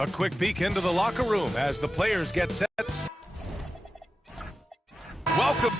A quick peek into the locker room as the players get set. Welcome.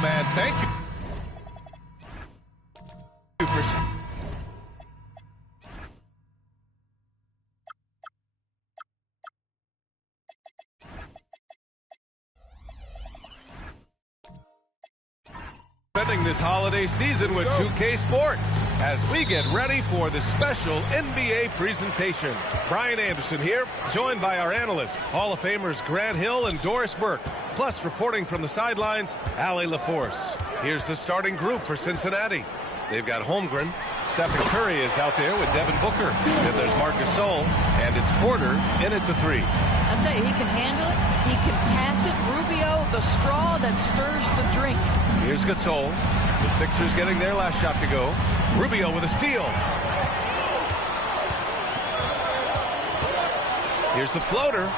Man, thank you for spending this holiday season with 2K Sports as we get ready for the special NBA presentation. Brian Anderson here, joined by our analysts, Hall of Famers Grant Hill and Doris Burke. Plus, reporting from the sidelines, Allie LaForce. Here's the starting group for Cincinnati. They've got Holmgren. Stephen Curry is out there with Devin Booker. Then there's Marc Gasol, and it's Porter in at the 3. I'll tell you, he can handle it. He can pass it. Rubio, the straw that stirs the drink. Here's Gasol. The Sixers getting their last shot to go. Rubio with a steal. Here's the floater.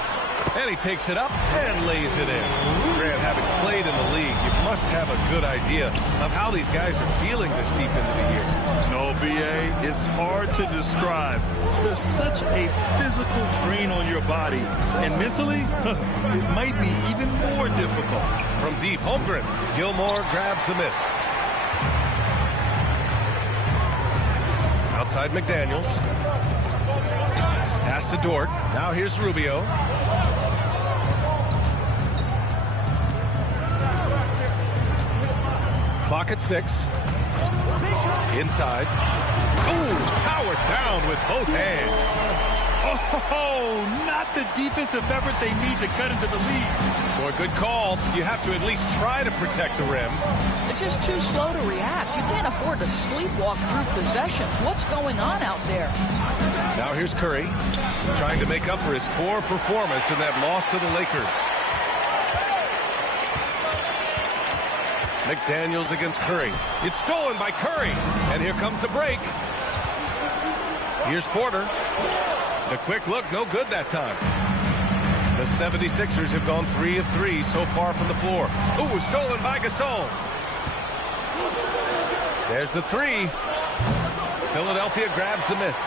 And he takes it up and lays it in. Grant, having played in the league, you must have a good idea of how these guys are feeling this deep into the year. No, B.A., it's hard to describe. There's such a physical drain on your body. And mentally, it might be even more difficult. From deep, Holmgren. Gilmore grabs the miss. Outside McDaniels. Pass to Dort. Now here's Rubio. Clock at 6. Inside. Ooh, powered down with both hands. Oh, not the defensive effort they need to cut into the lead. For a good call, you have to at least try to protect the rim. They're just too slow to react. You can't afford to sleepwalk through possessions. What's going on out there? Now here's Curry, trying to make up for his poor performance in that loss to the Lakers. McDaniels against Curry. It's stolen by Curry. And here comes the break. Here's Porter. The quick look, no good that time. The 76ers have gone 3 of 3 so far from the floor. Ooh, stolen by Gasol. There's the 3. Philadelphia grabs the miss.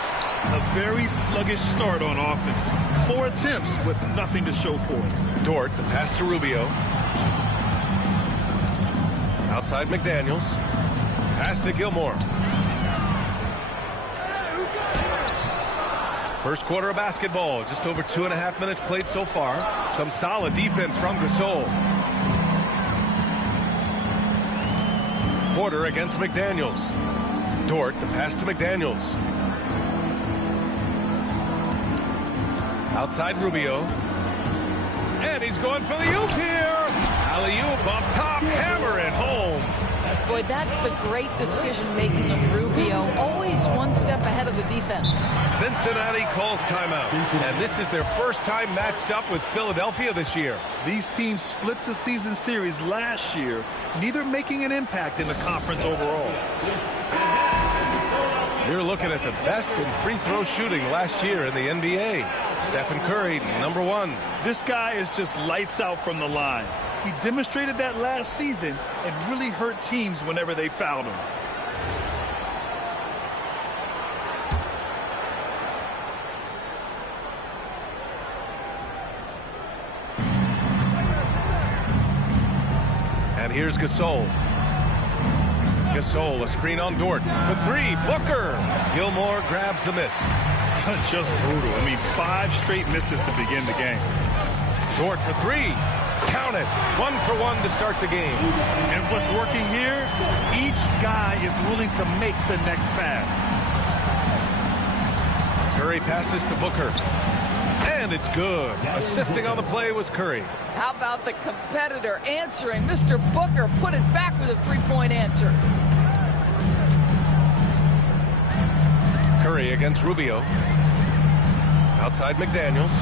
A very sluggish start on offense. 4 attempts with nothing to show for it. Dort, the pass to Rubio. Outside McDaniels. Pass to Gilmore. First quarter of basketball. Just over 2.5 minutes played so far. Some solid defense from Gasol. Porter against McDaniels. Dort, the pass to McDaniels. Outside Rubio. And he's going for the oop here. Alley-oop up top, hammer it home. Boy, that's the great decision-making of Rubio. Always one step ahead of the defense. Cincinnati calls timeout. And this is their first time matched up with Philadelphia this year. These teams split the season series last year, neither making an impact in the conference overall. You're looking at the best in free throw shooting last year in the NBA. Stephen Curry, number 1. This guy is just lights out from the line. He demonstrated that last season and really hurt teams whenever they fouled him. And here's Gasol. Gasol, a screen on Dort. For 3, Booker. Gilmore grabs the miss. Just brutal. I mean, 5 straight misses to begin the game. Dort for 3. Count it. 1 for 1 to start the game. And what's working here? Each guy is willing to make the next pass. Curry passes to Booker. And it's good. Assisting on the play was Curry. How about the competitor answering? Mr. Booker put it back with a three-point answer. Curry against Rubio. Outside McDaniels.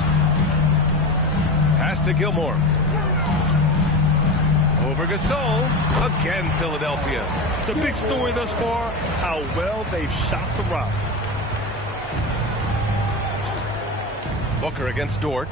Pass to Gilmore. Over Gasol. Again, Philadelphia. The big story thus far, how well they've shot the rock. Booker against Dort.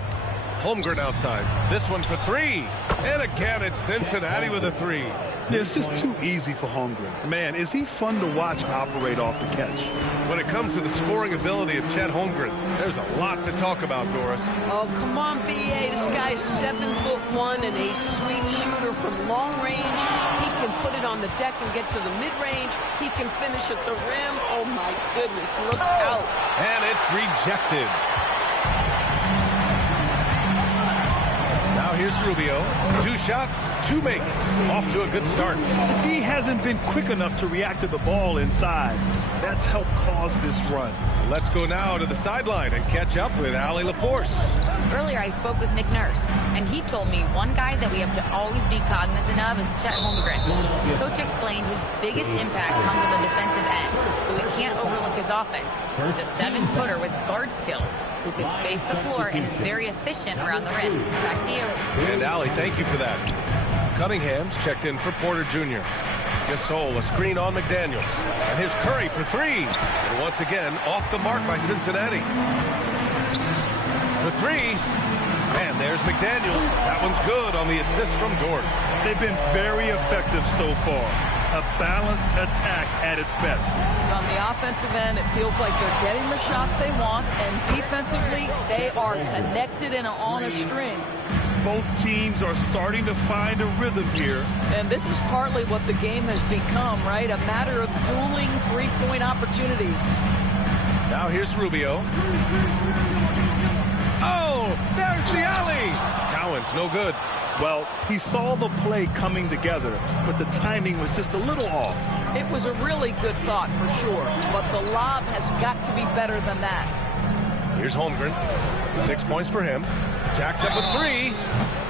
Holmgren outside. This one for three. And again, it's Cincinnati with a three. Yeah, it's just too easy for Holmgren. Man, is he fun to watch operate off the catch. When it comes to the scoring ability of Chet Holmgren, there's a lot to talk about, Doris. Oh, come on, B.A. This guy's 7'1" and a sweet shooter from long range. He can put it on the deck and get to the mid-range. He can finish at the rim. Oh, my goodness, look out. And it's rejected. Now here's Rubio. 2 shots, 2 makes. Off to a good start. He hasn't been quick enough to react to the ball inside. That's helped cause this run. Let's go now to the sideline and catch up with Allie LaForce. Earlier, I spoke with Nick Nurse, and he told me one guy that we have to always be cognizant of is Chet Holmgren. Coach explained his biggest impact comes on the defensive end, but we can't overlook his offense. He's a 7-footer with guard skills who can space the floor and is very efficient around the rim. Back to you. And Allie, thank you for that. Cunningham's checked in for Porter Jr. Gasol, a screen on McDaniels. And here's Curry for 3. And once again, off the mark by Cincinnati. For 3. And there's McDaniels. That one's good on the assist from Dort. They've been very effective so far. A balanced attack at its best. On the offensive end, it feels like they're getting the shots they want, and defensively, they are connected and on a string. Both teams are starting to find a rhythm here. And this is partly what the game has become, right? A matter of dueling three-point opportunities. Now here's Rubio. Oh, there's the alley. Cowan's no good. Well, he saw the play coming together, but the timing was just a little off. It was a really good thought for sure, but the lob has got to be better than that. Here's Holmgren. 6 points for him. Jacks up with 3.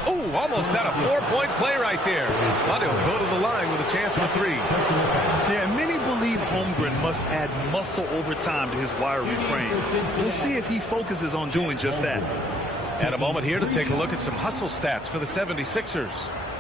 Oh, almost had a 4-point play right there. But he'll go to the line with a chance for 3. Yeah, many believe Holmgren must add muscle over time to his wiry frame. We'll see if he focuses on doing just that. And a moment here to take a look at some hustle stats for the 76ers.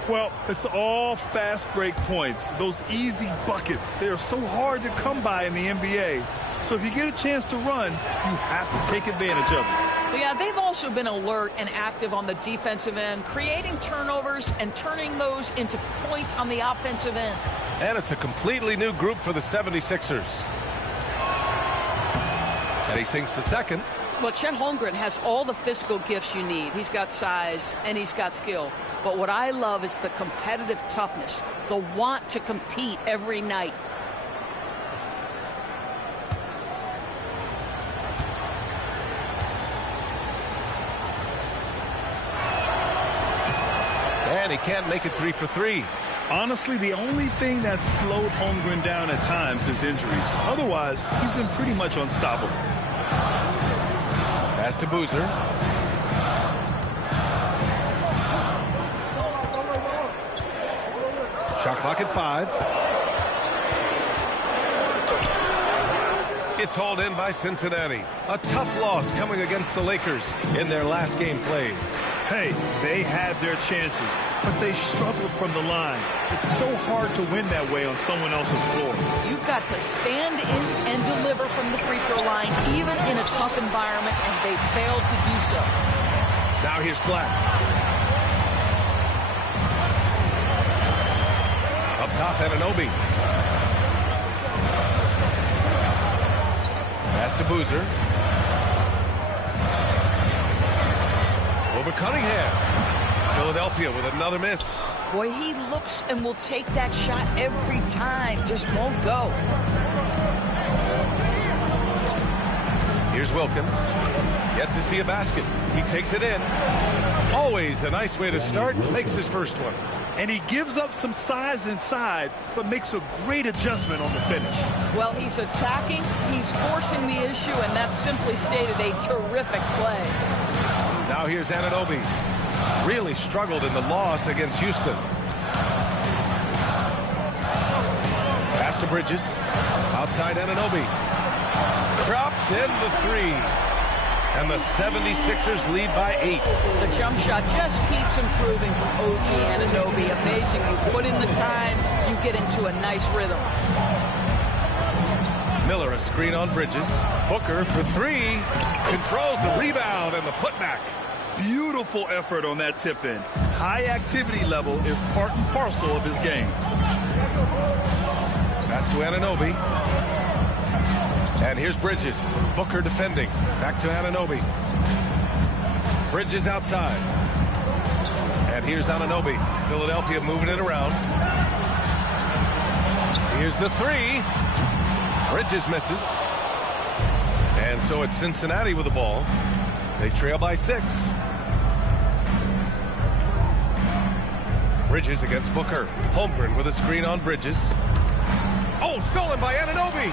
Well, it's all fast break points. Those easy buckets. They are so hard to come by in the NBA. So if you get a chance to run, you have to take advantage of it. Yeah, they've also been alert and active on the defensive end, creating turnovers and turning those into points on the offensive end. And it's a completely new group for the 76ers. And he sinks the second. Well, Chet Holmgren has all the physical gifts you need. He's got size and he's got skill. But what I love is the competitive toughness, the want to compete every night. And he can't make it 3 for 3. Honestly, the only thing that slowed Holmgren down at times is injuries. Otherwise, he's been pretty much unstoppable. Pass to Boozer. Shot clock at 5. It's hauled in by Cincinnati. A tough loss coming against the Lakers in their last game played. Hey, they had their chances, but they struggled from the line. It's so hard to win that way on someone else's floor. You've got to stand in and deliver from the free throw line, even in a tough environment, and they failed to do so. Now here's Black. Up top, Anunoby. Pass to Boozer. Over Cunningham. Philadelphia with another miss. Boy, he looks and will take that shot every time. Just won't go. Here's Wilkins. Yet to see a basket. He takes it in. Always a nice way to start. Makes his first one. And he gives up some size inside, but makes a great adjustment on the finish. Well, he's attacking, he's forcing the issue, and that's simply stated a terrific play. Now here's Anunoby. Really struggled in the loss against Houston. Pass to Bridges. Outside Anunoby. Drops in the three. And the 76ers lead by 8. The jump shot just keeps improving from OG Anunoby. Amazing. You put in the time, you get into a nice rhythm. Miller, a screen on Bridges. Booker for 3. Controls the rebound and the putback. Beautiful effort on that tip-in. High activity level is part and parcel of his game. Pass to Anunoby. And here's Bridges. Booker defending. Back to Anunoby. Bridges outside. And here's Anunoby. Philadelphia moving it around. Here's the 3. Bridges misses. And so it's Cincinnati with the ball. They trail by 6. Bridges against Booker. Holmgren with a screen on Bridges. Oh, stolen by Anunoby.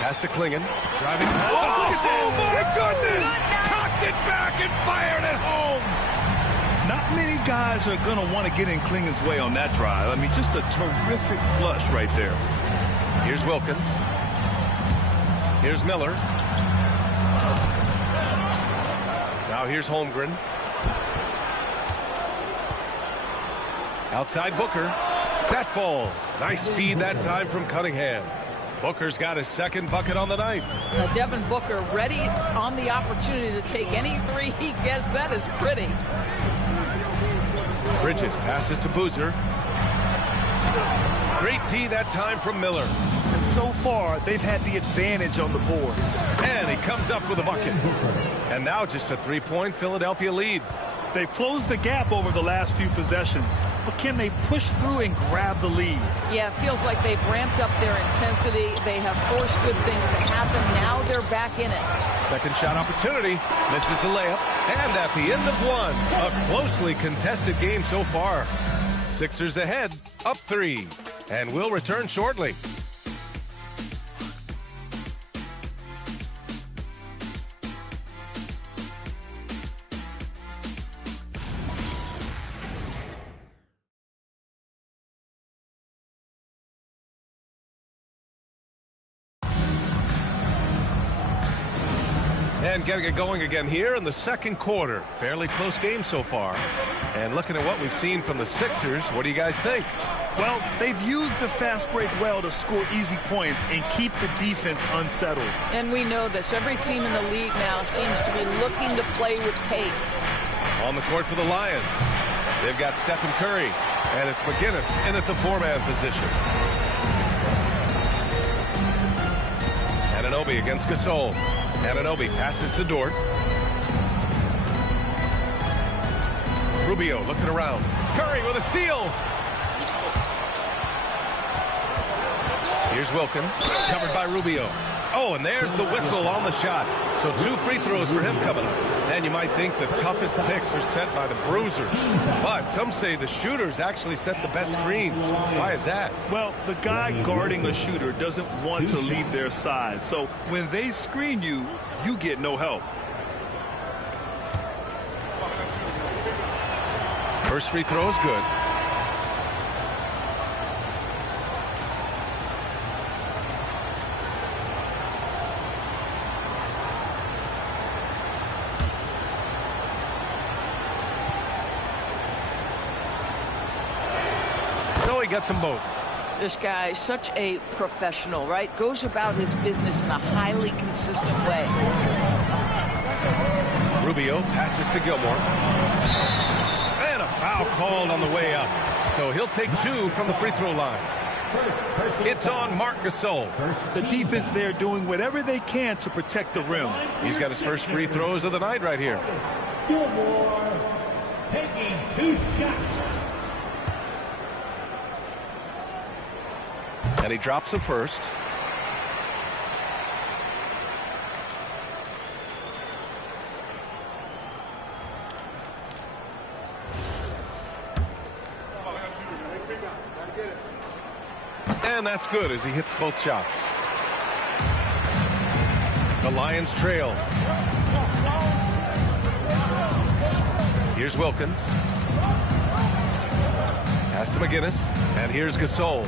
Pass to Klingon. Driving. Oh, my goodness! Cocked it back and fired it home. Not many guys are going to want to get in Klingon's way on that drive. I mean, just a terrific flush right there. Here's Wilkins. Here's Miller. Now here's Holmgren. Outside Booker. That falls. Nice feed that time from Cunningham. Booker's got his second bucket on the night. Devin Booker ready on the opportunity to take any 3 he gets. That is pretty. Bridges passes to Boozer. Great D that time from Miller. And so far, they've had the advantage on the boards. And he comes up with a bucket. And now just a 3-point Philadelphia lead. They've closed the gap over the last few possessions, but can they push through and grab the lead? Yeah, it feels like they've ramped up their intensity. They have forced good things to happen. Now they're back in it. Second shot opportunity. Misses the layup. And at the end of 1, a closely contested game so far. Sixers ahead, up 3. And we'll return shortly. And getting it going again here in the second quarter. Fairly close game so far. And looking at what we've seen from the Sixers, what do you guys think? Well, they've used the fast break well to score easy points and keep the defense unsettled. And we know this. Every team in the league now seems to be looking to play with pace. On the court for the Lions. They've got Stephen Curry. And it's McGinnis in at the 4-man position. Anunoby against Gasol. Anunoby passes to Dort. Rubio looking around. Curry with a steal. Here's Wilkins, covered by Rubio. Oh, and there's the whistle on the shot. So 2 free throws for him coming up. And you might think the toughest picks are set by the bruisers. But some say the shooters actually set the best screens. Why is that? Well, the guy guarding a shooter doesn't want to leave their side. So when they screen you, you get no help. First free throw is good. So he gets them both. This guy, such a professional, right? Goes about his business in a highly consistent way. Rubio passes to Gilmore. And a foul called on the way up. So he'll take 2 from the free throw line. It's on Marc Gasol. The defense there doing whatever they can to protect the rim. He's got his first free throws of the night right here. Gilmore taking 2 shots. And he drops the first. And that's good as he hits both shots. The Lions trail. Here's Wilkins. Pass to McGinnis. And here's Gasol.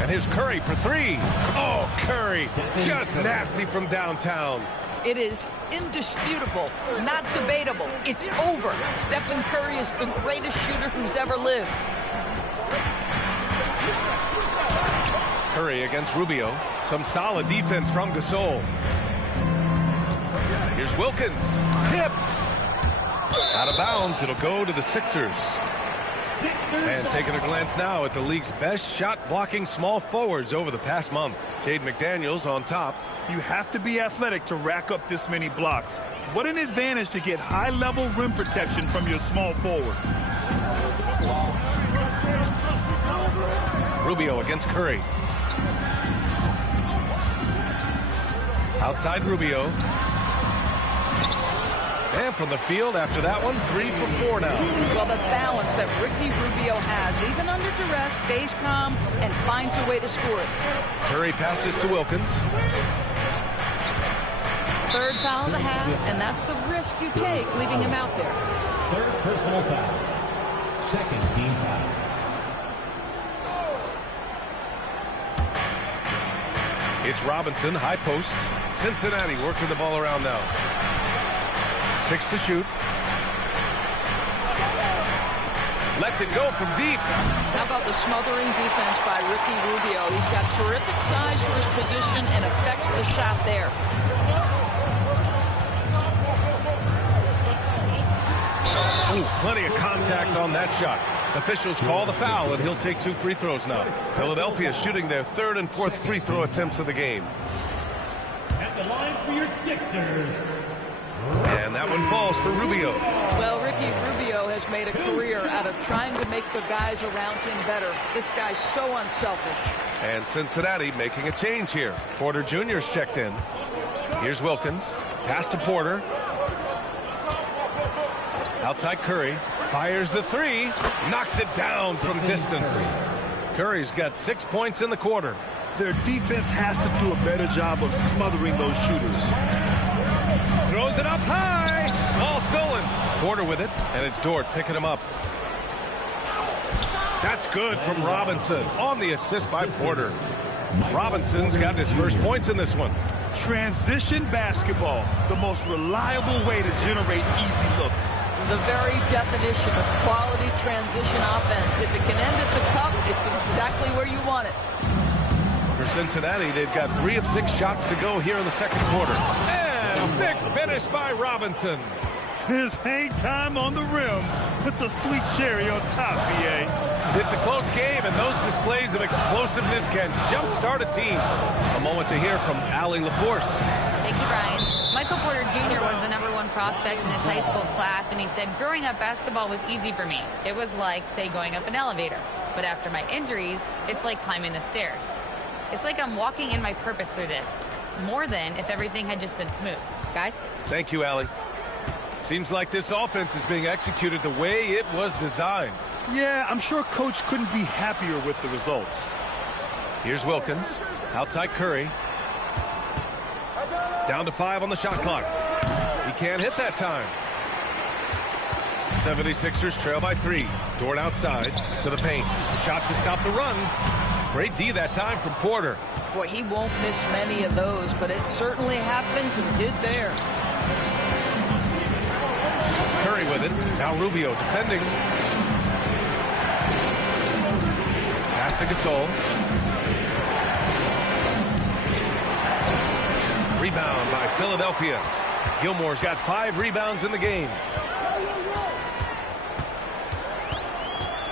And here's Curry for three. Oh, Curry. Just nasty from downtown. It is indisputable, not debatable. It's over. Stephen Curry is the greatest shooter who's ever lived. Curry against Rubio. Some solid defense from Gasol. Here's Wilkins. Tipped. Out of bounds. It'll go to the Sixers. And taking a glance now at the league's best shot-blocking small forwards over the past month. Jaden McDaniels on top. You have to be athletic to rack up this many blocks. What an advantage to get high-level rim protection from your small forward. Rubio against Curry. Outside Rubio. And from the field after that one, 3 for 4 now. Well, the balance that Ricky Rubio has, even under duress, stays calm and finds a way to score it. Curry passes to Wilkins. Third foul of the half, and that's the risk you take, leaving him out there. Third personal foul. Second team foul. It's Robinson, high post. Cincinnati working the ball around now. 6 to shoot. Lets it go from deep. How about the smothering defense by Ricky Rubio? He's got terrific size for his position and affects the shot there. Ooh, plenty of contact on that shot. Officials call the foul, and he'll take 2 free throws now. Philadelphia shooting their 3rd and 4th free throw attempts of the game. At the line for your Sixers. And that one falls for Rubio. Well, Ricky Rubio has made a career out of trying to make the guys around him better. This guy's so unselfish. And Cincinnati making a change here. Porter Jr.'s checked in. Here's Wilkins. Pass to Porter. Outside Curry. Fires the 3. Knocks it down from distance. Curry's got 6 points in the quarter. Their defense has to do a better job of smothering those shooters. Throws it up high. Ball stolen. Porter with it, and it's Dort picking him up. That's good from Robinson on the assist by Porter. Robinson's got his first points in this one. Transition basketball, the most reliable way to generate easy looks. The very definition of quality transition offense. If it can end at the cup, it's exactly where you want it. For Cincinnati, they've got 3 of 6 shots to go here in the second quarter. And a big finish by Robinson. His hang time on the rim puts a sweet cherry on top, BA. It's a close game, and those displays of explosiveness can jumpstart a team. A moment to hear from Allie LaForce. Thank you, Brian. Michael Porter Jr. was the #1 prospect in his high school class, and he said, growing up, basketball was easy for me. It was like, say, going up an elevator. But after my injuries, it's like climbing the stairs. It's like I'm walking in my purpose through this, more than if everything had just been smooth. Guys? Thank you, Allie. Seems like this offense is being executed the way it was designed. Yeah, I'm sure Coach couldn't be happier with the results. Here's Wilkins. Outside Curry. Down to 5 on the shot clock. He can't hit that time. 76ers trail by 3. Dort outside to the paint. Shot to stop the run. Great D that time from Porter. Boy, he won't miss many of those, but it certainly happens and did there. Curry with it. Now Rubio defending. Pass to Gasol. Rebound by Philadelphia. Gilmore's got 5 rebounds in the game.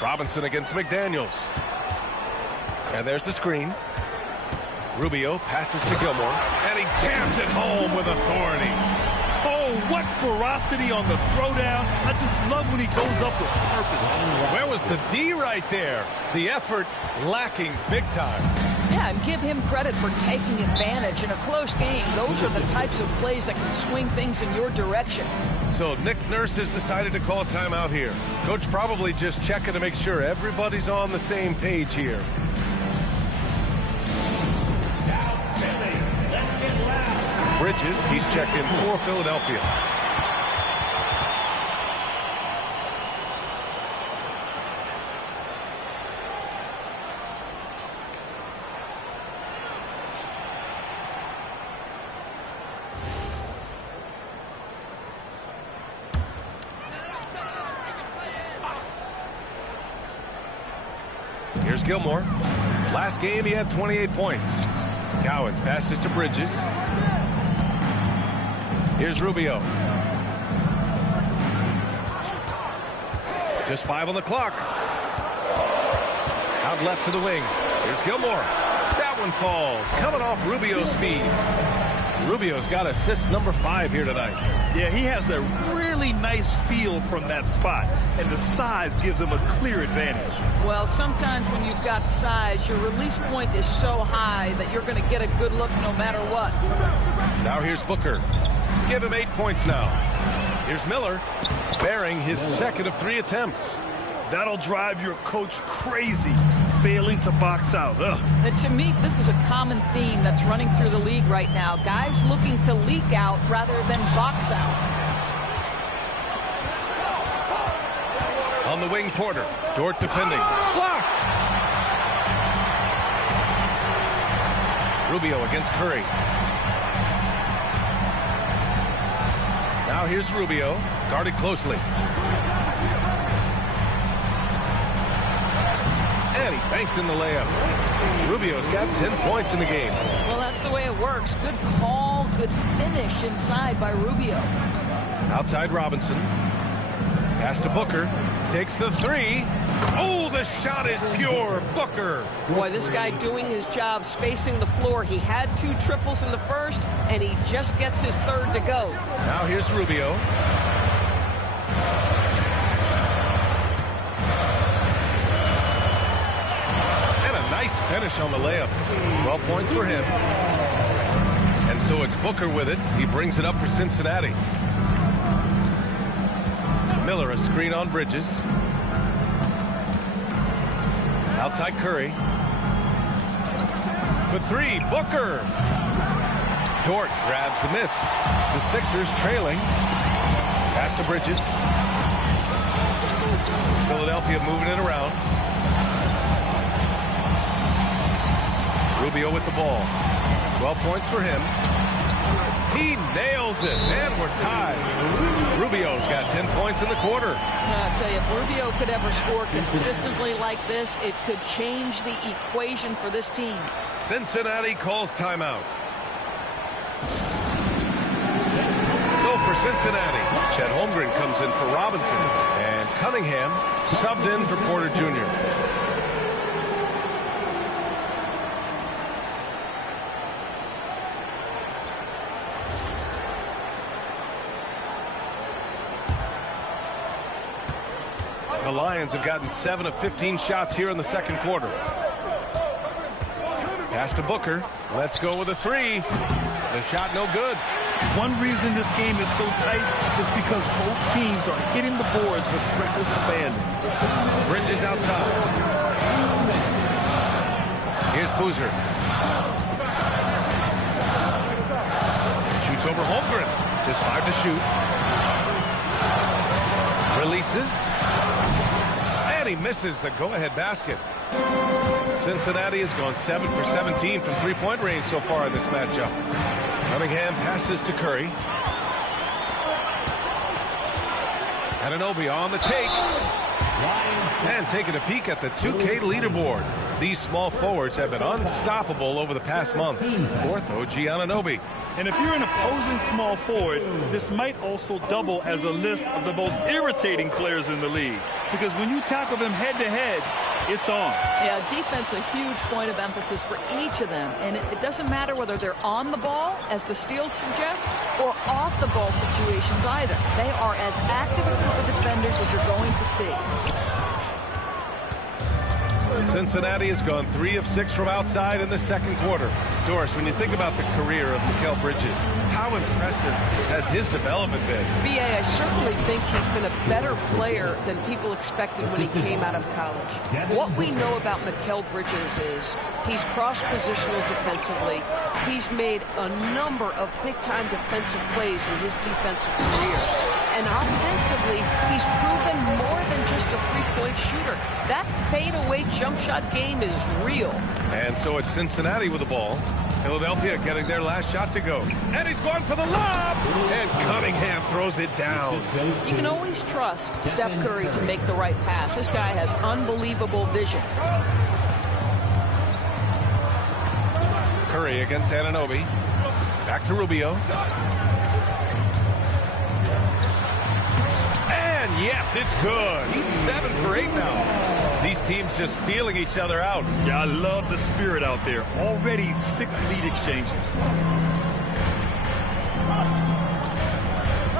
Robinson against McDaniels. And there's the screen. Rubio passes to Gilmore. And he jams it home with authority. Oh, What ferocity on the throwdown. I just love when he goes up with purpose. Where was the D right there? The effort lacking big time. Yeah, and give him credit for taking advantage in a close game. Those are the types of plays that can swing things in your direction. So Nick Nurse has decided to call timeout here. Coach probably just checking to make sure everybody's on the same page here. Bridges, he's checked in for Philadelphia. Here's Gilmore. Last game, he had 28 points. Cowens passes to Bridges. Here's Rubio. Just 5 on the clock. Out left to the wing. Here's Gilmore. That one falls. Coming off Rubio's feed. Rubio's got assist number 5 here tonight. Yeah, he has a really nice feel from that spot, and the size gives him a clear advantage. Well, sometimes when you've got size, your release point is so high that you're going to get a good look no matter what. Now here's Booker. Give him 8 points now. Here's Miller, bearing his second of 3 attempts. That'll drive your coach crazy, failing to box out. Ugh. And to me, this is a common theme that's running through the league right now. Guys looking to leak out rather than box out. On the wing, Porter. Dort defending. Blocked! Rubio against Curry. Now here's Rubio, guarded closely. And he banks in the layup. Rubio's got 10 points in the game. Well, that's the way it works. Good call, good finish inside by Rubio. Outside Robinson. Pass to Booker. Takes the 3. Oh, the shot is pure. Booker. Boy, this guy doing his job spacing the floor. He had 2 triples in the first, and he just gets his 3rd to go. Now here's Rubio. And a nice finish on the layup. 12 points for him. And so it's Booker with it. He brings it up for Cincinnati. Miller, a screen on Bridges. Outside Curry. For 3, Booker. Dort grabs the miss. The Sixers trailing. Pass to Bridges. Philadelphia moving it around. Rubio with the ball. 12 points for him. He nails it, and we're tied. Rubio's got 10 points in the quarter. I'll tell you, if Rubio could ever score consistently like this, it could change the equation for this team. Cincinnati calls timeout. So for Cincinnati, Chet Holmgren comes in for Robinson, and Cunningham subbed in for Porter Jr. The Lions have gotten 7 of 15 shots here in the second quarter. Pass to Booker. Let's go with a 3. The shot no good. One reason this game is so tight is because both teams are hitting the boards with reckless abandon. Bridges outside. Here's Boozer. Shoots over Holmgren. Just 5 to shoot. Releases. And he misses the go-ahead basket. Cincinnati has gone 7 for 17 from three-point range so far in this matchup. Cunningham passes to Curry. Anunoby on the take. And taking a peek at the 2K leaderboard. These small forwards have been unstoppable over the past month. 4th, OG Anunoby. And if you're an opposing small forward, this might also double as a list of the most irritating players in the league. Because when you tackle them head-to-head, it's on. Yeah, defense a huge point of emphasis for each of them. And it doesn't matter whether they're on the ball, as the steals suggest, or off the ball situations either. They are as active a group of defenders as you're going to see. Cincinnati has gone 3 of 6 from outside in the second quarter. Doris, when you think about the career of Mikal Bridges, how impressive has his development been? B.A., I certainly think he's been a better player than people expected when he came out of college. What we know about Mikal Bridges is he's cross-positional defensively. He's made a number of big-time defensive plays in his defensive career. And offensively, he's proven more than just a three-point shooter. That fadeaway jump shot game is real. And so it's Cincinnati with the ball. Philadelphia getting their last shot to go. And he's going for the lob! And Cunningham throws it down. You can always trust Steph Curry to make the right pass. This guy has unbelievable vision. Curry against Anunoby. Back to Rubio. And yes, it's good. He's 7 for 8 now. These teams just feeling each other out. Yeah, I love the spirit out there. Already 6 lead exchanges.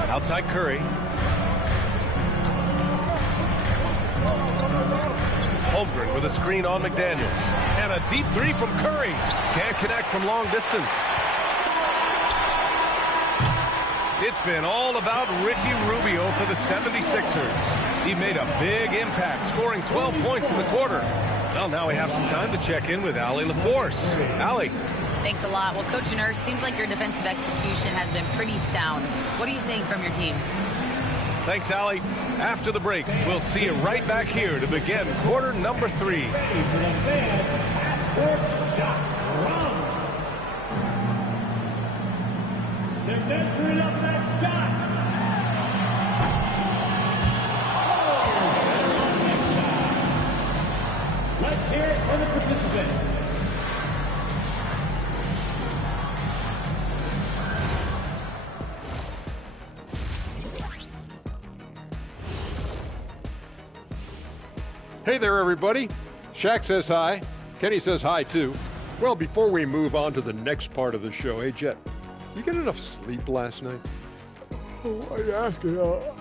Outside Curry. Holmgren with a screen on McDaniels. And a deep 3 from Curry. Can't connect from long distance. It's been all about Ricky Rubio for the 76ers. He made a big impact, scoring 12 points in the quarter. Well, now we have some time to check in with Allie LaForce. Allie. Thanks a lot. Well, Coach Nurse, seems like your defensive execution has been pretty sound. What are you seeing from your team? Thanks, Allie. After the break, we'll see you right back here to begin quarter number 3. Let's hear it for the participant. Hey there, everybody. Shaq says hi. Kenny says hi, too. Well, before we move on to the next part of the show, hey, Jet, you get enough sleep last night? Oh, I ask it.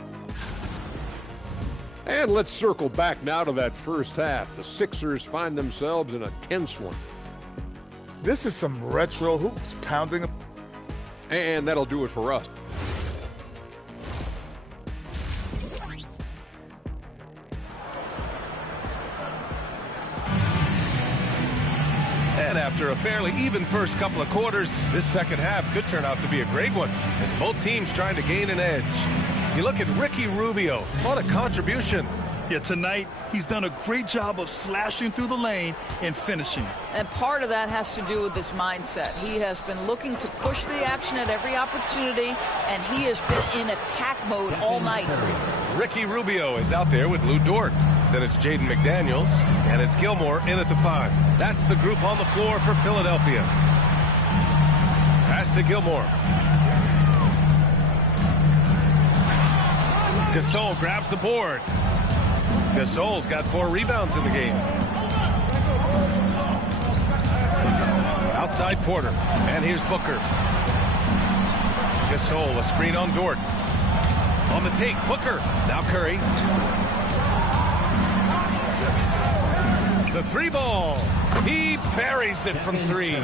And let's circle back now to that first half. The Sixers find themselves in a tense one. This is some retro hoops pounding. And that'll do it for us. And after a fairly even first couple of quarters, this second half could turn out to be a great one, as both teams trying to gain an edge. You look at Ricky Rubio. What a contribution. Yeah, tonight, he's done a great job of slashing through the lane and finishing. And part of that has to do with his mindset. He has been looking to push the action at every opportunity, and he has been in attack mode all night. Ricky Rubio is out there with Lou Dort. Then it's Jaden McDaniels, and it's Gilmore in at the 5. That's the group on the floor for Philadelphia. Pass to Gilmore. Gasol grabs the board. Gasol's got 4 rebounds in the game. Outside Porter, and here's Booker. Gasol, a screen on Dort. On the take, Booker. Now Curry. The 3 ball. He buries it from 3.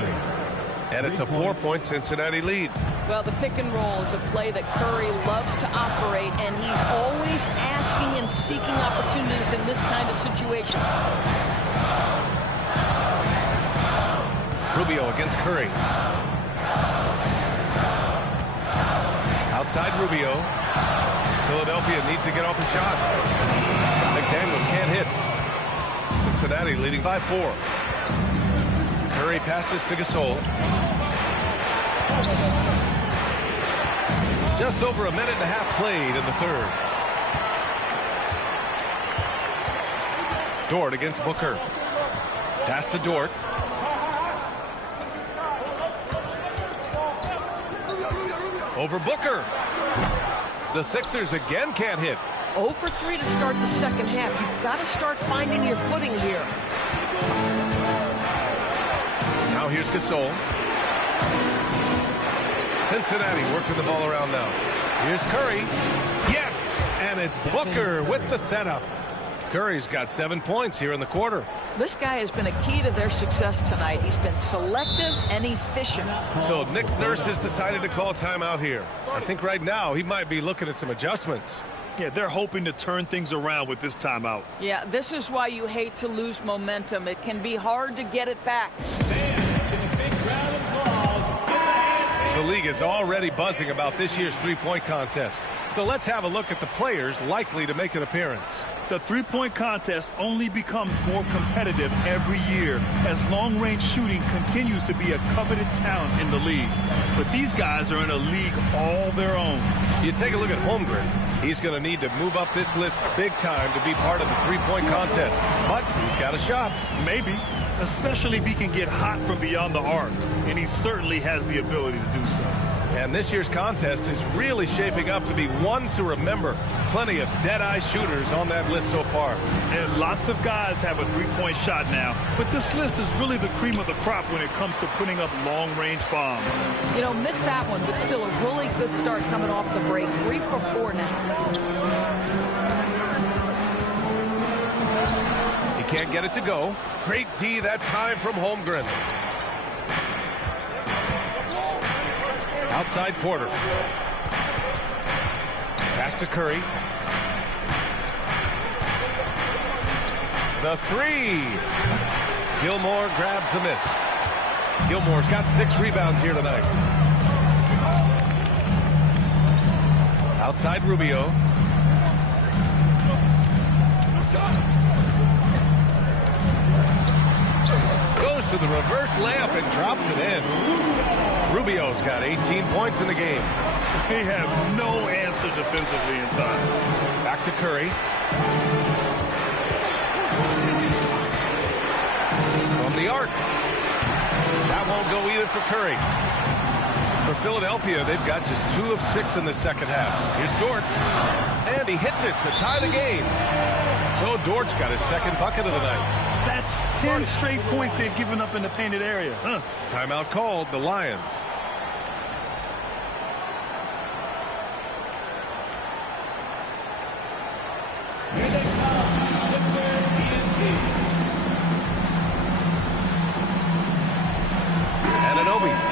And it's a 4-point Cincinnati lead. Well, the pick and roll is a play that Curry loves to operate, and he's always asking and seeking opportunities in this kind of situation. Rubio against Curry. Outside Rubio. Philadelphia needs to get off a shot. McDaniels can't hit. Cincinnati leading by 4. Curry passes to Gasol. Just over a minute and a half played in the third. Dort against Booker. Pass to Dort. Over Booker. The Sixers again can't hit. 0 for 3 to start the second half. You've got to start finding your footing here. Now here's Gasol. Cincinnati working the ball around now. Here's Curry. Yes! And it's Booker with the setup. Curry's got 7 points here in the quarter. This guy has been a key to their success tonight. He's been selective and efficient. So Nick Nurse has decided to call timeout here. I think right now he might be looking at some adjustments. Yeah, they're hoping to turn things around with this timeout. Yeah, this is why you hate to lose momentum. It can be hard to get it back. The league is already buzzing about this year's three-point contest. So let's have a look at the players likely to make an appearance. The three-point contest only becomes more competitive every year as long-range shooting continues to be a coveted talent in the league. But these guys are in a league all their own. You take a look at Holmgren. He's going to need to move up this list big time to be part of the three-point contest. But he's got a shot. Maybe, especially if he can get hot from beyond the arc. And he certainly has the ability to do so. And this year's contest is really shaping up to be one to remember. Plenty of dead-eye shooters on that list so far. And lots of guys have a three-point shot now. But this list is really the cream of the crop when it comes to putting up long-range bombs. You know, missed that one, but still a really good start coming off the break. 3 for 4 now. He can't get it to go. Great D that time from Holmgren. Outside Porter. Pass to Curry. The three. Gilmore grabs the miss. Gilmore's got 6 rebounds here tonight. Outside Rubio. Goes to the reverse layup and drops it in. Rubio's got 18 points in the game. They have no answer defensively inside. Back to Curry. From the arc. That won't go either for Curry. For Philadelphia, they've got just 2 of 6 in the second half. Here's Dort. And he hits it to tie the game. So Dort's got his second bucket of the night. That's 10 straight points they've given up in the painted area. Timeout called, the Lions.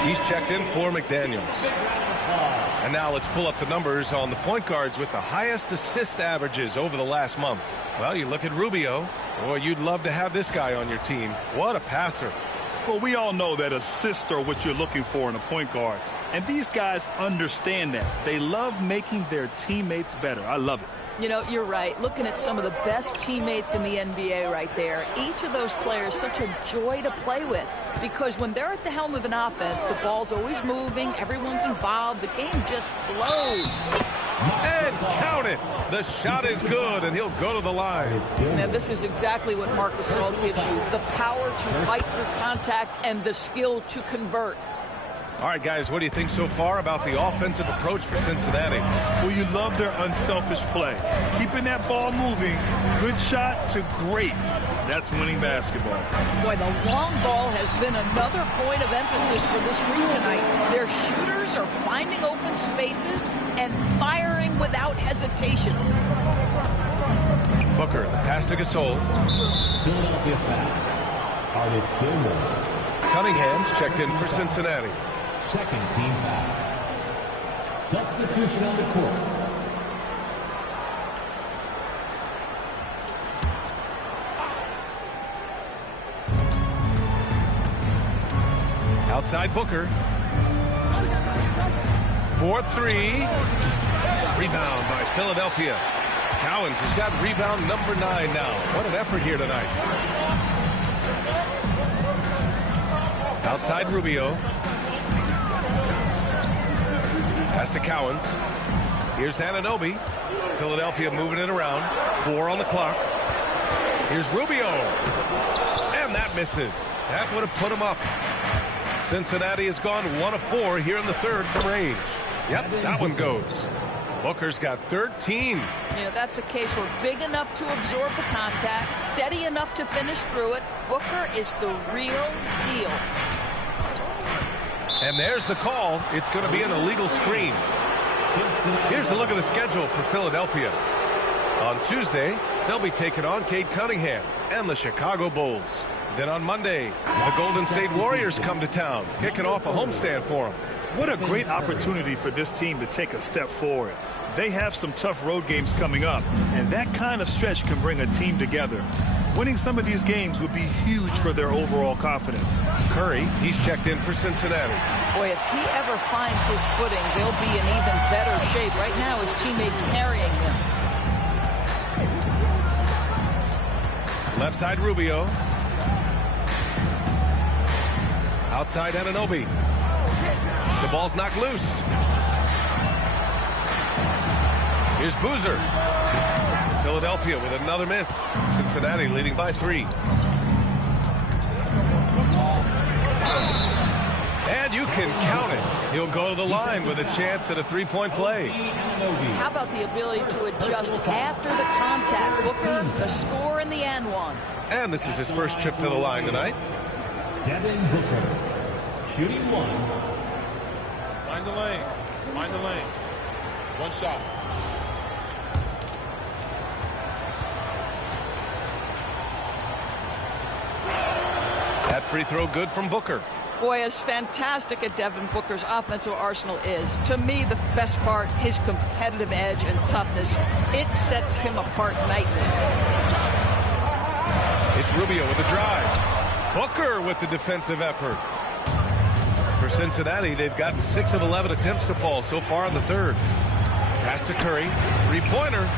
He's checked in for McDaniels. And now let's pull up the numbers on the point guards with the highest assist averages over the last month. Well, you look at Rubio. Boy, you'd love to have this guy on your team. What a passer. Well, we all know that assists are what you're looking for in a point guard. And these guys understand that. They love making their teammates better. I love it. You know, you're right. Looking at some of the best teammates in the NBA right there. Each of those players such a joy to play with. Because when they're at the helm of an offense, the ball's always moving, everyone's involved, the game just flows. And count it. The shot is good, and he'll go to the line. Now, this is exactly what Marc Gasol gives you. The power to fight through contact and the skill to convert. All right, guys, what do you think so far about the offensive approach for Cincinnati? Well, you love their unselfish play. Keeping that ball moving, good shot to great. That's winning basketball. Boy, the long ball has been another point of emphasis for this group tonight. Their shooters are finding open spaces and firing without hesitation. Booker, the pass to Gasol. Philadelphia foul. Artist Gilmore. Cunningham's checked in for Cincinnati. Second team foul. Substitution on the court. Outside Booker. 4-3. Rebound by Philadelphia. Cowens has got rebound number 9 now. What an effort here tonight. Outside Rubio. Pass to Cowens. Here's Anunoby. Philadelphia moving it around. 4 on the clock. Here's Rubio. And that misses. That would have put him up. Cincinnati has gone 1 of 4 here in the third from range. Yep, that one goes. Booker's got 13. You know, that's a case where big enough to absorb the contact, steady enough to finish through it. Booker is the real deal. And there's the call. It's going to be an illegal screen. Here's a look at the schedule for Philadelphia. On Tuesday, they'll be taking on Cade Cunningham and the Chicago Bulls. Then on Monday, the Golden State Warriors come to town, kicking off a homestand for them. What a great opportunity for this team to take a step forward. They have some tough road games coming up, and that kind of stretch can bring a team together. Winning some of these games would be huge for their overall confidence. Curry, he's checked in for Cincinnati. Boy, if he ever finds his footing, they'll be in even better shape. Right now, his teammates carrying him. Left side, Rubio. Outside, Anunoby. The ball's knocked loose. Here's Boozer. Philadelphia with another miss. Cincinnati leading by 3. And you can count it. He'll go to the line with a chance at a 3-point play. How about the ability to adjust after the contact? Booker, the score in the and one. And this is his first trip to the line tonight. Devin Booker, shooting 1. Mind the lanes. Mind the lanes. One shot. That free throw good from Booker. Boy, as fantastic as Devin Booker's offensive arsenal is, to me the best part, his competitive edge and toughness, it sets him apart nightly. It's Rubio with the drive. Booker with the defensive effort. For Cincinnati, they've gotten 6 of 11 attempts to fall so far in the third. Pass to Curry. 3-pointer.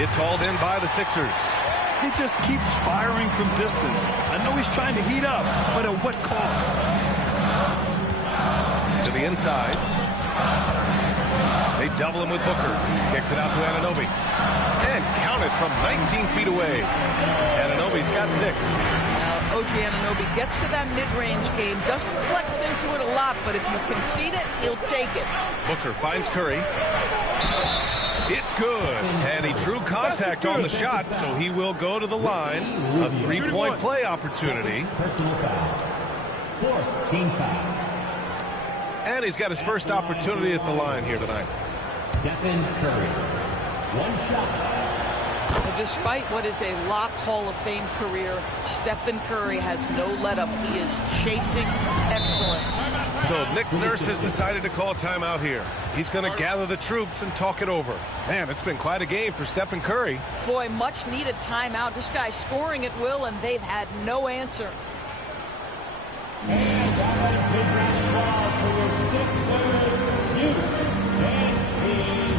It's hauled in by the Sixers. He just keeps firing from distance. I know he's trying to heat up, but at what cost? To the inside. They double him with Booker. Kicks it out to Anunoby. And count it from 19 feet away. Anunoby's got 6. Now, OG Anunoby gets to that mid-range game, doesn't flex into it a lot, but if you concede it, he'll take it. Booker finds Curry. It's good. And he drew contact on the shot, so he will go to the line. A 3-point play opportunity. Personal foul. 4th team foul. And he's got his first opportunity at the line here tonight. Stephen Curry. 1 shot. Despite what is a lock Hall of Fame career, Stephen Curry has no let-up. He is chasing excellence. So Nick Nurse has decided to call timeout here. He's going to gather the troops and talk it over. Man, it's been quite a game for Stephen Curry. Boy, much needed timeout. This guy's scoring at will, and they've had no answer. And that is his round call for your Sixers youth dance team.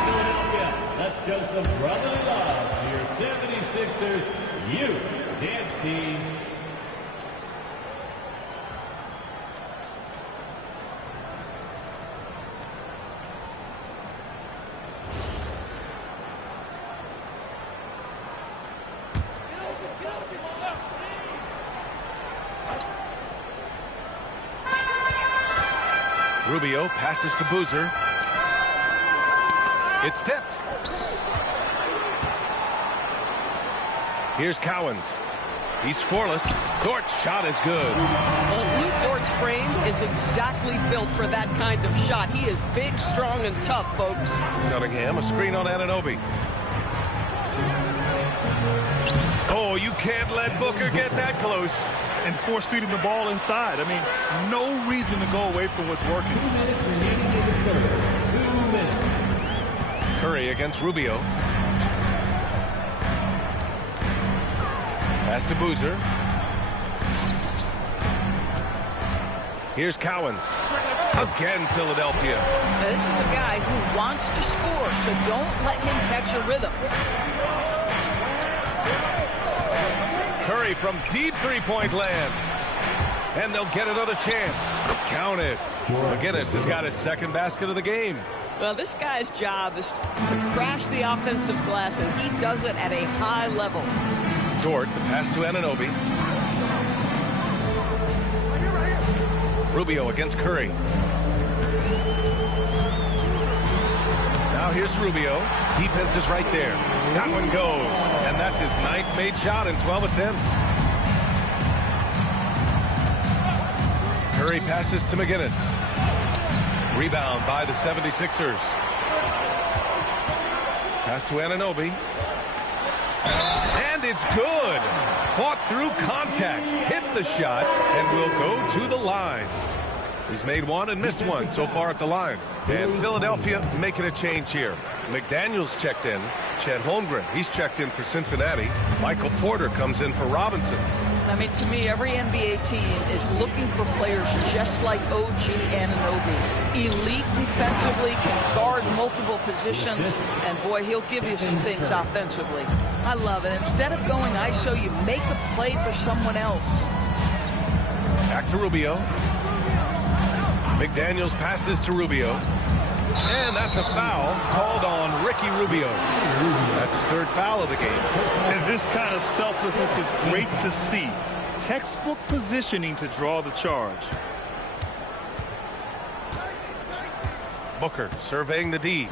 Philadelphia, let's show some brotherly love to your 76ers youth dance team. Rubio passes to Boozer. It's tipped. Here's Cowens. He's scoreless. Dort's shot is good. Well, Lou Dort's frame is exactly built for that kind of shot. He is big, strong, and tough, folks. Cunningham, a screen on Anunoby. Oh, you can't let Booker get that close. And force-feeding the ball inside. I mean, no reason to go away from what's working. 2 minutes remaining in the third. 2 minutes. Curry against Rubio. Pass to Boozer. Here's Cowens. Again, Philadelphia. Now, this is a guy who wants to score, so don't let him catch a rhythm. Curry from deep three-point land. And they'll get another chance. Count it. McGinnis has got his second basket of the game. Well, this guy's job is to crash the offensive glass, and he does it at a high level. Dort, the pass to Anunoby. Rubio against Curry. Now here's Rubio. Defense is right there. That one goes. And that's his 9th made shot in 12 attempts. Curry passes to McGinnis. Rebound by the 76ers. Pass to Anunoby. And it's good. Fought through contact. Hit the shot and will go to the line. He's made one and missed one so far at the line. And Philadelphia making a change here. McDaniels checked in. Chet Holmgren, he's checked in for Cincinnati. Michael Porter comes in for Robinson. I mean, to me, every NBA team is looking for players just like OG Anunoby. Elite defensively, can guard multiple positions, and boy, he'll give you some things offensively. I love it. Instead of going ISO, you make a play for someone else. Back to Rubio. McDaniels passes to Rubio. And that's a foul called on Ricky Rubio. That's his 3rd foul of the game. And this kind of selflessness is great to see. Textbook positioning to draw the charge. Booker surveying the D.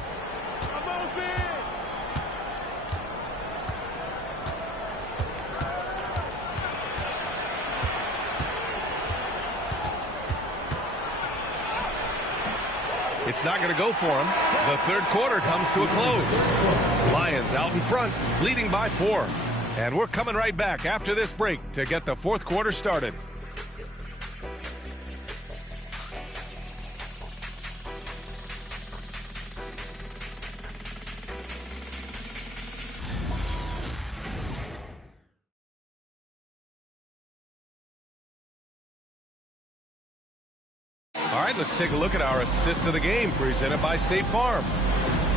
It's not going to go for him. The 3rd quarter comes to a close. Lions out in front, leading by 4. And we're coming right back after this break to get the 4th quarter started. All right, let's take a look at our assist of the game presented by State Farm.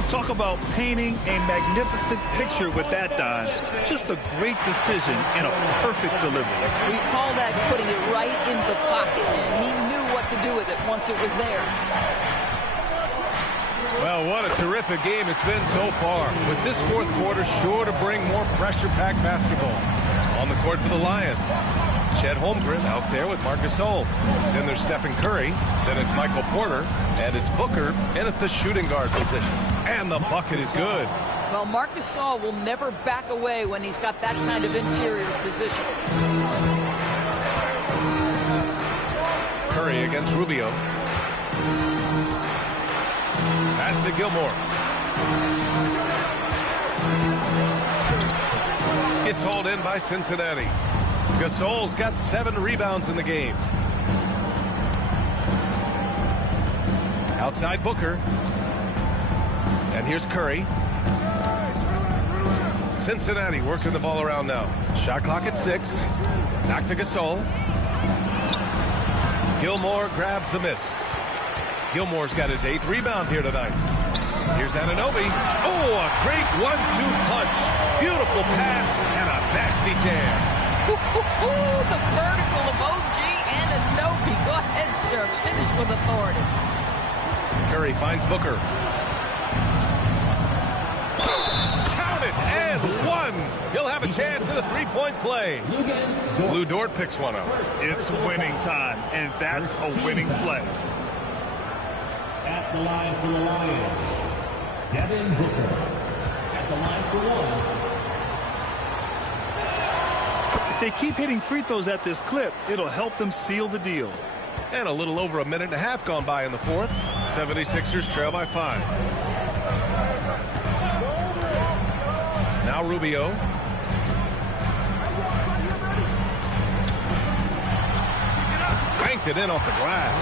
Talk about painting a magnificent picture with that dime. Just a great decision and a perfect delivery. We call that putting it right in the pocket, and he knew what to do with it once it was there. Well, what a terrific game it's been so far. With this 4th quarter sure to bring more pressure-packed basketball. On the court for the Lions, Chet Holmgren out there with Marc Gasol. Then there's Stephen Curry. Then it's Michael Porter. And it's Booker in at the shooting guard position. And the bucket is good. Well, Marc Gasol will never back away when he's got that kind of interior position. Curry against Rubio. Pass to Gilmore. It's hauled in by Cincinnati. Gasol's got 7 rebounds in the game. Outside Booker. And here's Curry. Cincinnati working the ball around now. Shot clock at 6. Back to Gasol. Gilmore grabs the miss. Gilmore's got his 8th rebound here tonight. Here's Anunoby. Oh, a great 1-2 punch. Beautiful pass and a nasty jam. The vertical of OG Anunoby. Go ahead, sir. Finish with authority. Curry finds Booker. Count it and 1. He'll have a chance at a 3-point play. Lou Dort picks one up. It's winning time, and that's a winning play. At the line for the Lions, Devin Booker. At the line for 1. If they keep hitting free throws at this clip, it'll help them seal the deal. And a little over a minute and a half gone by in the 4th. 76ers trail by 5. Now Rubio. Banked it in off the glass.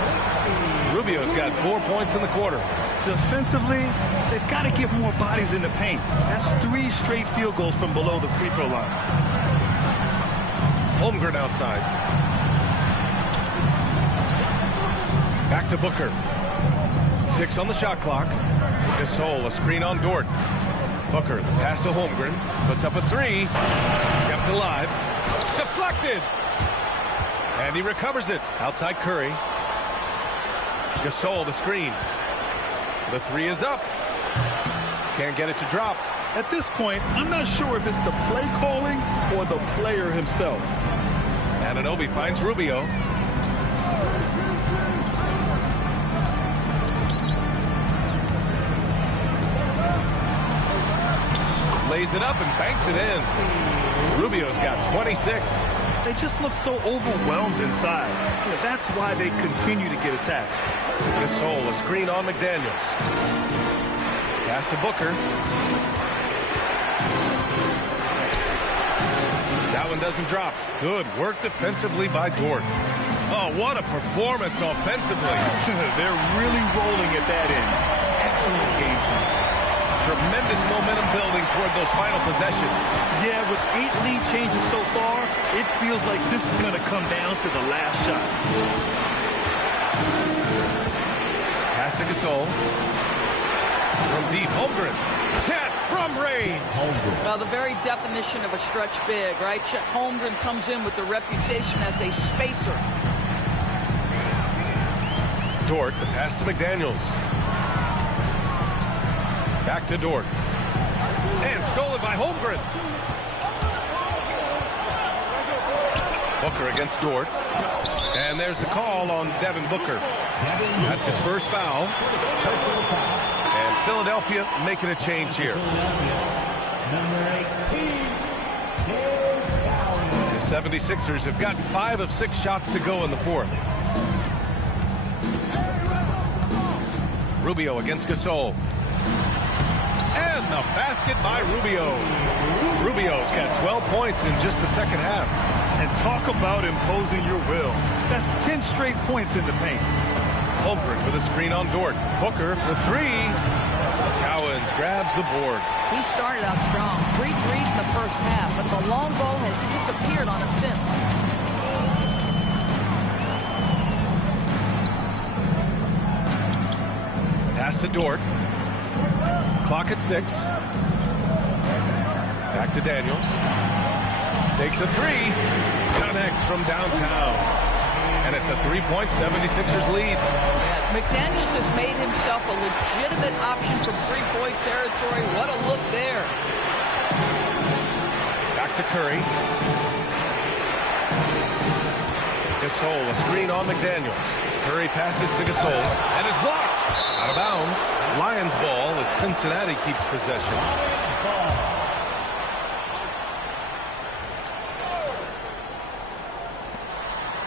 Rubio's got 4 points in the quarter. Defensively, they've got to get more bodies in the paint. That's 3 straight field goals from below the free throw line. Holmgren outside. Back to Booker. 6 on the shot clock. Gasol, a screen on Dort. Booker, the pass to Holmgren. Puts up a 3. Kept alive. Deflected. And he recovers it. Outside Curry. Gasol, the screen. The 3 is up. Can't get it to drop. At this point, I'm not sure if it's the play calling or the player himself. Anunoby finds Rubio. lays it up and banks it in. Rubio's got 26. They just look so overwhelmed inside. That's why they continue to get attacked. Gasol, a screen on McDaniels. Pass to Booker. That one doesn't drop. Good work defensively by Dort. Oh, what a performance offensively. They're really rolling at that end. Excellent game plan. Tremendous momentum building toward those final possessions. Yeah, with 8 lead changes so far, it feels like this is going to come down to the last shot. Pass to Gasol. From deep, Holmgren. Chet from range. Well, the very definition of a stretch big, right? Chet Holmgren comes in with the reputation as a spacer. Dort, the pass to McDaniels. Back to Dort. And stolen by Holmgren. Booker against Dort. And there's the call on Devin Booker. That's his first foul. And Philadelphia making a change here. Number 18. The 76ers have gotten 5 of 6 shots to go in the fourth. Rubio against Gasol. And the basket by Rubio. Rubio's got 12 points in just the second half. And talk about imposing your will. That's 10 straight points in the paint. Holmgren with a screen on Dort. Booker for 3. Cowens grabs the board. He started out strong. 3 threes in the first half, but the long ball has disappeared on him since. Pass to Dort. Clock at 6. Back to Daniels. Takes a 3. Connects from downtown. And it's a 3-point 76ers lead. Yeah, McDaniels has made himself a legitimate option from three-point territory. What a look there. Back to Curry. Gasol, a screen on McDaniels. Curry passes to Gasol and is blocked. Out of bounds. Lions ball as Cincinnati keeps possession.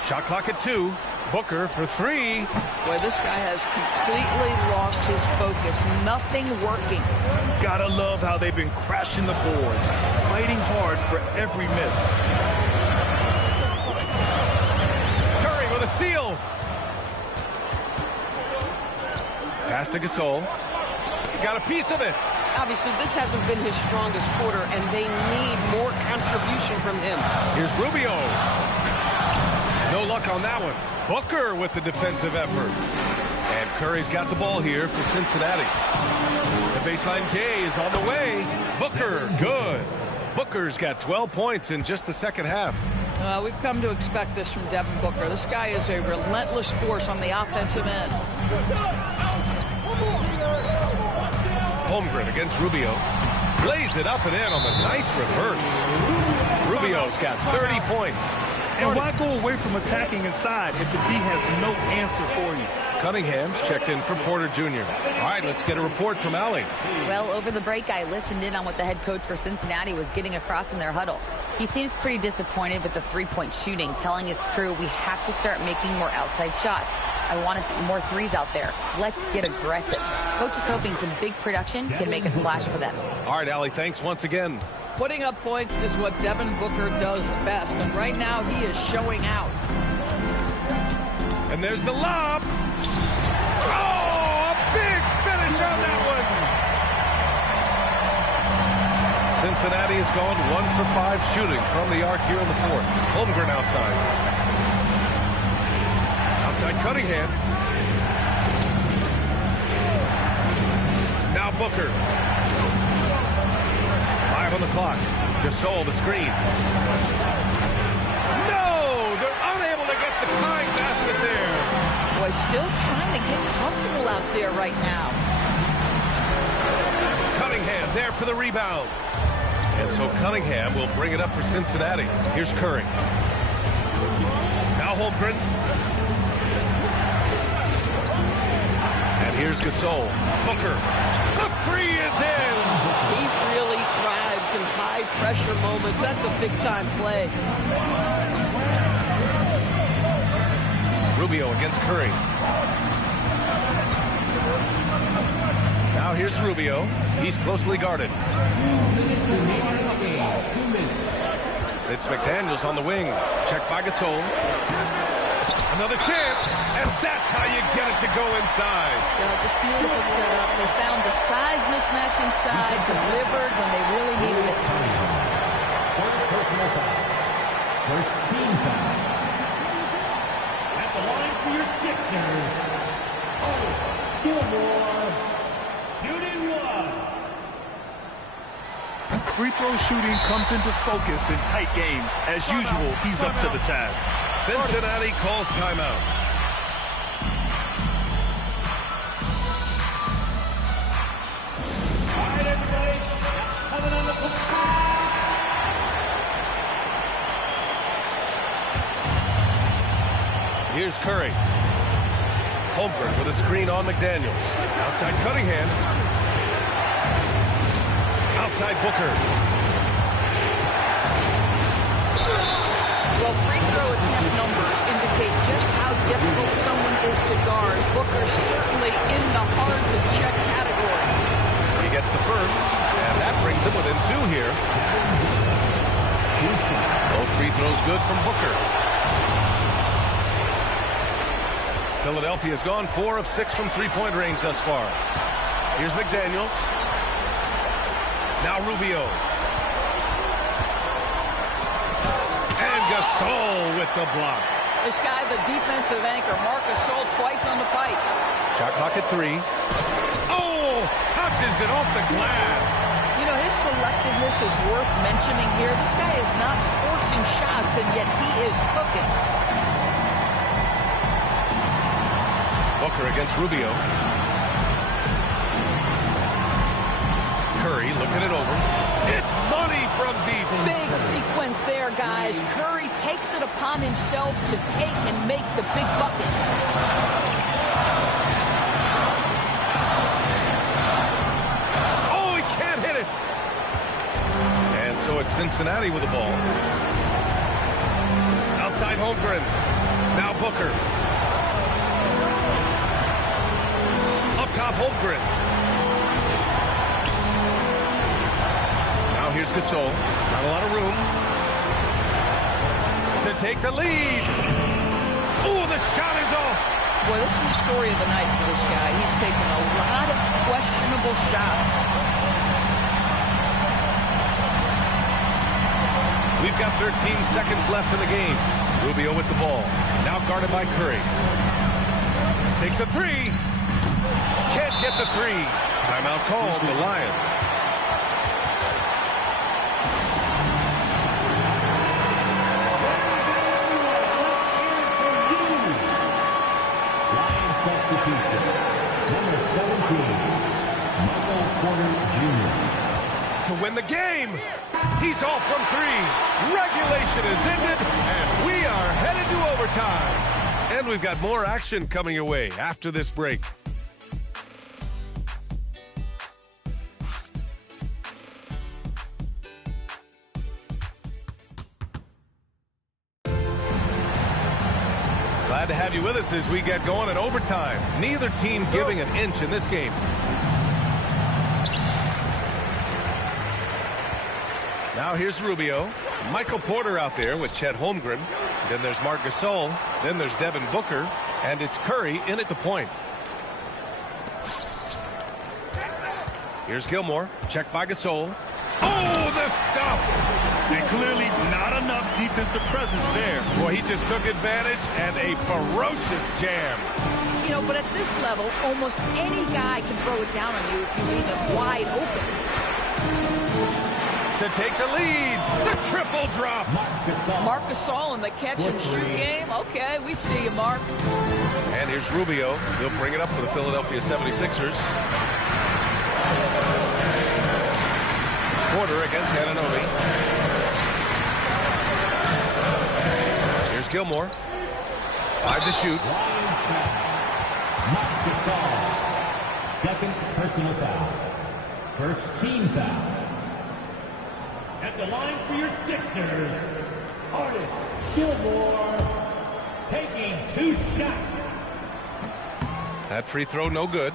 Shot clock at 2. Booker for 3. Boy, this guy has completely lost his focus. Nothing working. Gotta love how they've been crashing the boards, fighting hard for every miss. Curry with a steal. Pass to Gasol. Got a piece of it. Obviously, this hasn't been his strongest quarter, and they need more contribution from him. Here's Rubio. No luck on that one. Booker with the defensive effort. And Curry's got the ball here for Cincinnati. The baseline J is on the way. Booker, good. Booker's got 12 points in just the second half. We've come to expect this from Devin Booker. This guy is a relentless force on the offensive end. Holmgren against Rubio. Lays it up and in on the nice reverse. Rubio's got 30 points. And why go away from attacking inside if the D has no answer for you? Cunningham's checked in for Porter Jr. All right, let's get a report from Allie. Well, over the break, I listened in on what the head coach for Cincinnati was getting across in their huddle. He seems pretty disappointed with the three-point shooting, telling his crew we have to start making more outside shots. I want to see more threes out there. Let's get aggressive. Coach is hoping some big production can make a splash for them. All right, Allie, thanks once again. Putting up points is what Devin Booker does best, and right now he is showing out. And there's the lob. Oh, a big finish on that one. Cincinnati has gone 1 for 5 shooting from the arc here in the fourth. Holmgren outside. Outside Cunningham. Now Booker. 5 on the clock. Gasol the screen. No! They're unable to get the tying basket there. Boy, still trying to get comfortable out there right now. Cunningham there for the rebound. And so Cunningham will bring it up for Cincinnati. Here's Curry. Now Holmgren. And here's Gasol. Booker. The 3 is in. He really thrives moments and high-pressure moments. That's a big-time play. Rubio against Curry. Now here's Rubio. He's closely guarded. 2 minutes remaining in the game. 2 minutes. It's McDaniels on the wing. Checked by Gasol. Another chance, and that's how you get it to go inside. Yeah, just beautiful setup. They found the size mismatch inside, delivered when they really needed it. First personal foul. First team foul. At the line for your Sixers, Gilmore, shooting one. Free throw shooting comes into focus in tight games. As usual, he's up to the task. Cincinnati calls timeout. All right, everybody. Coming on the clock. Here's Curry. Holmgren with a screen on McDaniels. Outside Cunningham. Outside Booker. Well, free throw attempt numbers indicate just how difficult someone is to guard. Booker's certainly in the hard-to-check category. He gets the first, and that brings him within 2 here. Both free throws good from Booker. Philadelphia's gone 4 of 6 from three-point range thus far. Here's McDaniels. Now Rubio. And Gasol with the block. This guy, the defensive anchor, Marc Gasol, twice on the pipes. Shot clock at 3. Oh! Touches it off the glass. You know, his selectiveness is worth mentioning here. This guy is not forcing shots, and yet he is cooking. Booker against Rubio. Curry looking it over. It's money from deep. Big sequence there, guys. Curry takes it upon himself to take and make the big bucket. Oh, he can't hit it. And so it's Cincinnati with the ball. Outside Holmgren. Now Booker. Up top Holmgren. Now here's Gasol. Not a lot of room to take the lead. Oh, the shot is off. Boy, this is the story of the night for this guy. He's taken a lot of questionable shots. We've got 13 seconds left in the game. Rubio with the ball. Now guarded by Curry. Takes a 3. Can't get the 3. Timeout called, the Lions. Lions substitution. Number 17, Michael Porter Jr. To win the game. He's off from 3. Regulation is ended, and we are headed to overtime. And we've got more action coming your way after this break. Glad to have you with us as we get going in overtime. Neither team giving an inch in this game. Now here's Rubio. Michael Porter out there with Chet Holmgren. Then there's Marc Gasol. Then there's Devin Booker. And it's Curry in at the point. Here's Gilmore. Checked by Gasol. Oh, the stuff! And clearly not enough defensive presence there. Boy, he just took advantage and a ferocious jam. You know, but at this level, almost any guy can throw it down on you if you leave him wide open. To take the lead, the triple drop. Marc Gasol in the catch and shoot game. Okay, we see you, Mark. And here's Rubio. He'll bring it up for the Philadelphia 76ers. Porter against Anunoby. Here's Gilmore. 5 to shoot. Marc Gasol. Second personal foul. First team foul. At the line for your Sixers, Artis Gilmore taking 2 shots. That free throw no good.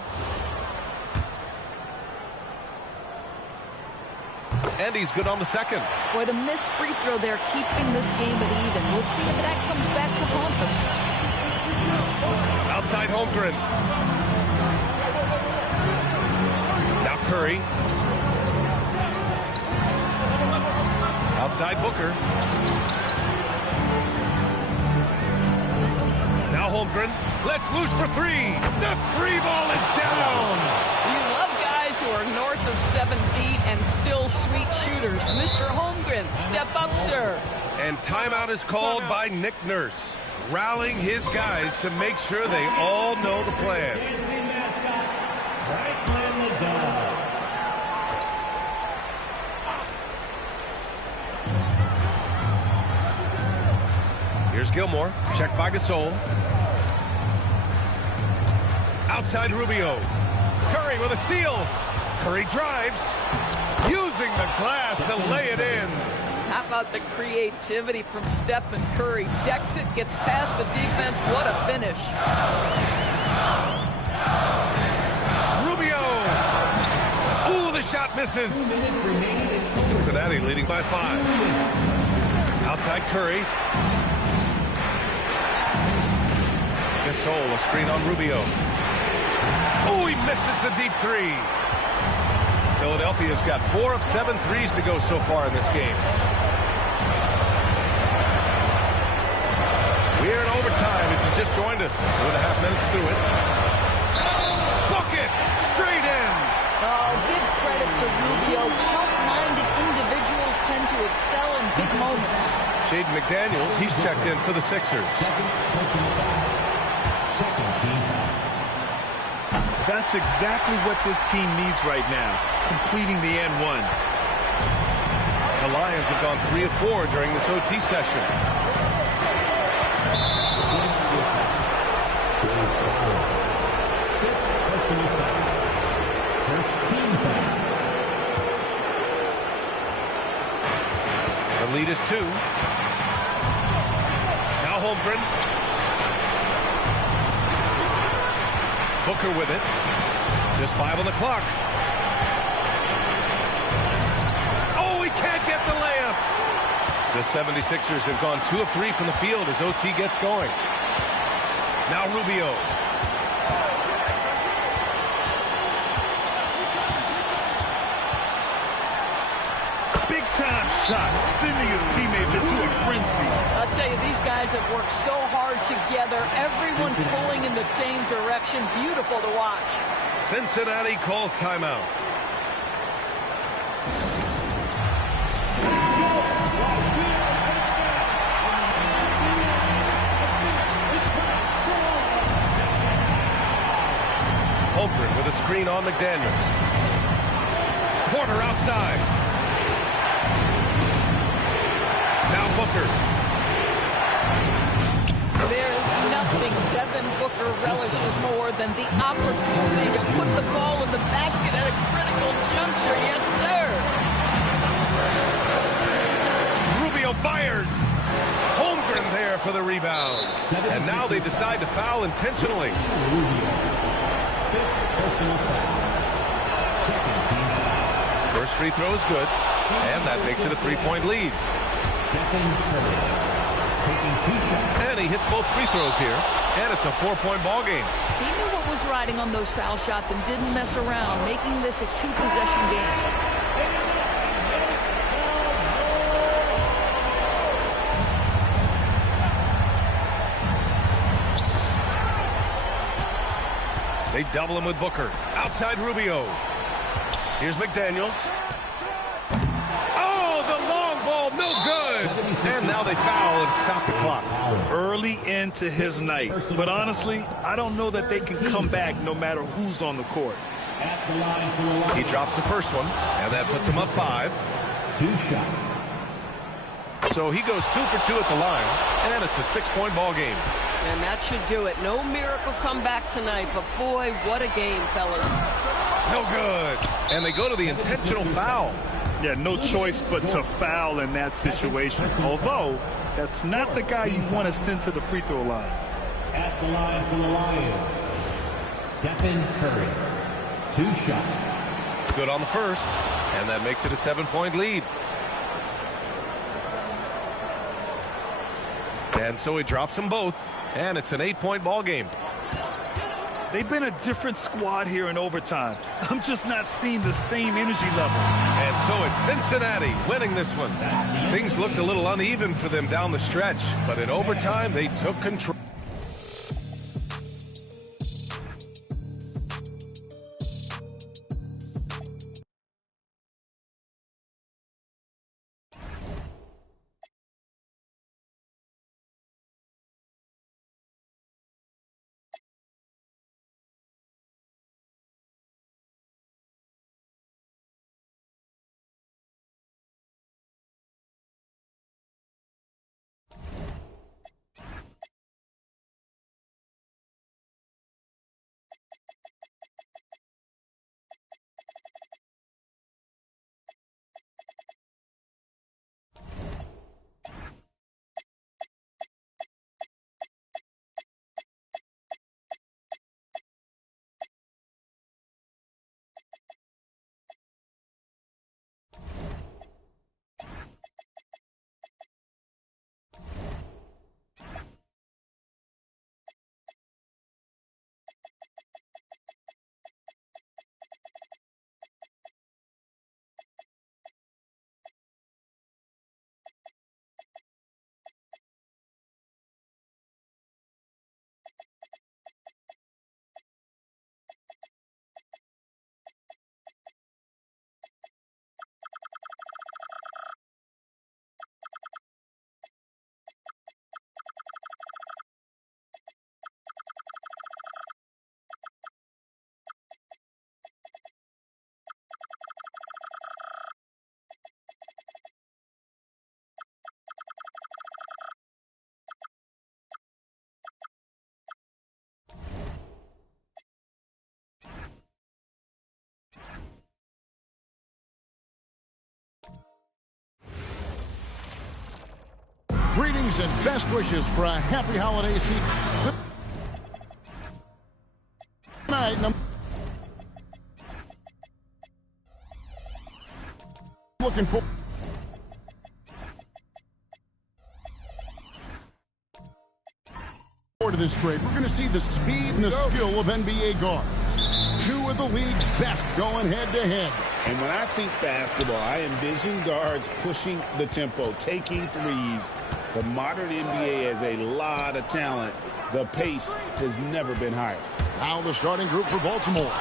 And he's good on the second. Boy, the missed free throw there keeping this game at even. We'll see if that comes back to haunt them. Outside Holmgren. Now Curry. Outside Booker. Now Holmgren. Let's loose for 3. The 3 ball is down. You love guys who are north of 7 feet and still sweet shooters. Mr. Holmgren, step up, sir. And timeout is called by Nick Nurse, rallying his guys to make sure they all know the plan. Here's Gilmore, checked by Gasol. Outside Rubio. Curry with a steal. Curry drives, using the glass to lay it in. How about the creativity from Stephen Curry? Decks it, gets past the defense. What a finish. Rubio. Ooh, the shot misses. Cincinnati leading by 5. Outside Curry. Gasol, a screen on Rubio. Oh, he misses the deep 3. Philadelphia's got 4 of 7 threes to go so far in this game. We're in overtime if you just joined us. 2.5 minutes through it. Bucket! Straight in! Oh, give credit to Rubio. Tough-minded individuals tend to excel in big moments. Jaden McDaniels, he's checked in for the Sixers. That's exactly what this team needs right now, completing the N1. The Lions have gone 3 of 4 during this OT session. The lead is 2. Now Holmgren. Booker with it. Just 5 on the clock. Oh, he can't get the layup. The 76ers have gone 2 of 3 from the field as OT gets going. Now Rubio. Big-time shot, sending his teammates into a frenzy. I'll tell you, these guys have worked so hard together. Everyone pulling in the same direction. Beautiful to watch. Cincinnati calls timeout. Holmgren with a screen on McDaniels. Porter outside. Now Booker. There is nothing Devin Booker relishes more than the opportunity to put the ball in the basket at a critical juncture. Yes, sir. Rubio fires. Holmgren there for the rebound. And now they decide to foul intentionally. First free throw is good. And that makes it a 3-point lead. And he hits both free throws here. And it's a 4-point ball game. He knew what was riding on those foul shots and didn't mess around, making this a 2-possession game. They double him with Booker. Outside Rubio. Here's McDaniels. Oh, the long ball, no good. And now they foul and stop the clock. Early into his night. But honestly, I don't know that they can come back no matter who's on the court. He drops the first one, and that puts him up 5. 2 shots. So he goes 2 for 2 at the line, and it's a 6-point ball game. And that should do it. No miracle comeback tonight, but boy, what a game, fellas. No good. And they go to the intentional foul. Yeah, no choice but to foul in that situation. Although, that's not the guy you want to send to the free throw line. At the line for the Lions, Stephen Curry. 2 shots. Good on the first, and that makes it a 7-point lead. And so he drops them both, and it's an 8-point ball game. They've been a different squad here in overtime. I'm just not seeing the same energy level. And so it's Cincinnati winning this one. Things looked a little uneven for them down the stretch, but in overtime they took control. Greetings and best wishes for a happy holiday season. Tonight, I'm looking forward to this trade. We're going to see the speed and the skill of NBA guards. 2 of the league's best going head-to-head. And when I think basketball, I envision guards pushing the tempo, taking threes. The modern NBA has a lot of talent. The pace has never been higher. Now the starting group for Baltimore.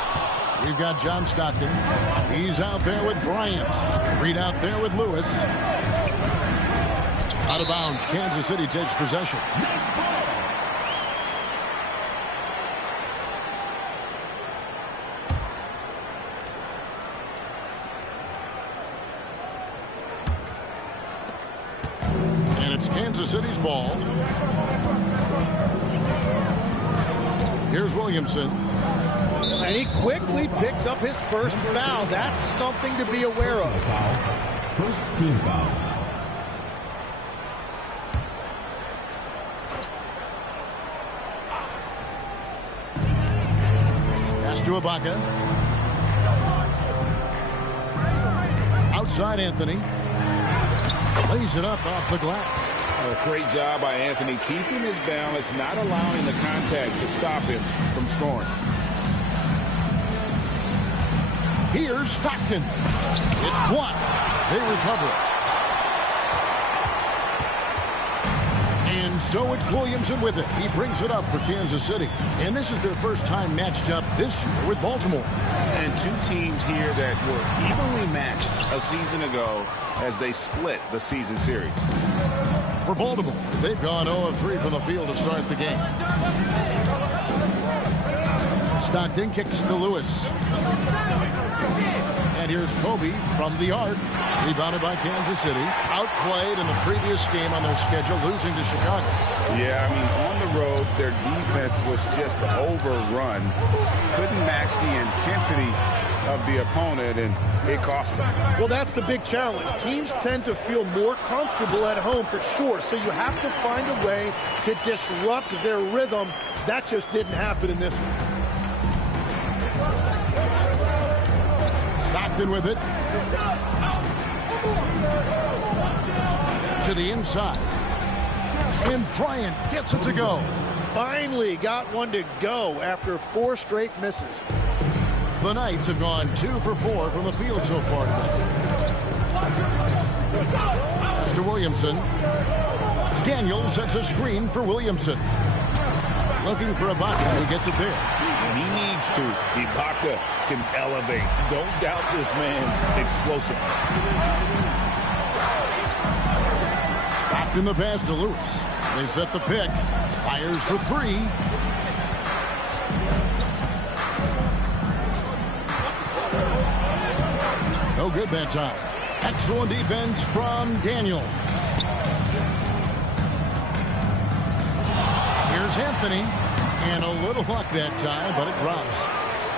We've got John Stockton. He's out there with Bryant. Reed out there with Lewis. Out of bounds. Kansas City takes possession. Kansas City's ball. Here's Williamson. And he quickly picks up his first foul. That's something to be aware of. First team foul. Pass to Ibaka. Outside Anthony. Lays it up off the glass. A great job by Anthony keeping his balance, not allowing the contact to stop him from scoring. Here's Stockton. It's blocked. They recover it. And so it's Williamson with it. He brings it up for Kansas City. And this is their first time matched up this year with Baltimore. And 2 teams here that were evenly matched a season ago as they split the season series. For Baltimore, they've gone 0 of 3 from the field to start the game. Stockton kicks to Lewis. And here's Kobe from the arc. Rebounded by Kansas City. Outplayed in the previous game on their schedule, losing to Chicago. Yeah, I mean, on the road, their defense was just overrun. Couldn't match the intensity of the opponent, and it cost them. Well, that's the big challenge. Teams tend to feel more comfortable at home for sure, so you have to find a way to disrupt their rhythm. That just didn't happen in this one. Stockton with it. To the inside. And Bryant gets it to go. Finally got one to go after 4 straight misses. The Knights have gone 2 for 4 from the field so far tonight. Mr. Williamson. Daniels sets a screen for Williamson. Looking for Ibaka, who gets it there. When he needs to, Ibaka can elevate. Don't doubt this man's explosive. Stopped in the pass to Lewis. They set the pick. Fires for 3. No good that time. Excellent defense from Daniel. Here's Anthony. And a little luck that time, but it drops.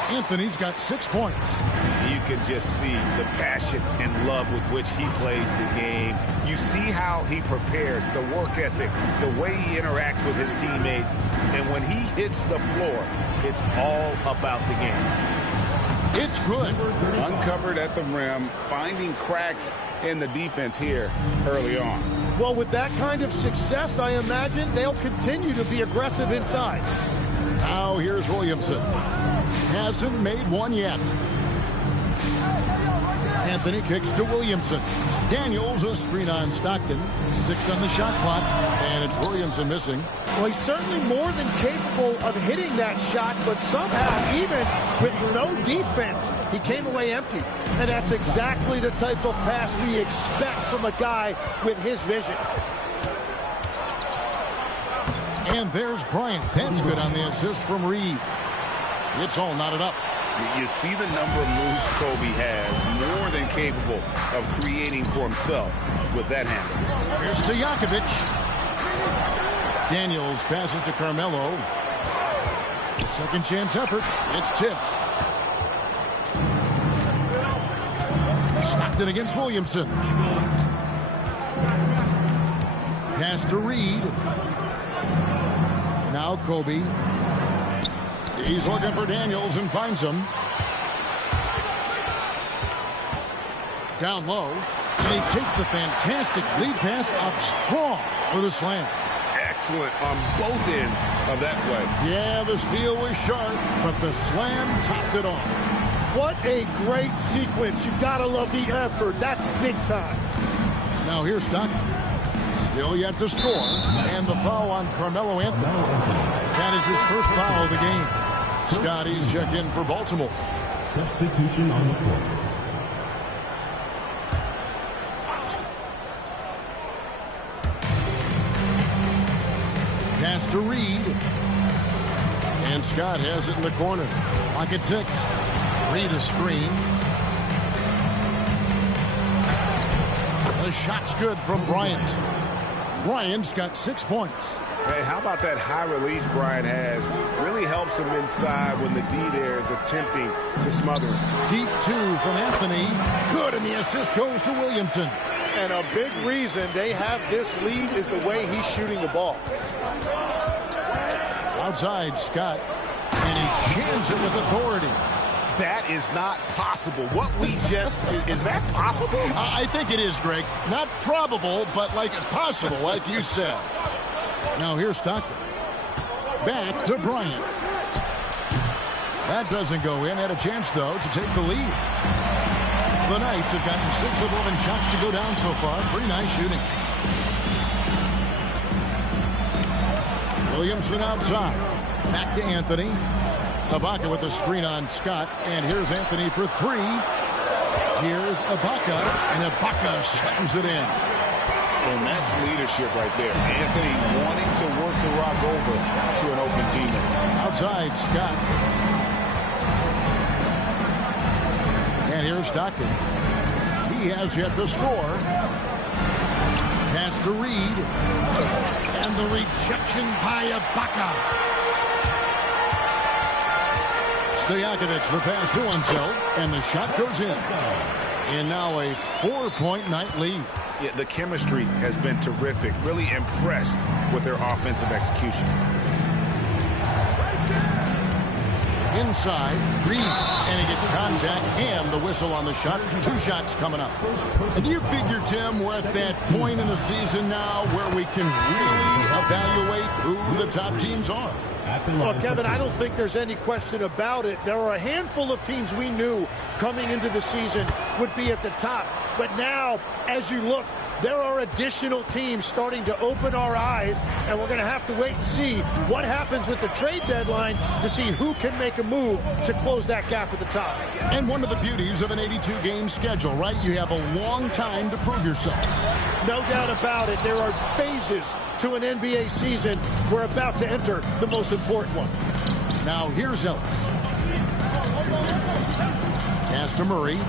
Anthony's got 6 points. You can just see the passion and love with which he plays the game. You see how he prepares, the work ethic, the way he interacts with his teammates. And when he hits the floor, it's all about the game. It's good. Uncovered at the rim, finding cracks in the defense here early on. Well, with that kind of success, I imagine they'll continue to be aggressive inside. Now here's Williamson. Hasn't made one yet. Anthony kicks to Williamson. Daniels a screen on Stockton. 6 on the shot clock, and it's Williamson missing. Well, he's certainly more than capable of hitting that shot, but somehow, even with no defense, he came away empty. And that's exactly the type of pass we expect from a guy with his vision. And there's Bryant. That's good on the assist from Reed. It's all knotted up. You see the number of moves Kobe has, more than capable of creating for himself with that handle. Here's to Jakovic. Daniels passes to Carmelo. A second chance effort. It's tipped. Stockton against Williamson. Pass to Reed. Now Kobe. He's looking for Daniels and finds him. Down low. And he takes the fantastic lead pass up strong for the slam. Excellent on both ends of that play. Yeah, the steal was sharp, but the slam topped it off. What a great sequence. You gotta love the effort. That's big time. Now here's Stockton. Still yet to score. And the foul on Carmelo Anthony. That is his first foul of the game. Scotty's checked in for Baltimore. Substitution on the court. Pass to Reed. And Scott has it in the corner. Clock at 6. Reed a screen. The shot's good from Bryant. Bryant's got 6 points. Hey, how about that high release Bryant has? Really helps him inside when the D there is attempting to smother him. Deep 2 from Anthony. Good, and the assist goes to Williamson. And a big reason they have this lead is the way he's shooting the ball. Outside, Scott. And he jams it with authority. That is not possible. What we just... is that possible? I think it is, Greg. Not probable, but like possible, like you said. Now here's Stockton. Back to Bryant. That doesn't go in. Had a chance, though, to take the lead. The Knights have gotten 6 of 11 shots to go down so far. Pretty nice shooting. Williamson outside. Back to Anthony. Ibaka with a screen on Scott. And here's Anthony for 3. Here's Ibaka. And Ibaka slams it in. And that's leadership right there. Anthony wanting to work the rock over to an open teammate. Outside, Scott. And here's Stockton. He has yet to score. Pass to Reed. And the rejection by Ibaka. Stojakovic, the pass to Unseld, and the shot goes in. And now a 4-point night lead. Yeah, the chemistry has been terrific. Really impressed with their offensive execution. Inside, Reed, and he gets contact and the whistle on the shot. 2 shots coming up. And do you figure, Tim, we're at that point in the season now where we can really evaluate who the top teams are? Well, Kevin, I don't think there's any question about it. There are a handful of teams we knew coming into the season would be at the top. But now, as you look, there are additional teams starting to open our eyes, and we're going to have to wait and see what happens with the trade deadline to see who can make a move to close that gap at the top. And one of the beauties of an 82-game schedule, right? You have a long time to prove yourself. No doubt about it. There are phases to an NBA season. We're about to enter the most important one. Now here's Ellis. Pass to Murray.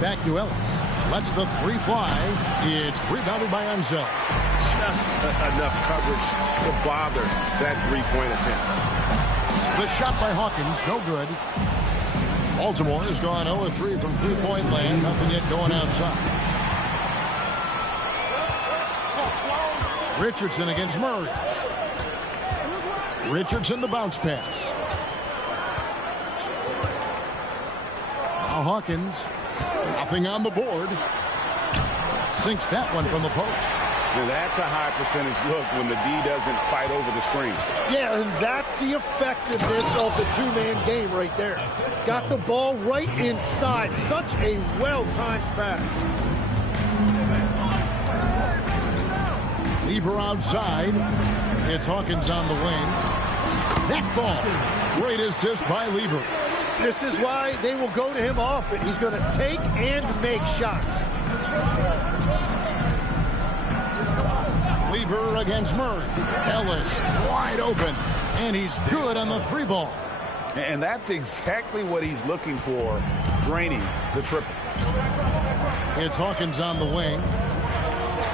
Back to Ellis. Lets the 3 fly. It's rebounded by Unseld. Just enough coverage to bother that 3-point attempt. The shot by Hawkins, no good. Baltimore has gone 0-3 from 3-point land. Nothing yet going outside. Richardson against Murray. Richardson, the bounce pass. Now Hawkins. Nothing on the board. Sinks that one from the post. Now that's a high percentage look when the D doesn't fight over the screen. Yeah, and that's the effectiveness of the 2-man game right there. Got the ball right inside. Such a well-timed pass. Lever outside. It's Hawkins on the wing. That ball. Great assist by Lever. This is why they will go to him often. He's going to take and make shots. Lever against Murray. Ellis wide open. And he's good on the 3 ball. And that's exactly what he's looking for, draining the triple. It's Hawkins on the wing.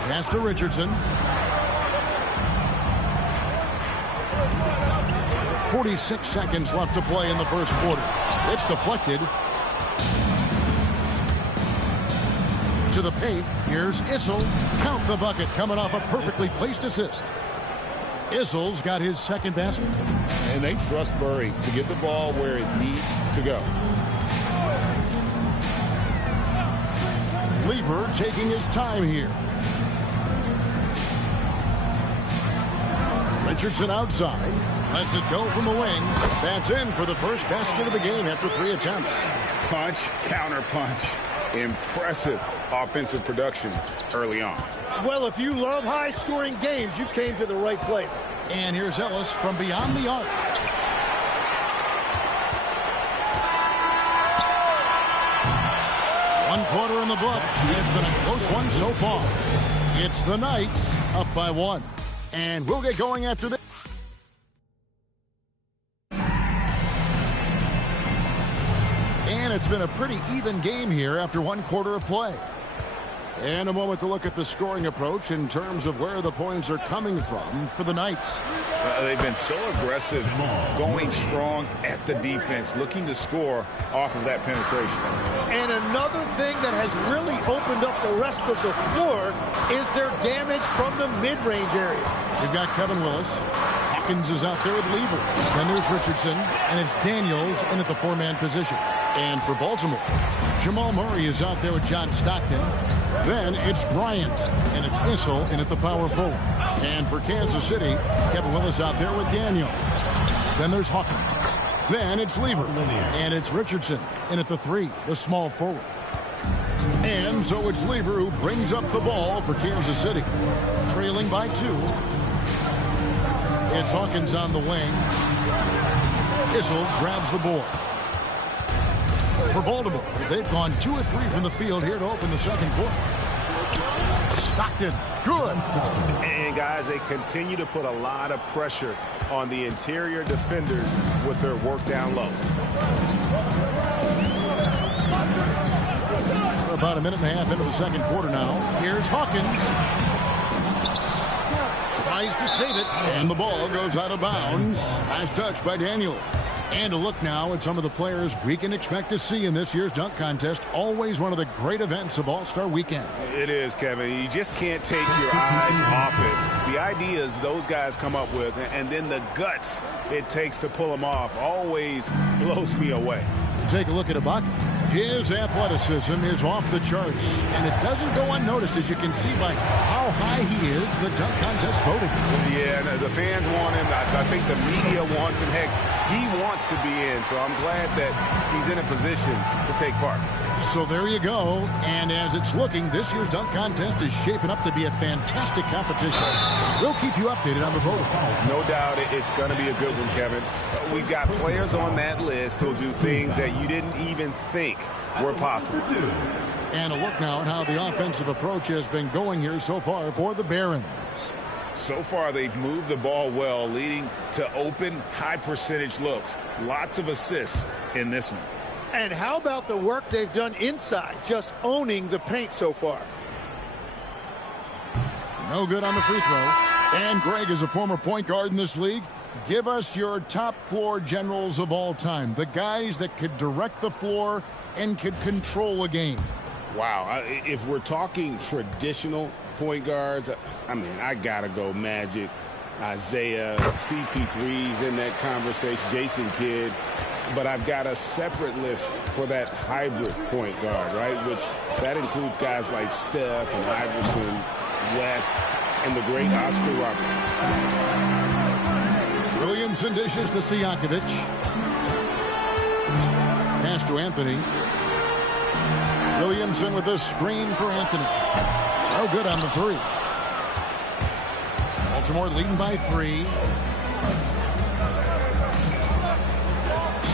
Pass to Richardson. 46 seconds left to play in the first quarter. It's deflected. To the paint. Here's Issel. Count the bucket coming off a perfectly placed assist. Issel's got his second basket. And they trust Murray to get the ball where it needs to go. Lever taking his time here. Richardson outside. Lets it go from the wing. That's in for the first basket of the game after 3 attempts. Punch, counter punch. Impressive offensive production early on. Well, if you love high-scoring games, you came to the right place. And here's Ellis from beyond the arc. One quarter in the books. It's been a close one so far. It's the Knights up by 1. And we'll get going after this. And it's been a pretty even game here after 1 quarter of play. And a moment to look at the scoring approach in terms of where the points are coming from for the Knights. They've been so aggressive, going strong at the defense, looking to score off of that penetration. And another thing that has really opened up the rest of the floor is their damage from the mid-range area. We've got Kevin Willis. Hawkins is out there with Lever. Then there's Richardson, and it's Daniels in at the 4-man position. And for Baltimore, Jamal Murray is out there with John Stockton. Then it's Bryant, and it's Issel in at the power forward. And for Kansas City, Kevin Willis out there with Daniel. Then there's Hawkins. Then it's Lever, and it's Richardson in at the 3, the small forward. And so it's Lever who brings up the ball for Kansas City, trailing by 2. It's Hawkins on the wing. Issel grabs the board. For Baltimore, they've gone 2 of 3 from the field here to open the second quarter. Stockton, good. And guys, they continue to put a lot of pressure on the interior defenders with their work down low. We're about a minute and a half into the second quarter now. Here's Hawkins. tries to save it, and the ball goes out of bounds. Nice touch by Daniels. And a look now at some of the players we can expect to see in this year's dunk contest. Always one of the great events of All-Star Weekend. It is, Kevin. You just can't take your eyes off it. The ideas those guys come up with, and then the guts it takes to pull them off, always blows me away. Take a look at Ibaka. His athleticism is off the charts, and it doesn't go unnoticed, as you can see by how high he is the dunk contest voting. Yeah, the fans want him. I think the media wants him. Heck, he wants to be in, so I'm glad that he's in a position to take part. So there you go, and as it's looking, this year's dunk contest is shaping up to be a fantastic competition. We'll keep you updated on the voting. No doubt it's going to be a good one, Kevin. We've got players on that list who'll do things that you didn't even think were possible. And a look now at how the offensive approach has been going here so far for the Barons. So far, they've moved the ball well, leading to open, high-percentage looks. Lots of assists in this one. And how about the work they've done inside, just owning the paint so far? No good on the free throw. And Greg is a former point guard in this league. Give us your top floor generals of all time, the guys that could direct the floor and could control a game. Wow, if we're talking traditional point guards, I mean, I gotta go Magic, Isaiah, CP3's in that conversation, Jason Kidd. But I've got a separate list for that hybrid point guard, right? Which that includes guys like Steph and Iverson, West, and the great Oscar Robertson. Williamson dishes to Stojakovic. Pass to Anthony. Williamson with a screen for Anthony. No good on the three. Baltimore leading by 3.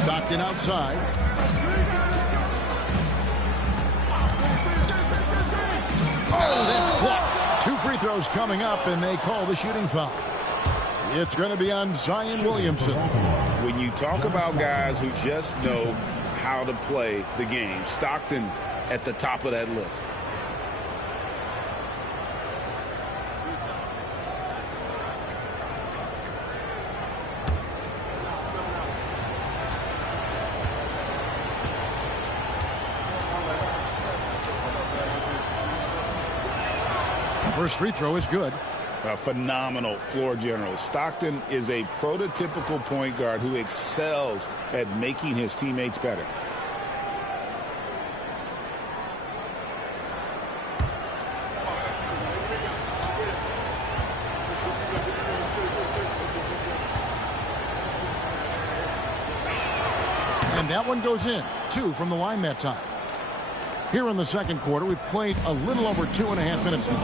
Stockton outside. Oh, that's blocked. 2 free throws coming up, and they call the shooting foul. It's going to be on Zion Williamson. When you talk about guys who just know how to play the game, Stockton at the top of that list. First free throw is good. A phenomenal floor general. Stockton is a prototypical point guard who excels at making his teammates better. And that one goes in. 2 from the line that time. Here in the second quarter, we've played a little over 2.5 minutes now.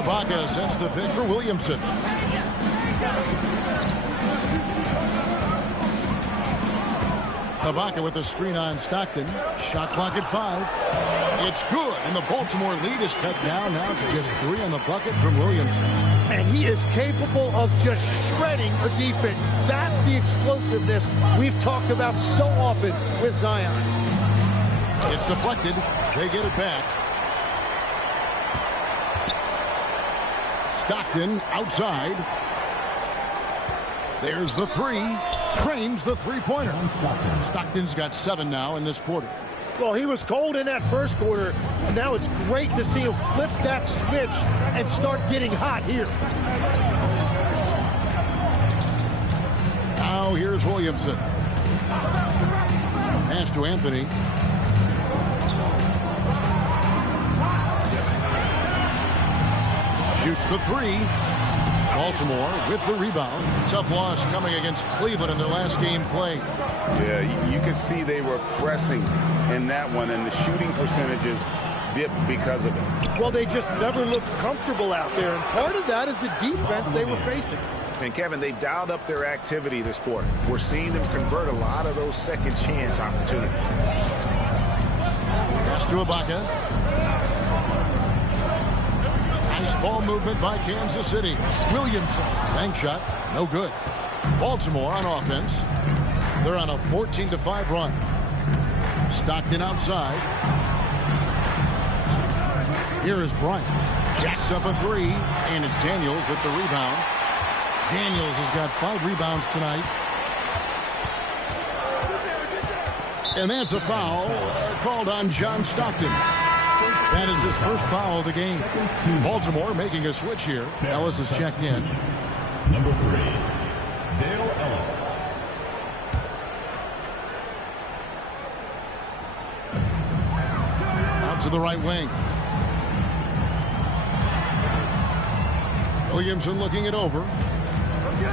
Ibaka sets the pick for Williamson. Ibaka with the screen on Stockton. Shot clock at 5. It's good, and the Baltimore lead is cut down now to just 3 on the bucket from Williamson. And he is capable of just shredding a defense. That's the explosiveness we've talked about so often with Zion. It's deflected. They get it back. Stockton outside. There's the 3. Cranes the three-pointer. Stockton's got 7 now in this quarter. Well, he was cold in that first quarter. Now it's great to see him flip that switch and start getting hot here. Now here's Williamson. Pass to Anthony. Shoots the 3. Baltimore with the rebound. Tough loss coming against Cleveland in their last game played. Yeah, you could see they were pressing in that one, and the shooting percentages dipped because of it. Well, they just never looked comfortable out there, and part of that is the defense they were facing. And, Kevin, they dialed up their activity this quarter. We're seeing them convert a lot of those second chance opportunities. Pass to Ibaka. Nice ball movement by Kansas City. Williamson, bank shot, no good. Baltimore on offense. They're on a 14-5 run. Stockton outside. Here is Bryant. Jacks up a three, and it's Daniels with the rebound. Daniels has got 5 rebounds tonight. And that's a foul called on John Stockton. That is his first foul of the game. Baltimore making a switch here. Ellis is checked in. Number 3, Dale Ellis. Out to the right wing. Williamson looking it over.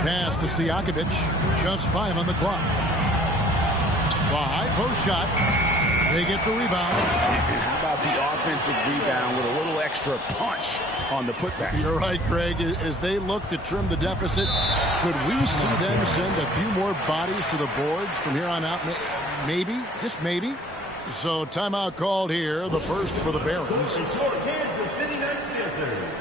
Pass to Stojakovic. Just 5 on the clock. The high post shot. They get the rebound. And how about the offensive rebound with a little extra punch on the putback? You're right, Craig. As they look to trim the deficit, could we see them send a few more bodies to the boards from here on out? Maybe. Just maybe. So timeout called here. The first for the Barons. It's your Kansas City Knights dancers.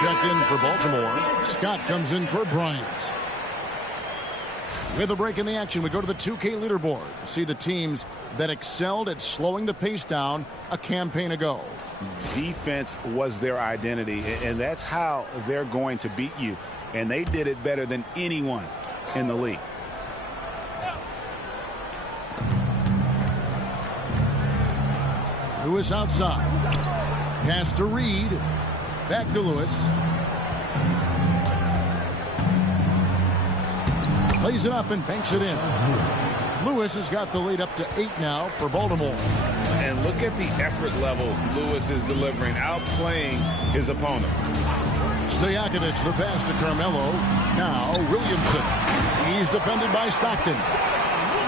Checked in for Baltimore. Scott comes in for Bryant. With a break in the action, we go to the 2K leaderboard to see the teams that excelled at slowing the pace down a campaign ago. Defense was their identity, and that's how they're going to beat you. And they did it better than anyone in the league. Lewis outside. Pass to Reed. Back to Lewis. Lays it up and banks it in. Lewis has got the lead up to 8 now for Baltimore. And look at the effort level Lewis is delivering, outplaying his opponent. Stojakovic, the pass to Carmelo. Now Williamson. He's defended by Stockton.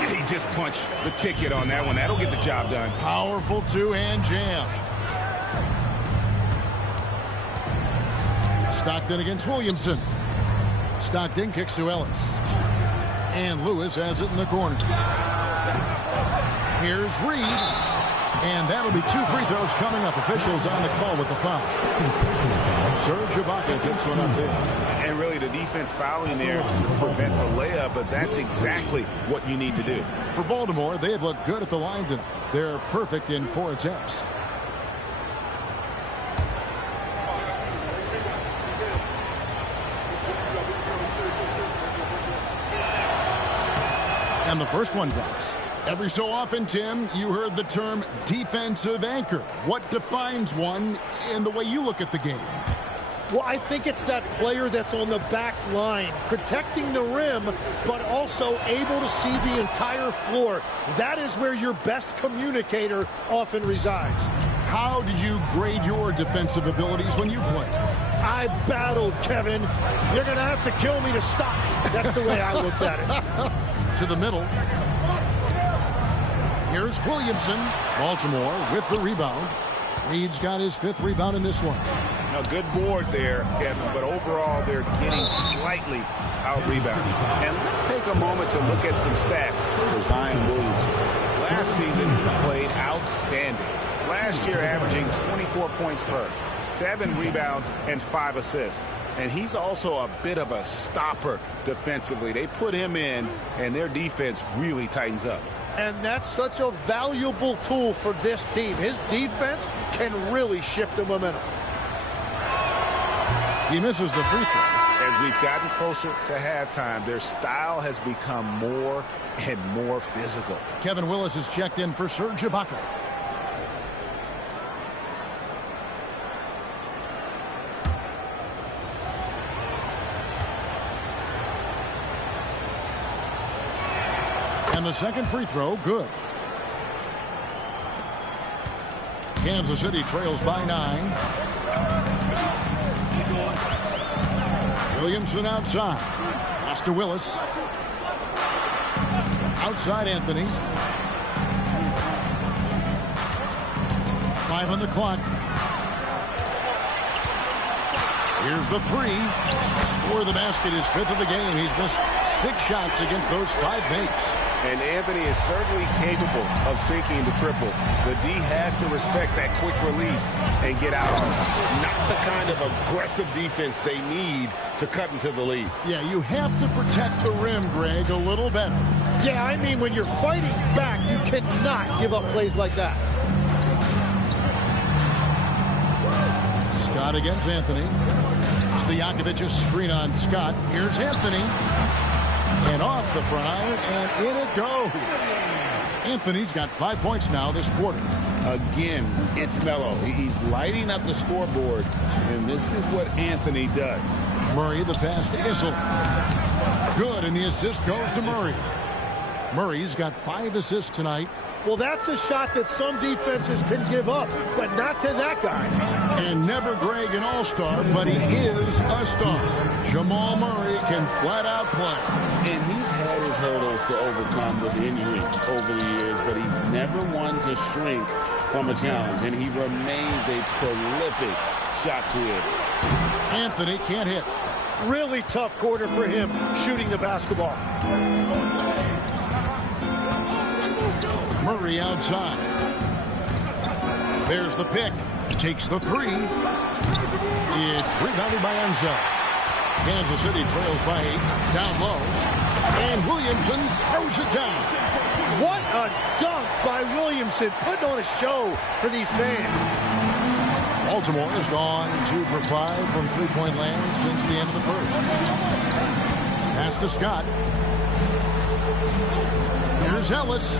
He just punched the ticket on that one. That'll get the job done. Powerful two-hand jam. Stockton against Williamson. Stockton kicks to Ellis. And Lewis has it in the corner. Here's Reed. And that'll be 2 free throws coming up. Officials on the call with the foul. Serge Ibaka gets one up there. And really the defense fouling there to prevent the layup, but that's exactly what you need to do. For Baltimore, they have looked good at the line tonight. They're perfect in 4 attempts. And the first one drops. Every so often, Tim, you heard the term defensive anchor. What defines one in the way you look at the game? Well, I think it's that player that's on the back line, protecting the rim, but also able to see the entire floor. That is where your best communicator often resides. How did you grade your defensive abilities when you played? I battled, Kevin. You're going to have to kill me to stop. That's the way I looked at it. To the middle. Here's Williamson. Baltimore with the rebound. Reed's got his 5th rebound in this one. A good board there, Kevin, but overall they're getting slightly out-rebounded. And let's take a moment to look at some stats for Zion Williamson. Last season, he played outstanding. Last year, averaging 24 points per, 7 rebounds, and 5 assists. And he's also a bit of a stopper defensively. They put him in, and their defense really tightens up. And that's such a valuable tool for this team. His defense can really shift the momentum. He misses the free throw. As we've gotten closer to halftime, their style has become more and more physical. Kevin Willis is checked in for Serge Ibaka. And the second free throw, good. Kansas City trails by 9. Williamson outside. Pass to Willis. Outside Anthony. 5 on the clock. Here's the 3. Score the basket, his 5th of the game. He's missed 6 shots against those 5 mates. And Anthony is certainly capable of sinking the triple. The D has to respect that quick release and get out on it. Not the kind of aggressive defense they need to cut into the lead. Yeah, you have to protect the rim, Greg, a little better. Yeah, I mean, when you're fighting back, you cannot give up plays like that. Scott against Anthony. Stojakovic's screen on Scott. Here's Anthony. And off the front iron, and in it goes. Anthony's got 5 points now this quarter. Again, it's Melo. He's lighting up the scoreboard, and this is what Anthony does. Murray, the pass to Issel. Good, and the assist goes to Murray. Murray's got 5 assists tonight. Well, that's a shot that some defenses can give up, but not to that guy. And never Greg an all-star, but he is a star. Jamal Murray can flat out play. And he's had his hurdles to overcome with injury over the years, but he's never one to shrink from a challenge, and he remains a prolific shot creator. Anthony can't hit. Really tough quarter for him shooting the basketball. Murray outside. There's the pick. He takes the 3. It's rebounded by Enzo. Kansas City trails by 8. Down low. And Williamson throws it down. What a dunk by Williamson. Putting on a show for these fans. Baltimore has gone 2 for 5 from three-point land since the end of the first. Pass to Scott. Here's Ellis.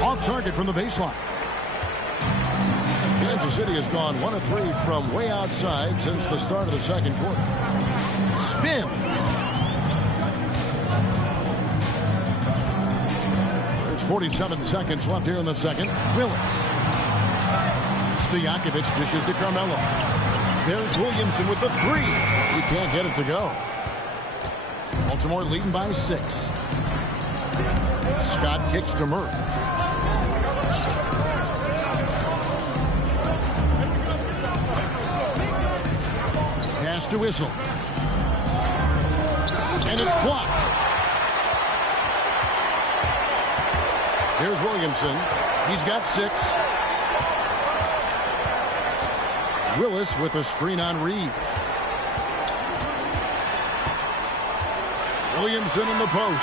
Off target from the baseline. Kansas City has gone 1 of 3 from way outside since the start of the second quarter. Spins. There's 47 seconds left here in the second. Willis. Stojakovic dishes to Carmelo. There's Williamson with the 3. He can't get it to go. Baltimore leading by 6. Scott kicks to Murray. Pass to Issel. And it's blocked. Here's Williamson. He's got 6. Willis with a screen on Reed. Williamson in the post.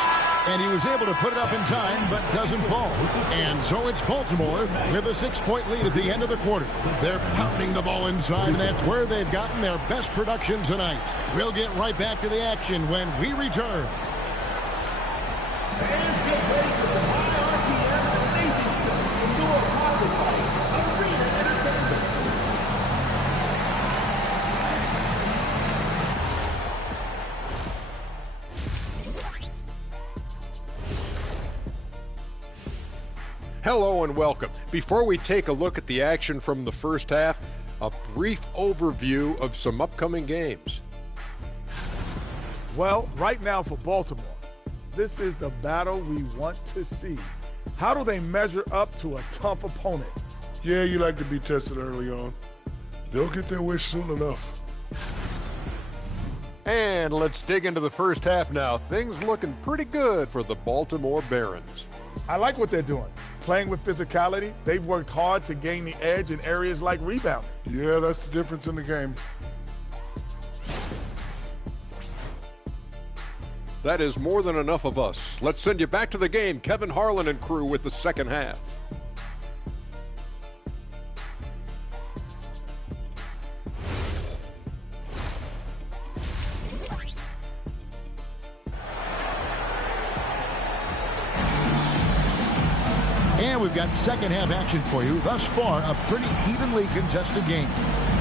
And he was able to put it up in time, but doesn't fall. And so it's Baltimore with a 6-point lead at the end of the quarter. They're pounding the ball inside, and that's where they've gotten their best production tonight. We'll get right back to the action when we return. Hello and welcome. Before we take a look at the action from the first half, a brief overview of some upcoming games. Well, right now for Baltimore, this is the battle we want to see. How do they measure up to a tough opponent? Yeah, you like to be tested early on. They'll get their wish soon enough. And let's dig into the first half now. Things looking pretty good for the Baltimore Barons. I like what they're doing. Playing with physicality, they've worked hard to gain the edge in areas like rebounding. Yeah, that's the difference in the game. That is more than enough of us. Let's send you back to the game. Kevin Harlan and crew with the second half. And we've got second half action for you. Thus far, a pretty evenly contested game.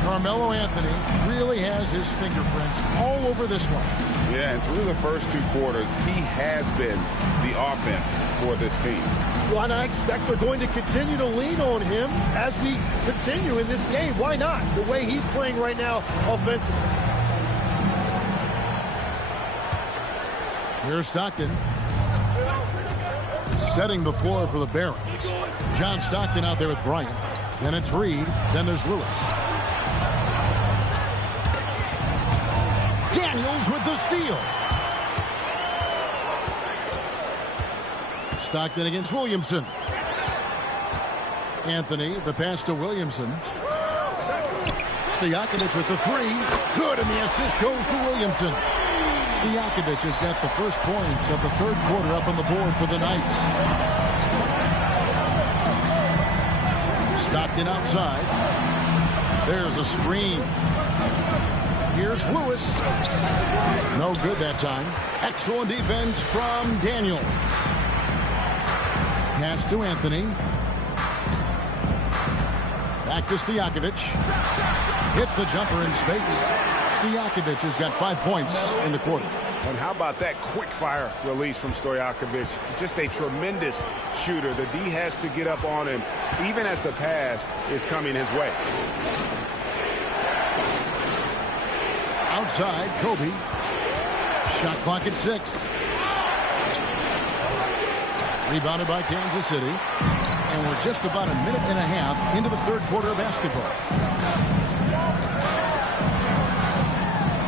Carmelo Anthony really has his fingerprints all over this one. Yeah, and through the first 2 quarters, he has been the offense for this team. Well, and I expect they're going to continue to lean on him as we continue in this game. Why not? The way he's playing right now offensively. Here's Stockton. Setting the floor for the Barons. John Stockton out there with Bryant. Then it's Reed. Then there's Lewis. Daniels with the steal. Stockton against Williamson. Anthony, the pass to Williamson. Stojakovic with the 3. Good, and the assist goes to Williamson. Stojakovic has got the first points of the 3rd quarter up on the board for the Knights. Stockton outside. There's a screen. Here's Lewis. No good that time. Excellent defense from Daniel. Pass to Anthony. Back to Stojakovic. Hits the jumper in space. Stojakovic has got 5 points in the quarter. And how about that quick fire release from Stojakovic? Just a tremendous shooter. The D has to get up on him even as the pass is coming his way. Outside, Kobe. Shot clock at 6. Rebounded by Kansas City. And we're just about a minute and a half into the 3rd quarter of basketball.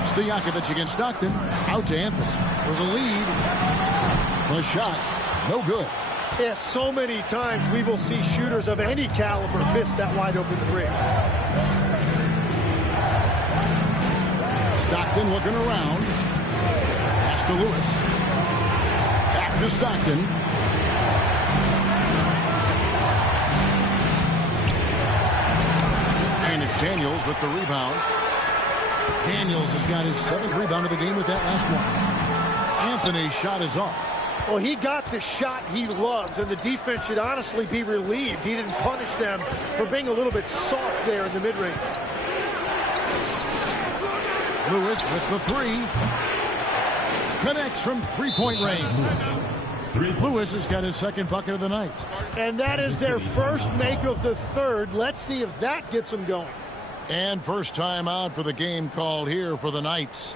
Stojakovic against Stockton. Out to Anthony for the lead. The shot, no good. Yeah, so many times we will see shooters of any caliber miss that wide open 3. Stockton looking around. Pass to Lewis. Back to Stockton. And it's Daniels with the rebound. Daniels has got his 7th rebound of the game with that last one. Anthony's shot is off. Well, he got the shot he loves, and the defense should honestly be relieved. He didn't punish them for being a little bit soft there in the mid-range. Lewis with the 3. Connects from 3-point range. Lewis has got his 2nd bucket of the night. And that is their first make of the 3rd. Let's see if that gets them going. And first time out for the game called here for the Knights.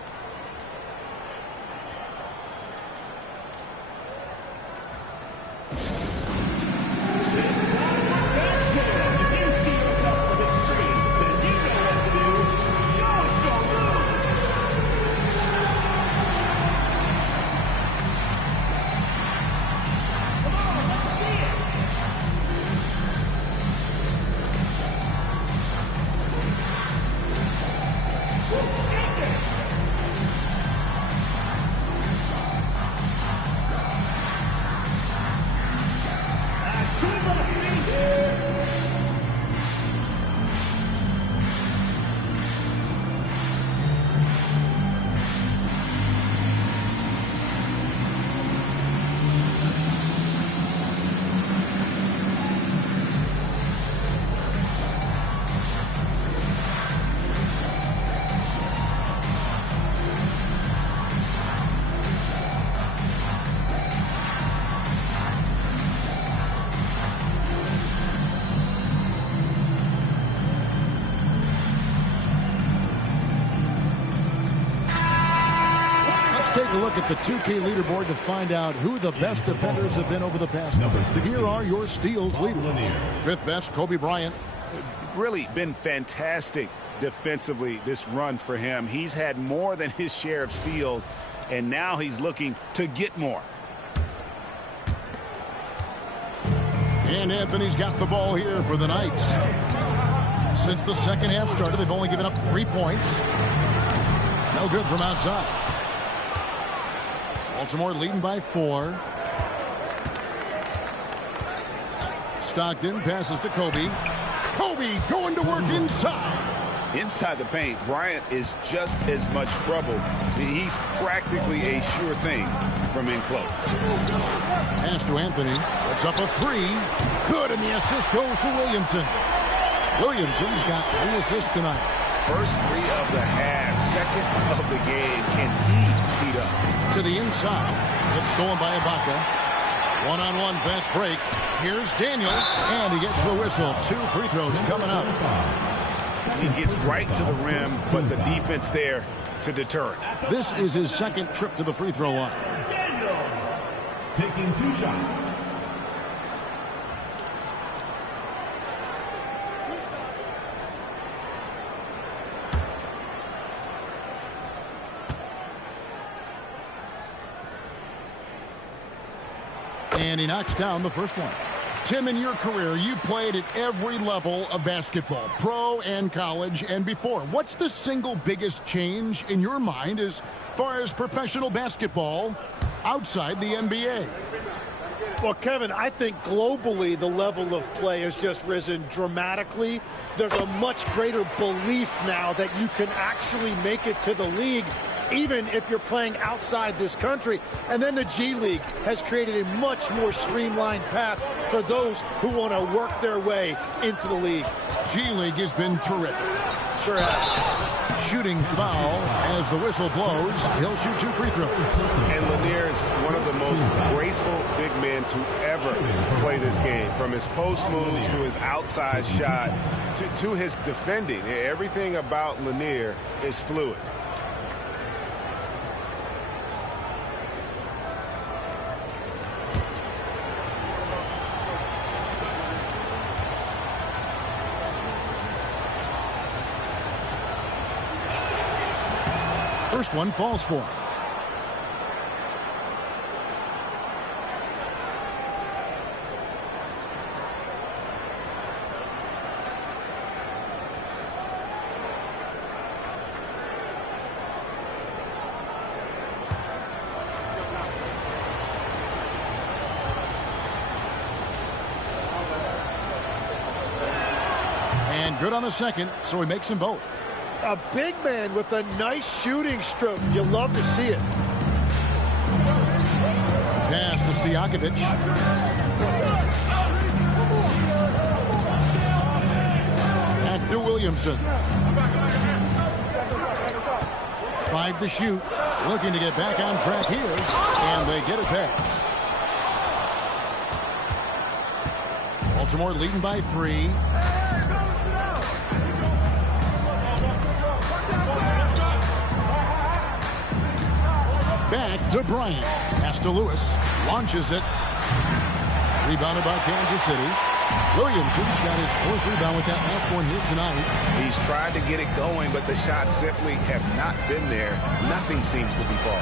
Take a look at the 2K leaderboard to find out who the best defenders have been over the past number. Here are your steals leaders. 5th best, Kobe Bryant. Really been fantastic defensively this run for him. He's had more than his share of steals, and now he's looking to get more. And Anthony's got the ball here for the Knights. Since the 2nd half started, they've only given up 3 points. No good from outside. Baltimore leading by 4. Stockton passes to Kobe. Kobe going to work inside. Inside the paint, Bryant is just as much trouble. He's practically a sure thing. from in close. Pass to Anthony. It's up a three. Good, and the assist goes to Williamson. Williamson's got 3 assists tonight. First 3 of the half, second of the game. Can he heat up? To the inside. It's stolen by Ibaka. One-on-one fast break. Here's Daniels, and he gets the whistle. 2 free throws coming up. He gets right to the rim, but the defense there to deter it. This is his second trip to the free throw line. Daniels taking 2 shots. And he knocks down the first one. Tim, in your career, you played at every level of basketball, pro and college and before. What's the single biggest change in your mind as far as professional basketball outside the NBA? Well, Kevin, I think globally the level of play has just risen dramatically. There's a much greater belief now that you can actually make it to the league, even if you're playing outside this country. And then the G League has created a much more streamlined path for those who want to work their way into the league. G League has been terrific. Sure has. Shooting foul as the whistle blows. He'll shoot 2 free throws. And Lanier is one of the most graceful big men to ever play this game. From his post moves to his outside shot to his defending. Everything about Lanier is fluid. First one falls for him. And good on the second, so he makes them both. A big man with a nice shooting stroke. You love to see it. Pass to Stojakovic. Back to Williamson. 5 to shoot. Looking to get back on track here. And they get it back. Baltimore leading by 3. Back to Bryant. Pass to Lewis. Launches it. Rebounded by Kansas City. Williamson's got his 4th rebound with that last one here tonight. He's tried to get it going, but the shots simply have not been there. Nothing seems to be falling.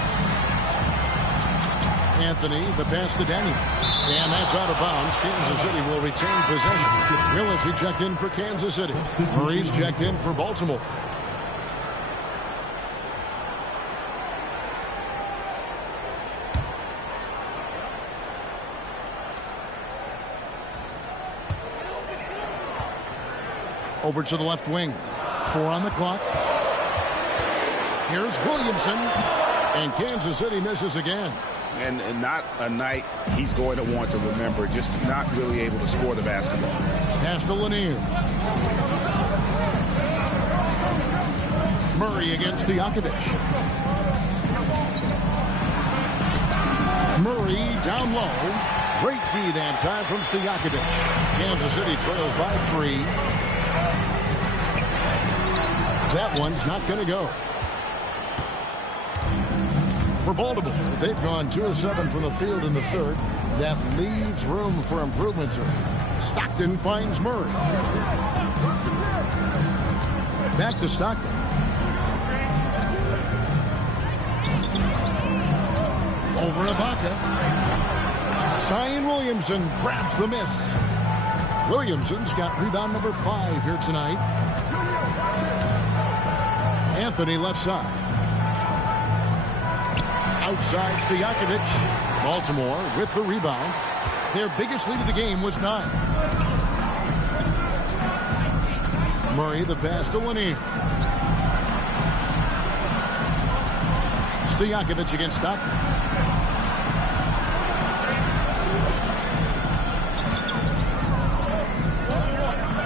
Anthony, the pass to Daniels. And that's out of bounds. Kansas City will retain possession. Willis, he checked in for Kansas City. Murray's checked in for Baltimore. Over to the left wing. 4 on the clock. Here's Williamson. And Kansas City misses again. And not a night he's going to want to remember. Just not really able to score the basketball. Pass to Lanier. Murray against Stojakovic. Murray down low. Great D that time from Stojakovic. Kansas City trails by 3. That one's not going to go. For Baltimore, they've gone 2 of 7 from the field in the 3rd. That leaves room for improvement, sir. Stockton finds Murray. Back to Stockton. Over Ibaka. Zion Williamson grabs the miss. Williamson's got rebound number 5 here tonight. Anthony left side. Outside Stojakovic. Baltimore with the rebound. Their biggest lead of the game was 9. Murray the pass to Lanier. Stojakovic against Stockton.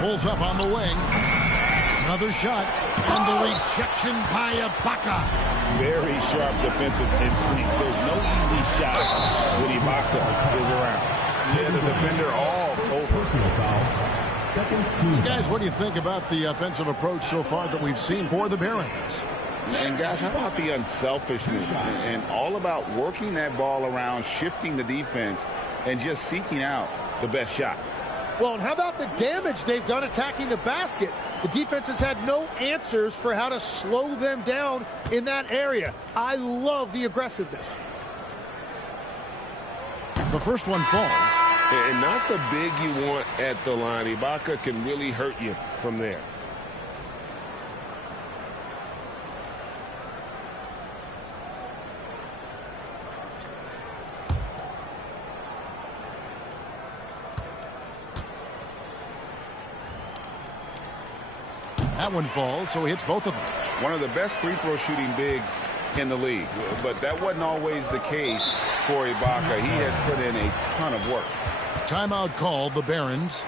Pulls up on the wing. Another shot. And the rejection by Ibaka. Very sharp defensive instincts. There's no easy shots when Ibaka is around. Yeah, the defender all over. Guys, what do you think about the offensive approach so far that we've seen for the Barons? And guys, how about the unselfishness and all about working that ball around, shifting the defense, and just seeking out the best shot? Well, and how about the damage they've done attacking the basket? The defense has had no answers for how to slow them down in that area. I love the aggressiveness. The first one falls. And not the big you want at the line. Ibaka can really hurt you from there. That one falls, so he hits both of them. One of the best free throw shooting bigs in the league. But that wasn't always the case for Ibaka. He has put in a ton of work. Timeout called, the Barons.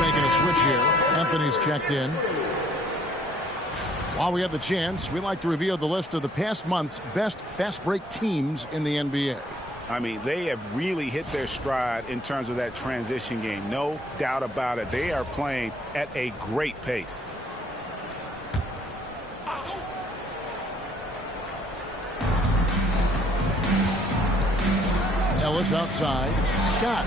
Making a switch here. Anthony's checked in. While we have the chance, we like to reveal the list of the past month's best fast break teams in the NBA. I mean, they have really hit their stride in terms of that transition game. No doubt about it. They are playing at a great pace. Ellis outside. Scott.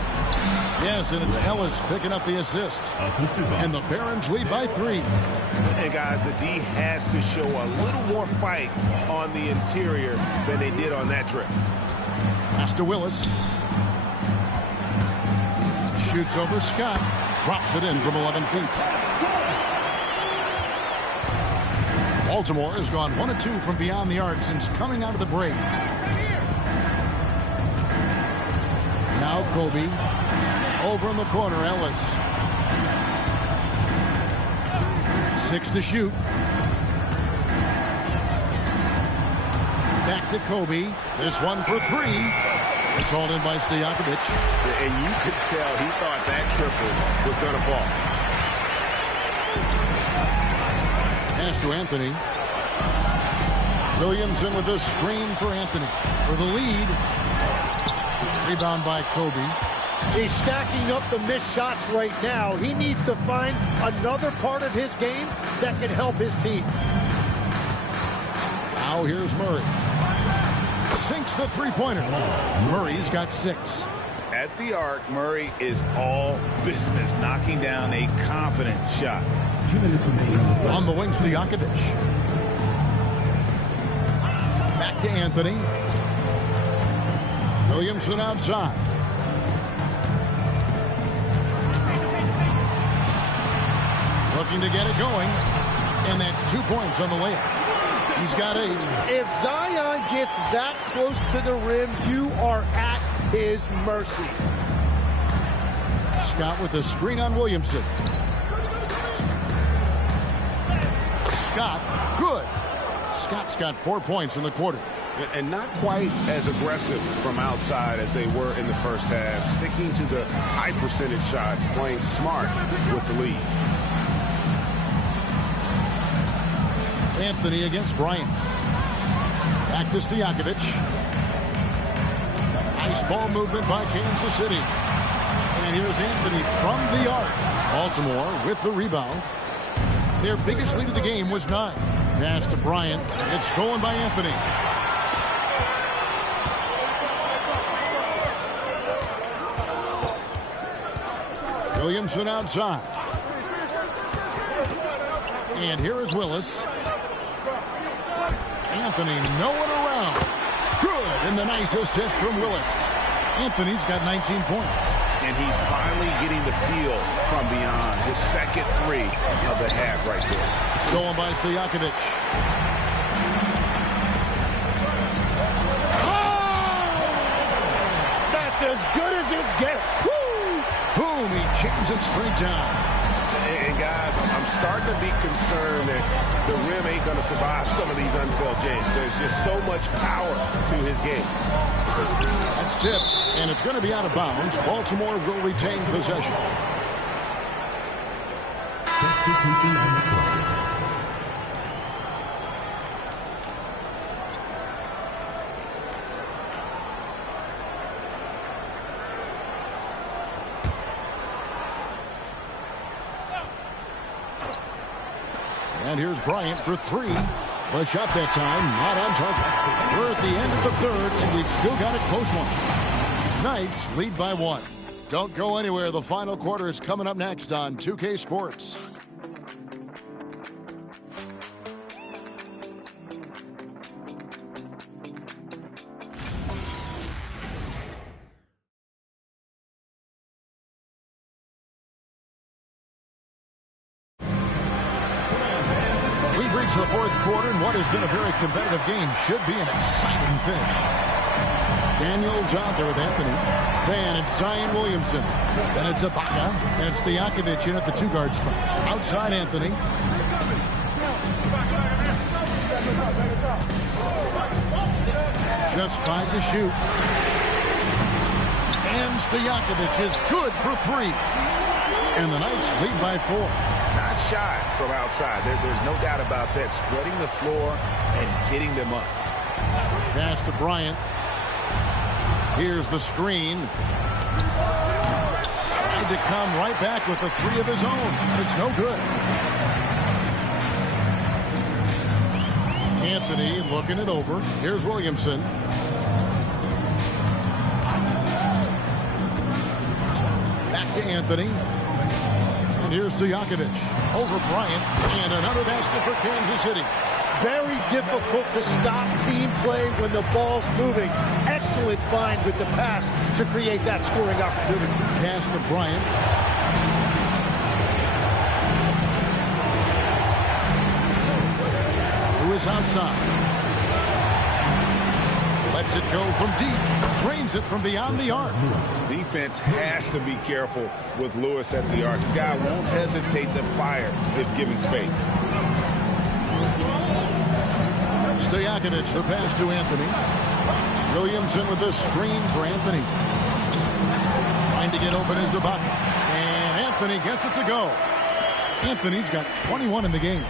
Yes, and it's Ellis picking up the assist. And the Barons lead by 3. And guys, the D has to show a little more fight on the interior than they did on that trip. Pass to Willis. Shoots over Scott. Drops it in from 11 feet. Baltimore has gone 1 of 2 from beyond the arc since coming out of the break. Now Kobe. Over in the corner, Ellis. 6 to shoot. Back to Kobe. This one for 3. It's hauled in by Stojakovic. And you could tell he thought that triple was going to fall. Pass to Anthony. Williamson with a screen for Anthony. For the lead. Rebound by Kobe. He's stacking up the missed shots right now. He needs to find another part of his game that can help his team. Now here's Murray. Sinks the three-pointer. Murray's got 6. At the arc, Murray is all business, knocking down a confident shot. On the wing, Stojakovic. Back to Anthony. Williamson outside. Looking to get it going. And that's 2 points on the layup. He's got 8. If Zion gets that close to the rim, you are at his mercy. Scott with a screen on Williamson. Scott, good. Scott's got 4 points in the quarter. And not quite as aggressive from outside as they were in the first half. Sticking to the high percentage shots, playing smart with the lead. Anthony against Bryant. Back to Stojakovic. Nice ball movement by Kansas City. And here's Anthony from the arc. Baltimore with the rebound. Their biggest lead of the game was 9. Pass to Bryant. It's stolen by Anthony. Williamson outside. And here is Willis. Anthony, no one around. Good, and the nice assist from Willis. Anthony's got 19 points. And he's finally getting the feel from beyond. His second 3 of the half right there. Stolen by Stojakovic. Oh! That's as good as it gets. Woo! Boom, he jams it straight down. And guys, I'm starting to be concerned that the rim ain't going to survive some of these unsailed jams. There's just so much power to his game. That's tipped, and it's going to be out of bounds. Baltimore will retain possession. And here's Bryant for 3. The shot that time, not on target. We're at the end of the 3rd, and we've still got a close one. Knights lead by 1. Don't go anywhere. The final quarter is coming up next on 2K Sports. The 4th quarter, and what has been a very competitive game should be an exciting finish. Daniels out there with Anthony. Then it's Zion Williamson. Then it's Ibaka. And it's Stojakovic in at the 2-guard spot. Outside Anthony. Just 5 to shoot. And Stojakovic is good for 3. And the Knights lead by 4. Not shy from outside. There's no doubt about that. Spreading the floor and getting them up. Pass to Bryant. Here's the screen. Tried to come right back with a 3 of his own. It's no good. Anthony looking it over. Here's Williamson. Back to Anthony. And here's Stojakovic over Bryant, and another basket for Kansas City. Very difficult to stop team play when the ball's moving. Excellent find with the pass to create that scoring opportunity. Pass to Bryant. Who is outside. Lets it go from deep. Drains it from beyond the arc. Defense has to be careful with Lewis at the arc. The guy won't hesitate to fire if given space. Stojakovic, the pass to Anthony. Williamson with the screen for Anthony. Trying to get open is Ibaka. And Anthony gets it to go. Anthony's got 21 in the game.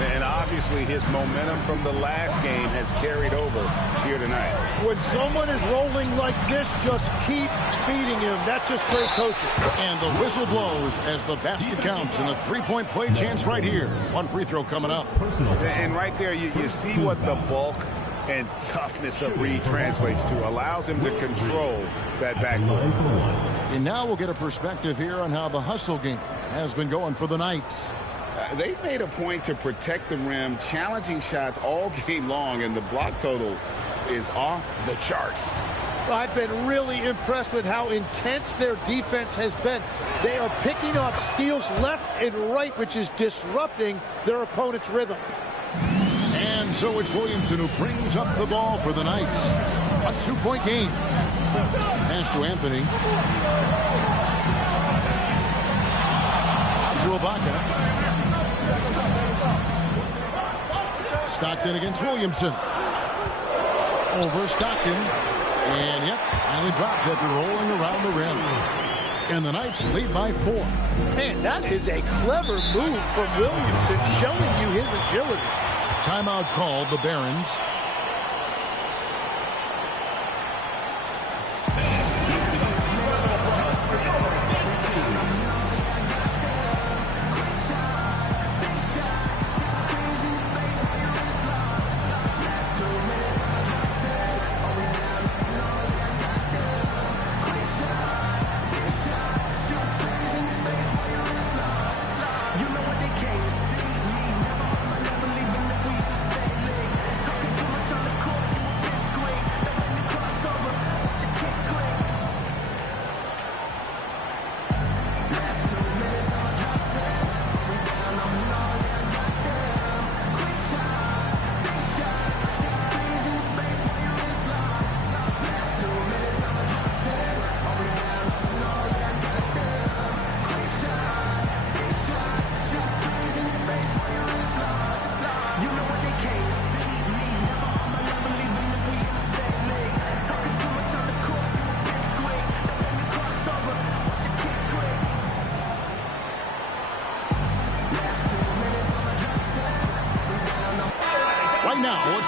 And obviously his momentum from the last game has carried over here tonight. When someone is rolling like this, just keep feeding him. That's just great coaching. And the whistle blows as the basket counts, and a 3-point play chance right here. 1 free throw coming up. And right there, you see what the bulk and toughness of Reed translates to. Allows him to control that backcourt. And now we'll get a perspective here on how the hustle game has been going for the Knights. They've made a point to protect the rim, challenging shots all game long, and the block total is off the charts. I've been really impressed with how intense their defense has been. They are picking up steals left and right, which is disrupting their opponent's rhythm. And so it's Williamson who brings up the ball for the Knights. A 2-point game. Pass to Anthony. To Ibaka. Stockton against Williamson. Over Stockton. And yep, finally drops after rolling around the rim. And the Knights lead by 4. Man, that is a clever move from Williamson, showing you his agility. Timeout called, the Barons.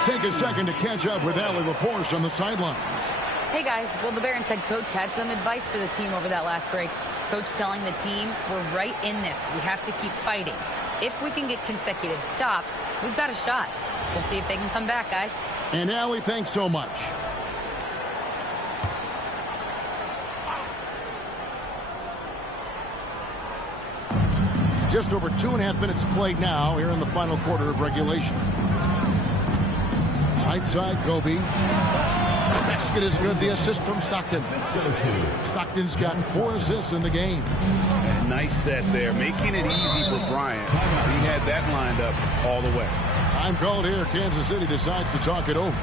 Take a second to catch up with Allie LaForce on the sidelines. Hey guys, well the Barons head coach had some advice for the team over that last break. Coach telling the team, we're right in this. We have to keep fighting. If we can get consecutive stops, we've got a shot. We'll see if they can come back, guys. And Allie, thanks so much. Just over 2.5 minutes played now here in the final quarter of regulation. Right side, Kobe. Basket is good. The assist from Stockton. Stockton's got 4 assists in the game. And nice set there, making it easy for Bryant. He had that lined up all the way. Time called here. Kansas City decides to talk it over.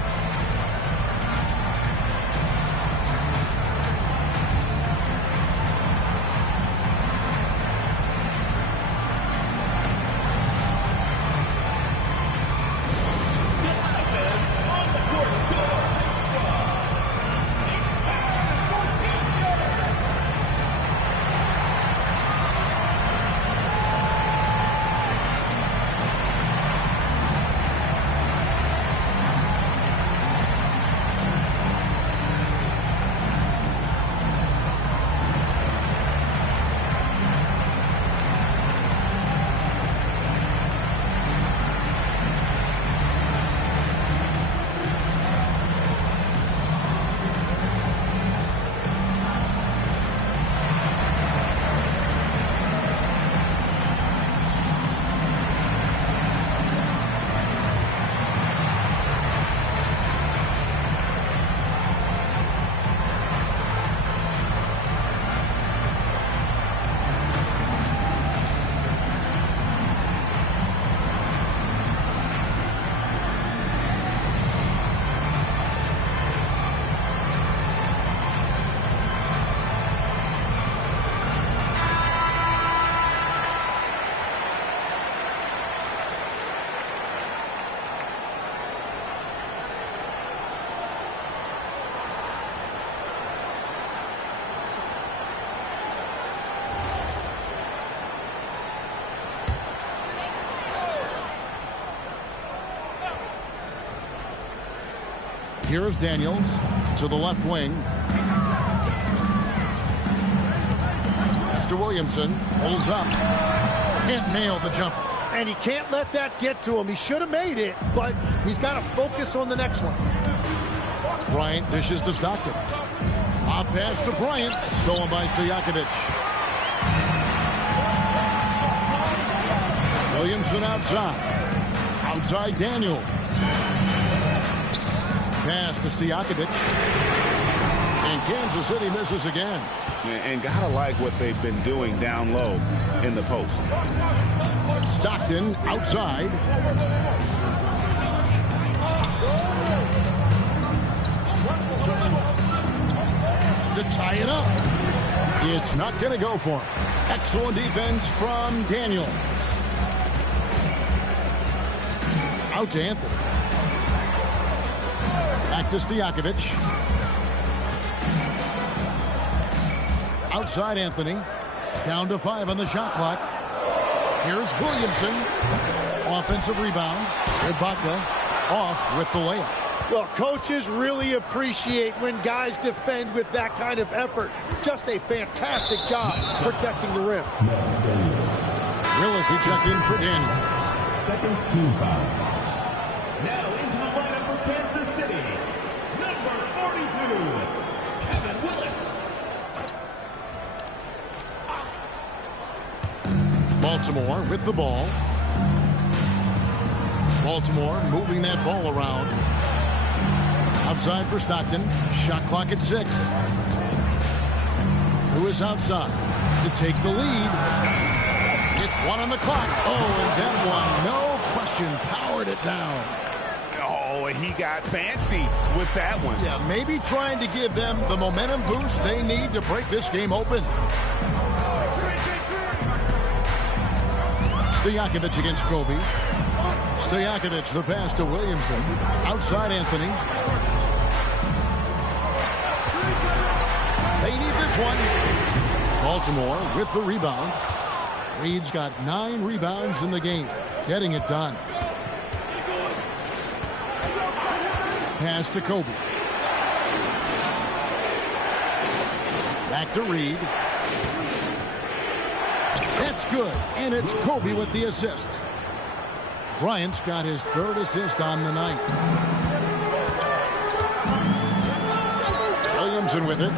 Here's Daniels to the left wing. Mr. Williamson pulls up. Can't nail the jumper. And he can't let that get to him. He should have made it, but he's got to focus on the next one. Bryant dishes to Stockton. Off pass to Bryant. Stolen by Stojakovic. Williamson outside. Outside Daniels. Pass to Stojakovic. And Kansas City misses again. And gotta like what they've been doing down low in the post. Stockton outside. To tie it up. It's not going to go for him. Excellent defense from Daniels. Out to Anthony. Back to Stojakovic. Outside Anthony. Down to 5 on the shot clock. Here's Williamson. Offensive rebound. Ibaka off with the layup. Well, coaches really appreciate when guys defend with that kind of effort. Just a fantastic job protecting the rim. Willis who checked in for Daniels. Second team foul. Now into the lineup for Kansas City, number 42, Kevin Willis. Baltimore with the ball. Baltimore moving that ball around. Outside for Stockton. Shot clock at 6. Who is outside to take the lead? It's 1 on the clock. Oh, and that one, no question, powered it down. Oh, he got fancy with that one. Yeah, maybe trying to give them the momentum boost they need to break this game open. Stojakovic against Kobe. Stojakovic, the pass to Williamson. Outside Anthony. They need this one. Baltimore with the rebound. Reed's got 9 rebounds in the game. Getting it done. Pass to Kobe. Back to Reed. That's good. And it's Kobe with the assist. Bryant's got his 3rd assist on the night. Williamson with it.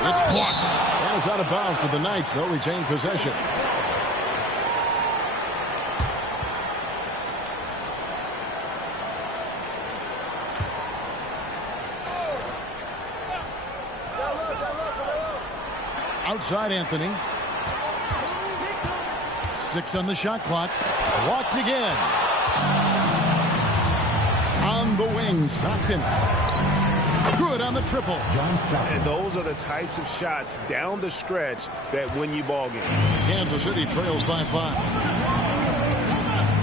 It's blocked. And it's out of bounds to the Knights. They'll retain possession. Outside Anthony. 6 on the shot clock. Blocked again. On the wing, Stockton. Good on the triple. And those are the types of shots down the stretch that win you ball games. Kansas City trails by 5.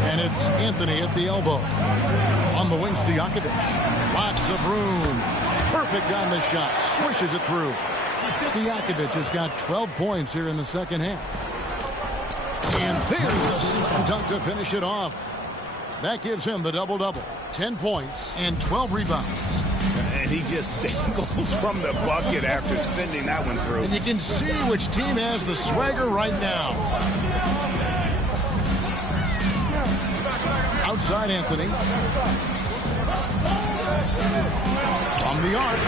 And it's Anthony at the elbow. On the wing, Stojakovic. Lots of room. Perfect on the shot. Swishes it through. Stojakovic has got 12 points here in the second half. And there's the slam dunk to finish it off. That gives him the double-double. 10 points and 12 rebounds. And he just dangles from the bucket after sending that one through. And you can see which team has the swagger right now. Outside Anthony. From the arc.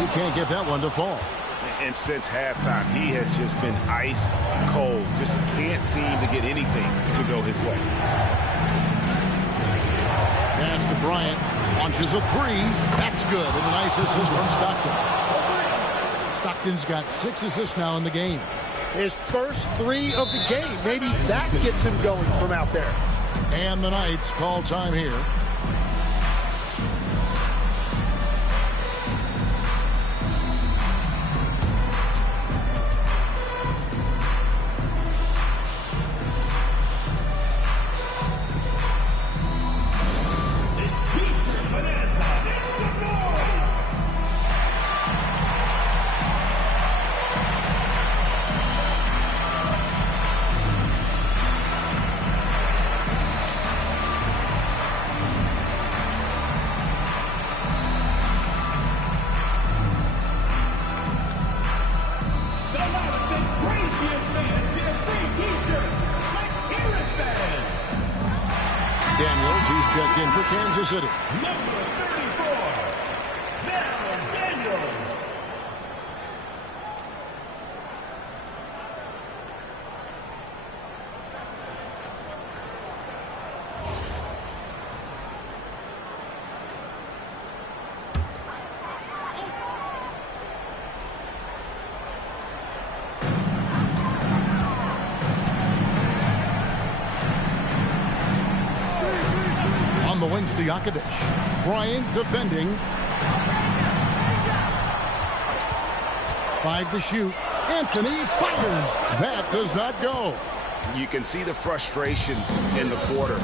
You can't get that one to fall. And since halftime, he has just been ice cold. Just can't seem to get anything to go his way. Pass to Bryant. Launches a 3. That's good. And a nice assist from Stockton. Stockton's got 6 assists now in the game. His first 3 of the game. Maybe that gets him going from out there. And the Knights call time here. Checked in for Kansas City. Number 34, Daniels. On the wing, Stojakovic. Bryant defending. 5 to shoot. Anthony fires. That does not go. You can see the frustration in the quarter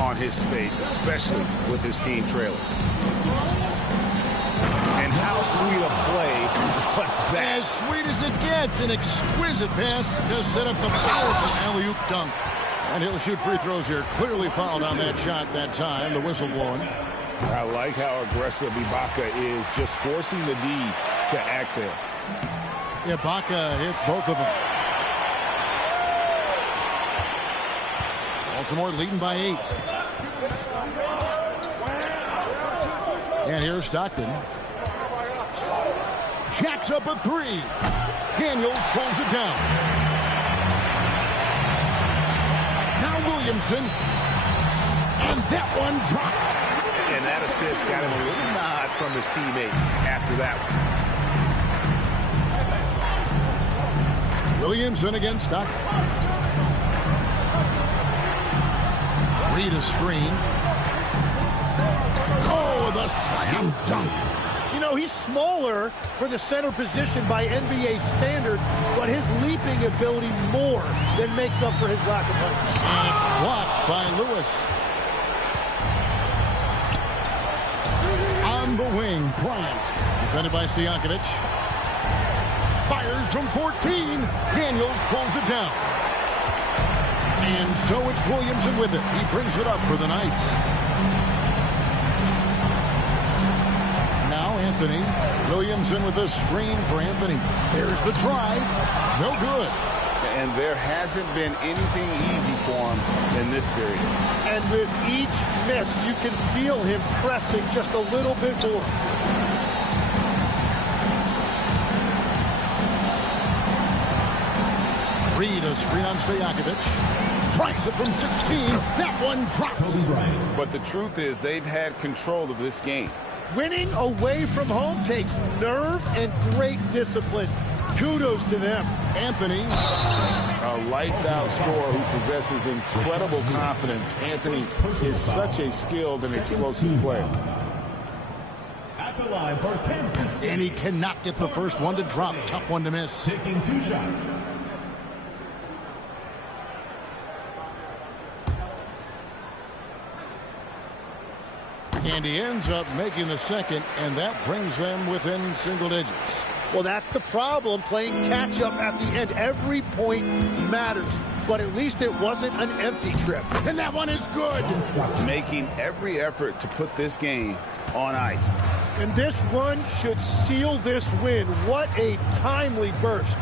on his face, especially with his team trailing. And And how sweet a play was that? As sweet as it gets. An exquisite pass to set up the powerful alley-oop dunk. And he'll shoot free throws here. Clearly fouled on that shot that time. The whistle blowing. I like how aggressive Ibaka is, just forcing the D to act there. Ibaka hits both of them. Baltimore leading by 8. And here's Stockton. Jacks up a 3. Daniels pulls it down. Now Williamson. And that one drops. And that assist got him a little nod from his teammate after that one. Williamson against Stockton. Reed a screen. Oh, the slam dunk. You know, he's smaller for the center position by NBA standard, but his leaping ability more than makes up for his lack of height. And it's blocked by Lewis. On the wing, Bryant. Defended by Stojakovic. Fires from 14. Daniels pulls it down. And so it's Williamson with it. He brings it up for the Knights. Now Anthony. Williamson with a screen for Anthony. There's the drive. No good. And there hasn't been anything easy for him in this period. And with each miss, you can feel him pressing just a little bit more. Reed a screen on Stojakovic. Tries it from 16. That one drops. But the truth is they've had control of this game. Winning away from home takes nerve and great discipline. Kudos to them. Anthony. A lights-out scorer who possesses incredible confidence. Anthony is such a skilled and explosive player. At the line for Kansas. And he cannot get the first one to drop. Tough one to miss. Taking 2 shots. And he ends up making the second, and that brings them within single digits. Well, that's the problem, playing catch-up at the end. Every point matters, but at least it wasn't an empty trip. And that one is good. Making every effort to put this game on ice. And this run should seal this win. What a timely burst.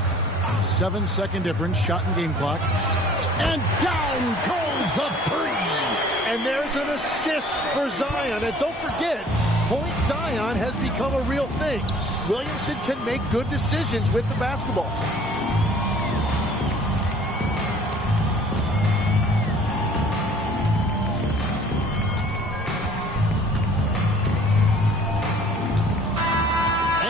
7-second difference, shot and game clock. And down goes the 3. And there's an assist for Zion. And don't forget, Point Zion has become a real thing. Williamson can make good decisions with the basketball.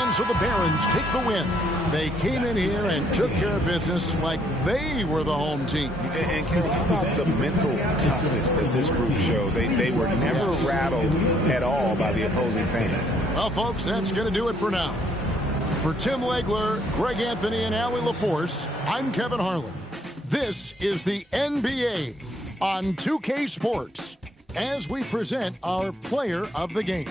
And so the Barons take the win. They came in here and took care of business like they were the home team. And how about the mental toughness that this group showed? They were never rattled at all by the opposing fans. Well, folks, that's going to do it for now. For Tim Legler, Greg Anthony, and Allie LaForce, I'm Kevin Harlan. This is the NBA on 2K Sports as we present our player of the game.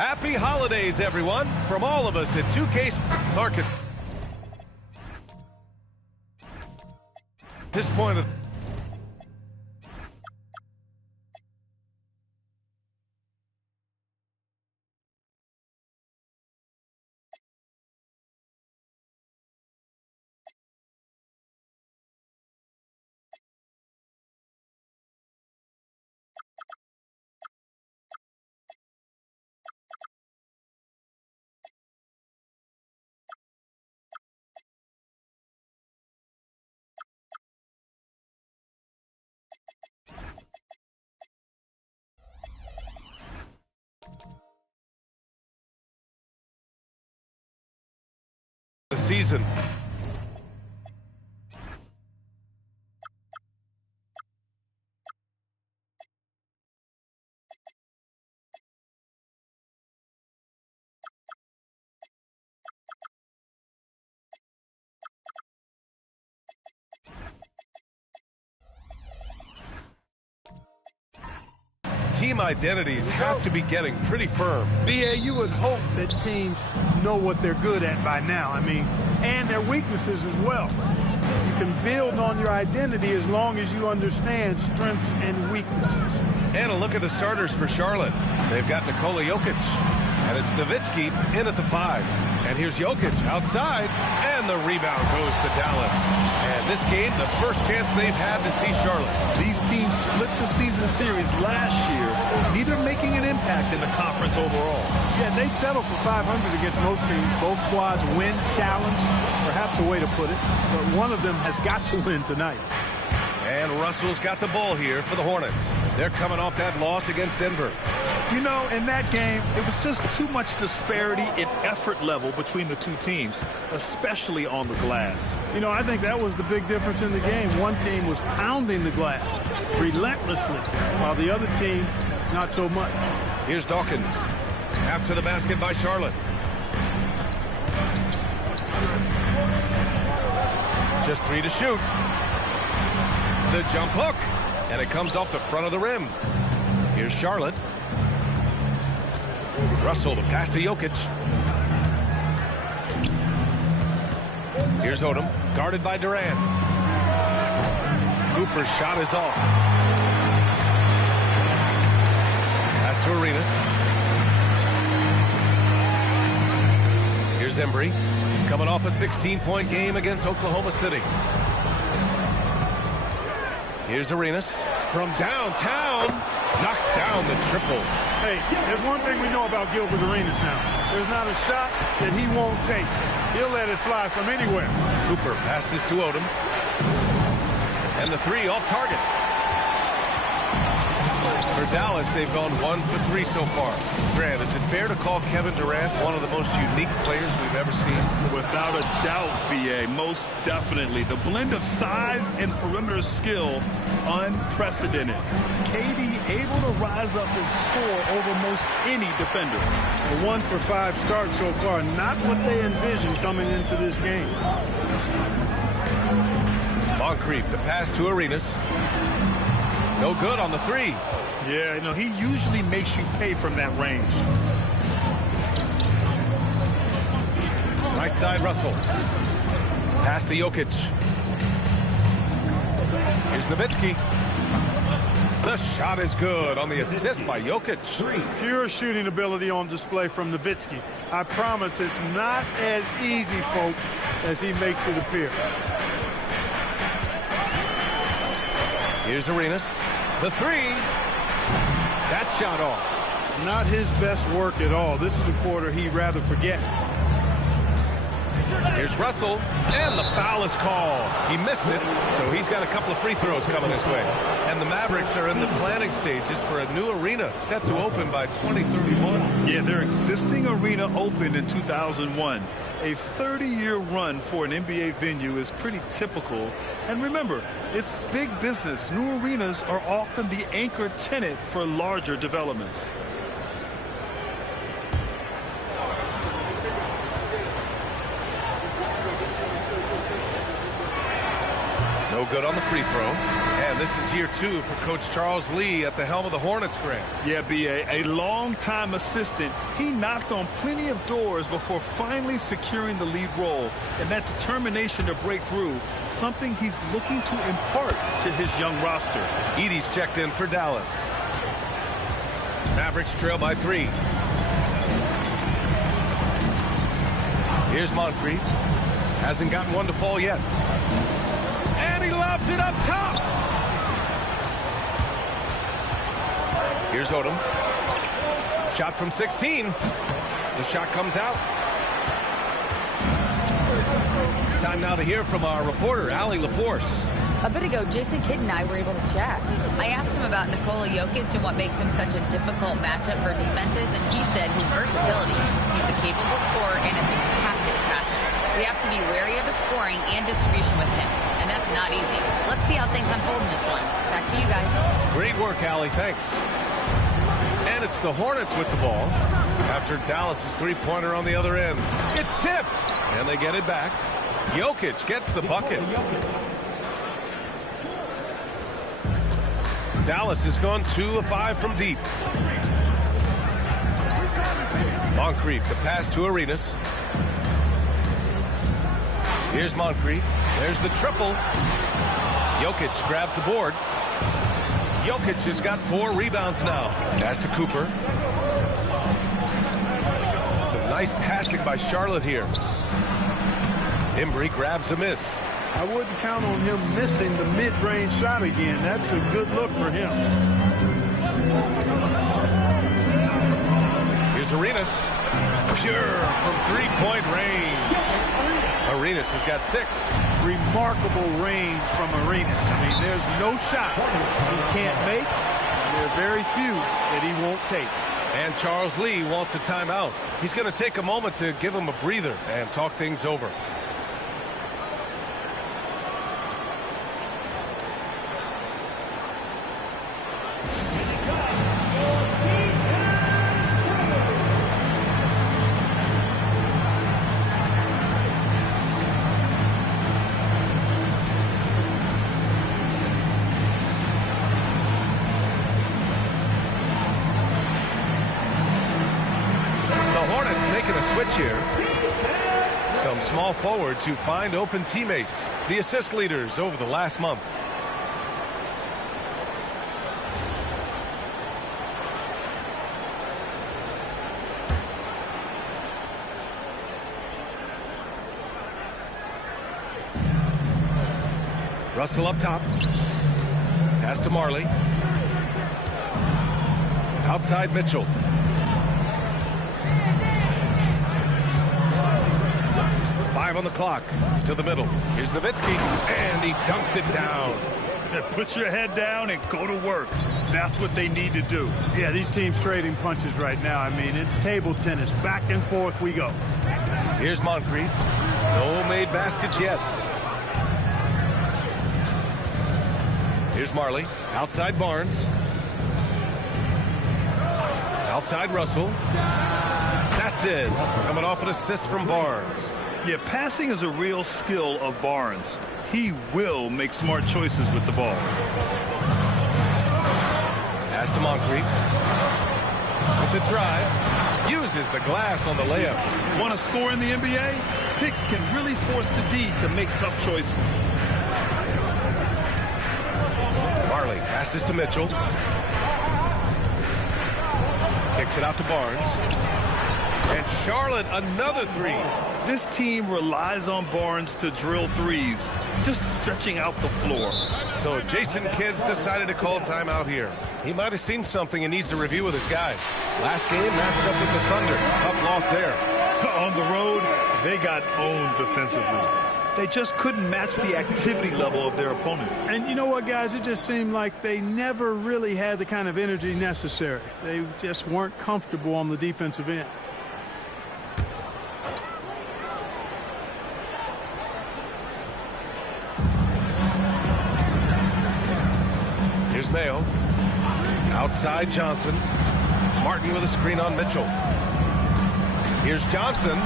Happy holidays, everyone, from all of us at 2K Market. This point of the season. Team identities have to be getting pretty firm. BA, you would hope that teams know what they're good at by now. I mean, and their weaknesses as well. You can build on your identity as long as you understand strengths and weaknesses. And a look at the starters for Charlotte. They've got Nikola Jokic, and it's Nowitzki in at the 5. And here's Jokic outside, and the rebound goes to Dallas. And this game, the first chance they've had to see Charlotte. These teams split the season series last year, neither making an impact in the conference overall. Yeah, they'd settle for 500 against most teams. Both squads win challenge, perhaps a way to put it, but one of them has got to win tonight. And Russell's got the ball here for the Hornets. They're coming off that loss against Denver. You know, in that game, it was just too much disparity in effort level between the two teams, especially on the glass. You know, I think that was the big difference in the game. One team was pounding the glass relentlessly, while the other team, not so much. Here's Dawkins. After the basket by Charlotte. Just 3 to shoot. The jump hook. And it comes off the front of the rim. Here's Charlotte. Russell, the pass to Jokic. Here's Odom, guarded by Durant. Cooper's shot is off. Pass to Arenas. Here's Embry, coming off a 16-point game against Oklahoma City. Here's Arenas from downtown. Knocks down the triple. Hey, there's one thing we know about Gilbert Arenas now. There's not a shot that he won't take. He'll let it fly from anywhere. Cooper passes to Odom. And the 3 off target. For Dallas, they've gone 1 for 3 so far. Grant, is it fair to call Kevin Durant one of the most unique players we've ever seen? Without a doubt, BA, most definitely. The blend of size and perimeter skill, unprecedented. KD able to rise up and score over most any defender. A 1 for 5 start so far, not what they envisioned coming into this game. Moncrief, the pass to Arenas. No good on the 3. Yeah, you know, he usually makes you pay from that range. Right side, Russell. Pass to Jokic. Here's Nowitzki. The shot is good on the assist by Jokic. Pure shooting ability on display from Nowitzki. I promise it's not as easy, folks, as he makes it appear. Here's Arenas. The 3. That shot off. Not his best work at all. This is a quarter he'd rather forget. Here's Russell, and the foul is called. He missed it, so he's got a couple of free throws coming his way. And the Mavericks are in the planning stages for a new arena set to open by 2031. Yeah, their existing arena opened in 2001. A 30-year run for an NBA venue is pretty typical. And remember, it's big business. New arenas are often the anchor tenant for larger developments. No good on the free throw. And this is year 2 for Coach Charles Lee at the helm of the Hornets, Grant. Yeah, B.A., a long-time assistant. He knocked on plenty of doors before finally securing the lead role. And that determination to break through, something he's looking to impart to his young roster. Edey's checked in for Dallas. Mavericks trail by 3. Here's Moncrief. Hasn't gotten one to fall yet. And he lobs it up top. Here's Odom. Shot from 16. The shot comes out. Time now to hear from our reporter, Allie LaForce. A bit ago, Jason Kidd and I were able to chat. I asked him about Nikola Jokic and what makes him such a difficult matchup for defenses, and he said his versatility. He's a capable scorer and a fantastic passer. We have to be wary of his scoring and distribution with him, and that's not easy. Let's see how things unfold in this one. Back to you guys. Great work, Allie. Thanks. And it's the Hornets with the ball after Dallas' three-pointer on the other end. It's tipped, and they get it back. Jokic gets the bucket. Dallas has gone 2 of 5 from deep. Moncrief, the pass to Arenas. Here's Moncrief. There's the triple. Jokic grabs the board. Jokic has got 4 rebounds now. Pass to Cooper. Some nice passing by Charlotte here. Embry grabs a miss. I wouldn't count on him missing the mid-range shot again. That's a good look for him. Here's Arenas. Pure from three-point range. Arenas has got 6. Remarkable range from Arenas. I mean, there's no shot he can't make. There are very few that he won't take. And Charles Lee wants a timeout. He's going to take a moment to give him a breather and talk things over. Here. Some small forwards who find open teammates, the assist leaders over the last month. Russell up top. Pass to Marley. Outside Mitchell. On the clock to the middle. Here's Nowitzki, and he dunks it down. Yeah, put your head down and go to work. That's what they need to do. Yeah, these teams trading punches right now. I mean, it's table tennis. Back and forth we go. Here's Moncrief. No made baskets yet. Here's Marley. Outside Barnes. Outside Russell. That's it. Coming off an assist from Barnes. Yeah, passing is a real skill of Barnes. He will make smart choices with the ball. Pass to Moncrief. With the drive. Uses the glass on the layup. Want to score in the NBA? Picks can really force the D to make tough choices. Marley passes to Mitchell. Kicks it out to Barnes. And Charlotte, another 3. This team relies on Barnes to drill threes, just stretching out the floor. So Jason Kidd's decided to call timeout here. He might have seen something and needs to review with his guys. Last game matched up with the Thunder. Tough loss there. On the road, they got owned defensively. They just couldn't match the activity level of their opponent. And you know what, guys? It just seemed like they never really had the kind of energy necessary. They just weren't comfortable on the defensive end. Here's Mayo. Outside Johnson. Martin with a screen on Mitchell. Here's Johnson.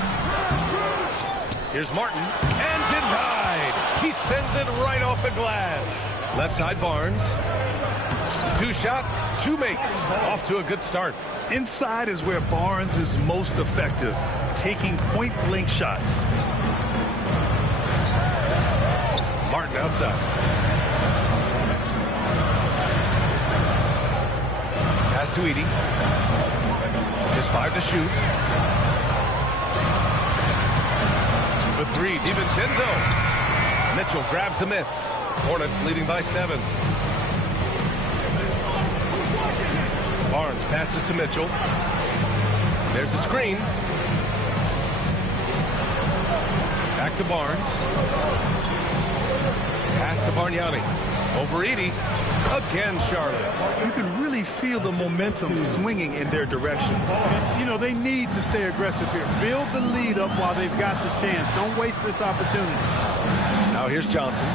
Here's Martin. And denied. He sends it right off the glass. Left side Barnes. 2 shots, 2 makes. Off to a good start. Inside is where Barnes is most effective, taking point-blank shots. Martin outside. Pass to Edey. Just 5 to shoot. The 3, DiVincenzo. Mitchell grabs a miss. Hornets leading by 7. Barnes passes to Mitchell. There's a screen. Back to Barnes. Pass to Bargnani. Over Edey. Again, Charlotte. You can really feel the momentum swinging in their direction. You know, they need to stay aggressive here. Build the lead up while they've got the chance. Don't waste this opportunity. Now here's Johnson.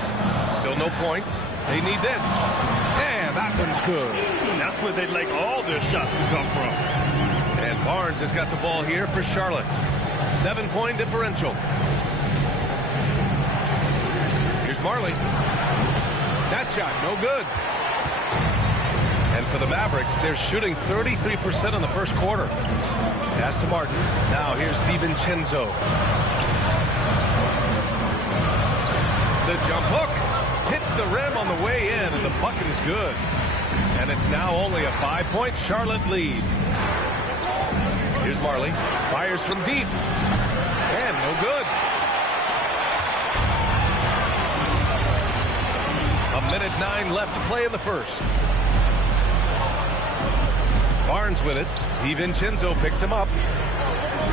Still no points. They need this. And that one's good. That's where they'd like all their shots to come from. And Barnes has got the ball here for Charlotte. 7-point differential. Here's Marley. That shot, no good. And for the Mavericks, they're shooting 33% in the first quarter. Pass to Martin. Now here's DiVincenzo. The jump hook hits the rim on the way in, and the bucket is good. And it's now only a 5-point Charlotte lead. Here's Marley. Fires from deep. And no good. A minute 9 left to play in the first. Barnes with it. DiVincenzo picks him up.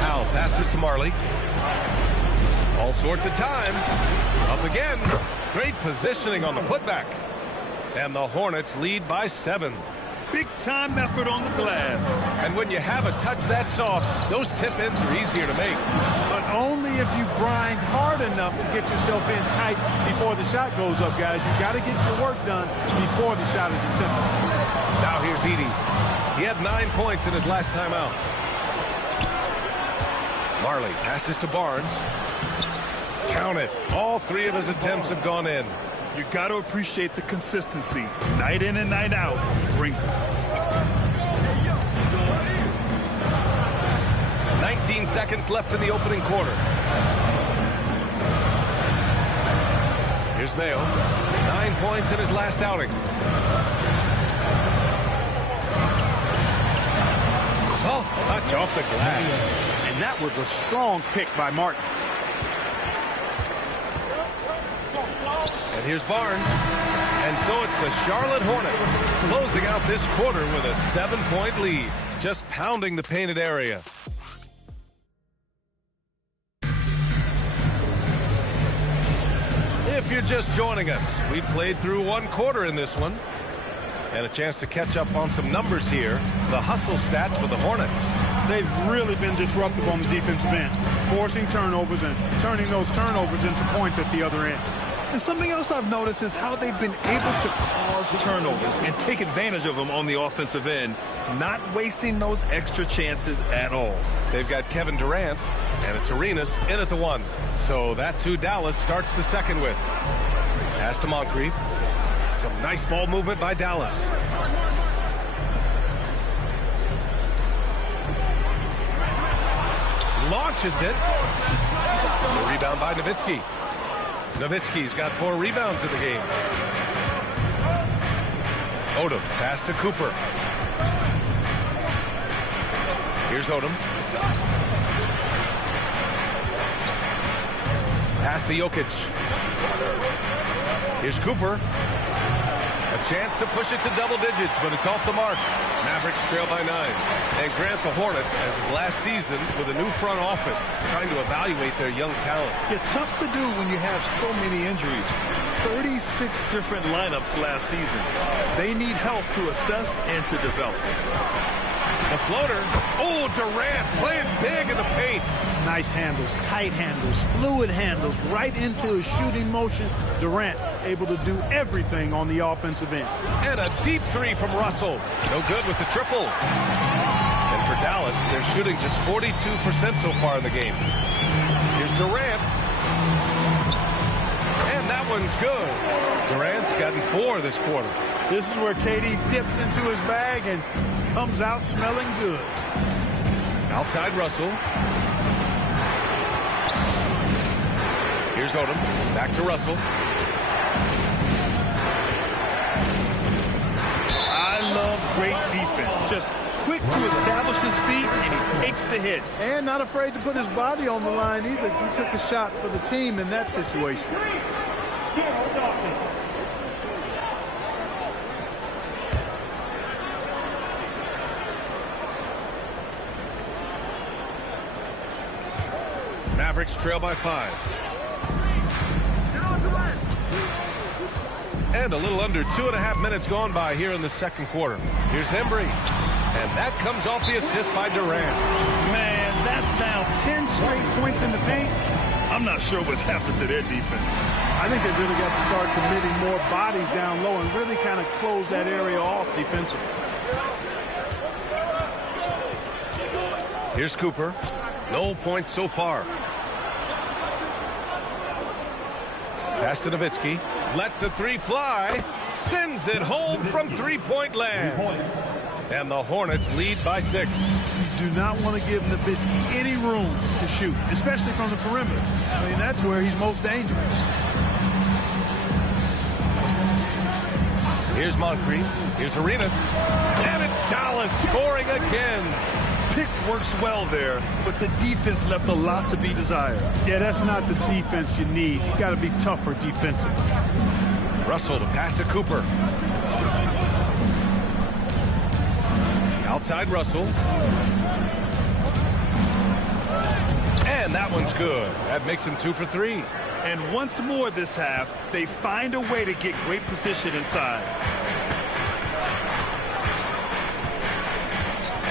Powell passes to Marley. All sorts of time. Up again. Great positioning on the putback. And the Hornets lead by 7. Big time effort on the glass. And when you have a touch that soft, those tip-ins are easier to make. But only if you grind hard enough to get yourself in tight before the shot goes up, guys. You got to get your work done before the shot is attempted. Now here's Edey. He had 9 points in his last time out. Marley passes to Barnes. Count it. All 3 of his attempts have gone in. You got to appreciate the consistency. Night in and night out, he brings it. 19 seconds left in the opening quarter. Here's Mayo. 9 points in his last outing. Soft touch off the glass. And that was a strong pick by Martin. And here's Barnes. And so it's the Charlotte Hornets closing out this quarter with a 7-point lead, just pounding the painted area. If you're just joining us, we played through 1 quarter in this one. And a chance to catch up on some numbers here. The hustle stats for the Hornets. They've really been disruptive on the defensive end, forcing turnovers and turning those turnovers into points at the other end. And something else I've noticed is how they've been able to cause turnovers and take advantage of them on the offensive end, not wasting those extra chances at all. They've got Kevin Durant, and it's Arenas in at the 1. So that's who Dallas starts the second with. Pass to Moncrief. Some nice ball movement by Dallas. Launches it. The rebound by Nowitzki. Nowitzki's got 4 rebounds in the game. Odom, pass to Cooper. Here's Odom. Pass to Jokic. Here's Cooper. A chance to push it to double digits, but it's off the mark. Mavericks trail by 9. And grant the Hornets, as of last season, with a new front office, trying to evaluate their young talent. Yeah, tough to do when you have so many injuries. 36 different lineups last season. They need help to assess and to develop. The floater. Oh, Durant playing big in the paint. Nice handles, tight handles, fluid handles, right into a shooting motion. Durant able to do everything on the offensive end. And a deep 3 from Russell. No good with the triple. And for Dallas, they're shooting just 42% so far in the game. Here's Durant. And that one's good. Durant's gotten 4 this quarter. This is where KD dips into his bag and comes out smelling good. Outside Russell. Here's Odom. Back to Russell. I love great defense. Just quick to establish his feet, and he takes the hit. And not afraid to put his body on the line either. He took a shot for the team in that situation. Mavericks trail by 5. And a little under 2.5 minutes gone by here in the second quarter. Here's Embry. And that comes off the assist by Durant. Man, that's now 10 straight points in the paint. I'm not sure what's happened to their defense. I think they've really got to start committing more bodies down low and really kind of close that area off defensively. Here's Cooper. No points so far. Pass to Nowitzki. Lets the 3 fly. Sends it home from three-point land. And the Hornets lead by 6. You do not want to give Nowitzki any room to shoot, especially from the perimeter. I mean, that's where he's most dangerous. Here's Moncrief. Here's Arenas. And it's Dallas scoring again. Pick works well there, but the defense left a lot to be desired. Yeah, that's not the defense you need. You got to be tougher defensively. Russell to pass to Cooper. Outside Russell. And that one's good. That makes him 2 for 3. And once more this half, they find a way to get great position inside.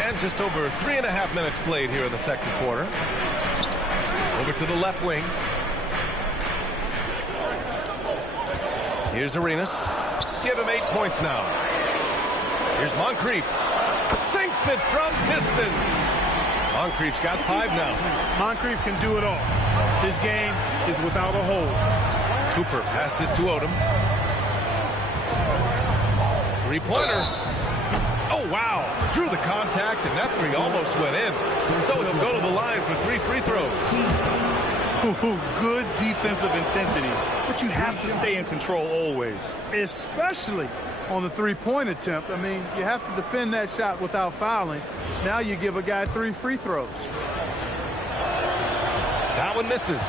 And just over 3.5 minutes played here in the second quarter. Over to the left wing. Here's Arenas. Give him 8 points now. Here's Moncrief. Sinks it from distance. Moncrief's got 5 now. Moncrief can do it all. His game is without a hole. Cooper passes to Odom. 3-pointer. Oh, wow. Drew the contact, and that 3 almost went in. So he'll go to the line for 3 free throws. Good defensive intensity, but you have to stay in control always. Especially on the 3-point attempt. I mean, you have to defend that shot without fouling. Now you give a guy 3 free throws. That one misses.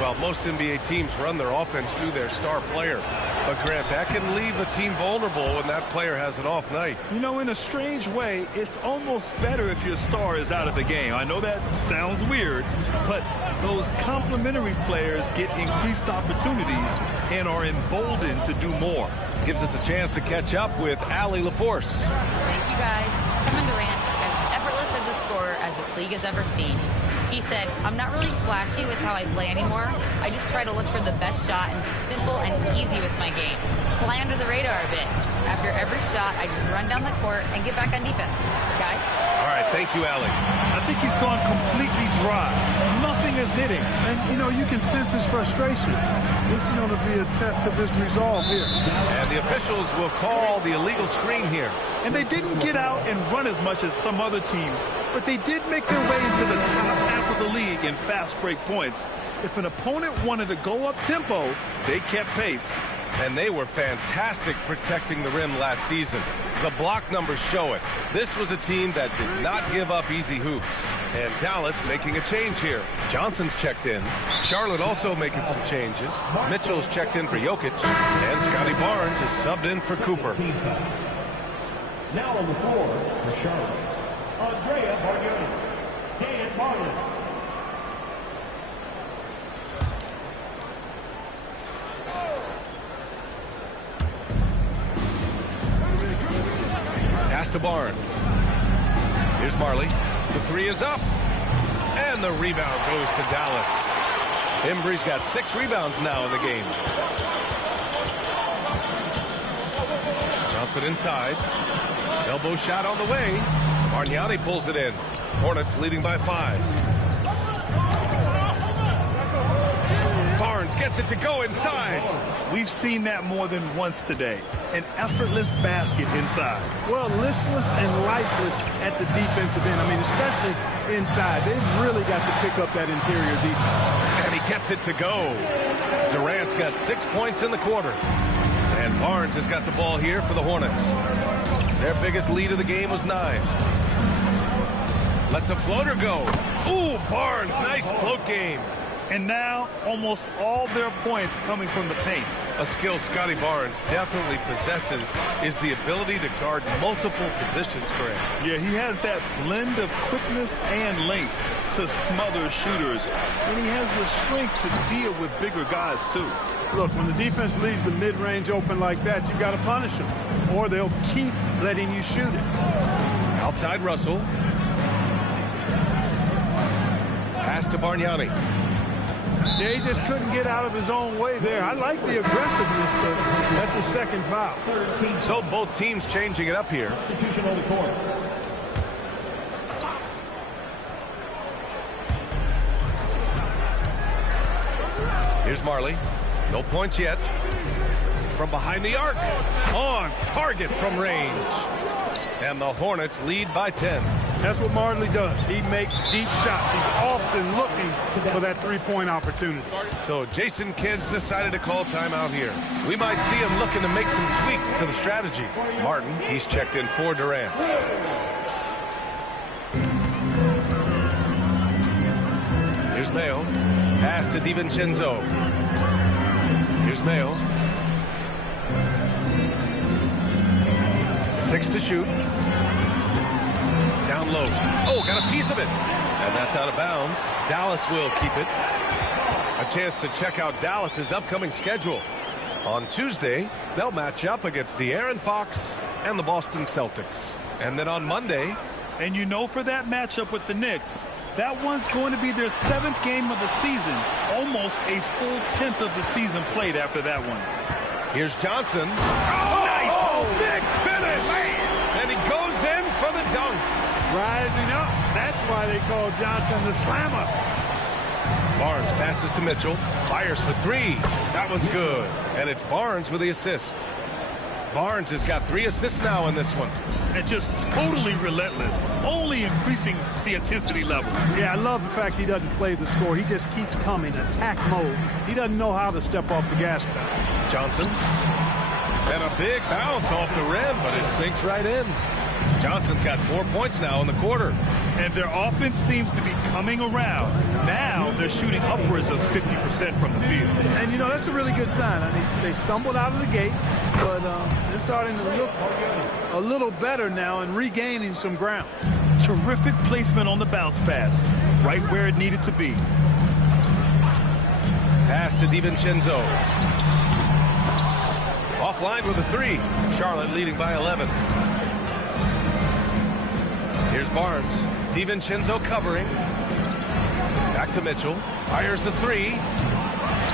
Well, most NBA teams run their offense through their star player. But, Grant, that can leave a team vulnerable when that player has an off night. You know, in a strange way, it's almost better if your star is out of the game. I know that sounds weird, but those complementary players get increased opportunities and are emboldened to do more. Gives us a chance to catch up with Allie LaForce. Thank you, guys. Kevin Durant, as effortless as a scorer as this league has ever seen. He said, I'm not really flashy with how I play anymore. I just try to look for the best shot and be simple and easy with my game. Fly under the radar a bit. After every shot, I just run down the court and get back on defense. Guys? All right, thank you, Allie. I think he's gone completely dry. Nothing is hitting. And, you know, you can sense his frustration. This is going to be a test of his resolve here. And the officials will call the illegal screen here. And they didn't get out and run as much as some other teams, but they did make their way into the top half of the league in fast break points. If an opponent wanted to go up tempo, they kept pace. And they were fantastic protecting the rim last season. The block numbers show it. This was a team that did not give up easy hoops. And Dallas making a change here. Johnson's checked in. Charlotte also making some changes. Mitchell's checked in for Jokic. And Scotty Barnes is subbed in for Cooper. Now on the floor for Charlotte, Andrea Bargnani, Dan Barnes. Pass to Barnes. Here's Marley. The 3 is up. And the rebound goes to Dallas. Embry's got 6 rebounds now in the game. Johnson inside. Elbow shot on the way. Bargnani pulls it in. Hornets leading by 5. Barnes gets gets it to go inside. We've seen that more than once today. An effortless basket inside. Well, listless and lifeless at the defensive end. I mean, especially inside. They've really got to pick up that interior defense. And he gets it to go. Durant's got 6 points in the quarter. And Barnes has got the ball here for the Hornets. Their biggest lead of the game was 9. Lets a floater go. Ooh, Barnes, nice float game. And now, almost all their points coming from the paint. A skill Scotty Barnes definitely possesses is the ability to guard multiple positions, Greg. Yeah, he has that blend of quickness and length to smother shooters. And he has the strength to deal with bigger guys, too. Look, when the defense leaves the mid-range open like that, you've got to punish them, or they'll keep letting you shoot it. Outside Russell. Pass to Bargnani. Yeah, he just couldn't get out of his own way there. I like the aggressiveness, but that's a second foul. So both teams changing it up here. Substitution on the court. Here's Marley. No points yet. From behind the arc. On target from range. And the Hornets lead by 10. That's what Marley does. He makes deep shots. He's often looking for that three-point opportunity. So Jason Kidd's decided to call timeout here. We might see him looking to make some tweaks to the strategy. Martin, he's checked in for Durant. Here's Mayo. Pass to DiVincenzo. Here's Mayo. 6 to shoot. Down low. Oh, got a piece of it. And that's out of bounds. Dallas will keep it. A chance to check out Dallas's upcoming schedule. On Tuesday, they'll match up against De'Aaron Fox and the Boston Celtics. And then on Monday. And you know, for that matchup with the Knicks, that one's going to be their 7th game of the season. Almost a full 10th of the season played after that one. Here's Johnson. Oh, nice! Oh, big finish! And he goes in for the dunk. Rising up. That's why they call Johnson the slammer. Barnes passes to Mitchell. Fires for 3. That one's good. And it's Barnes with the assist. Barnes has got 3 assists now in this one. And just totally relentless. Only increasing the intensity level. Yeah, I love the fact he doesn't play the score. He just keeps coming, attack mode. He doesn't know how to step off the gas pedal. Johnson. And a big bounce off the rim, but it sinks right in. Johnson's got 4 points now in the quarter. And their offense seems to be coming around. Now they're shooting upwards of 50% from the field. And, you know, that's a really good sign. I mean, they stumbled out of the gate, but they're starting to look a little better now and regaining some ground. Terrific placement on the bounce pass, right where it needed to be. Pass to DiVincenzo. Offline with a 3. Charlotte leading by 11. Here's Barnes. DiVincenzo covering. Back to Mitchell. Fires the 3.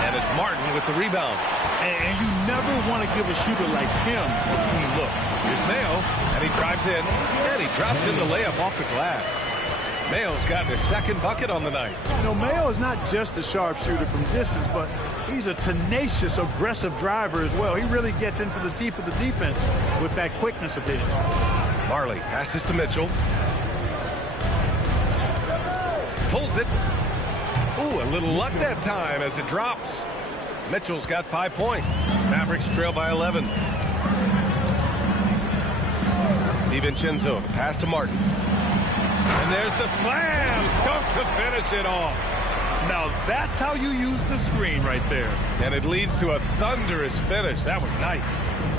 And it's Martin with the rebound. And you never want to give a shooter like him a clean look. Here's Mayo. And he drives in. And he drops in the layup off the glass. Mayo's gotten his 2nd bucket on the night. You know, Mayo is not just a sharpshooter from distance, but he's a tenacious, aggressive driver as well. He really gets into the teeth of the defense with that quickness of his. Marley passes to Mitchell. Pulls it. Ooh, a little luck that time as it drops. Mitchell's got 5 points. Mavericks trail by 11. DiVincenzo, pass to Martin. And there's the slam dunk to finish it off. Now that's how you use the screen right there. And it leads to a thunderous finish. That was nice.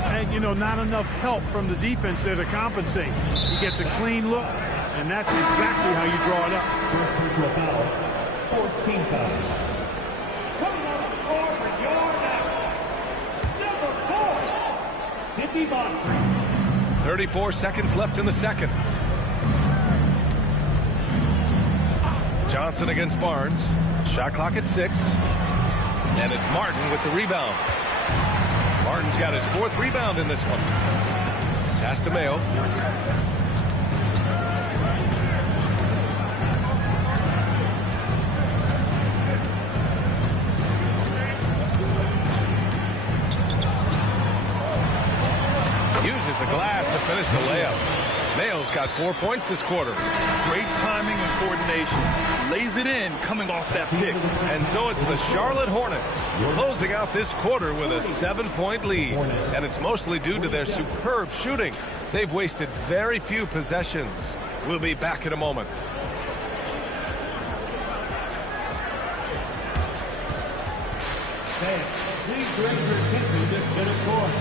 And, you know, not enough help from the defense there to compensate. He gets a clean look, and that's exactly how you draw it up. 14 fouls. Coming on the floor for your Mavericks, number 4, Sidney Bond. 34 seconds left in the second. Johnson against Barnes. Shot clock at 6. And it's Martin with the rebound. Martin's got his 4th rebound in this one. Pass to Mayo. finish the layup. Mayo's got 4 points this quarter. Great timing and coordination. Lays it in coming off that pick. And so it's the Charlotte Hornets closing out this quarter with a 7-point lead. And it's mostly due to their superb shooting. They've wasted very few possessions. We'll be back in a moment. Please bring your attention to center court.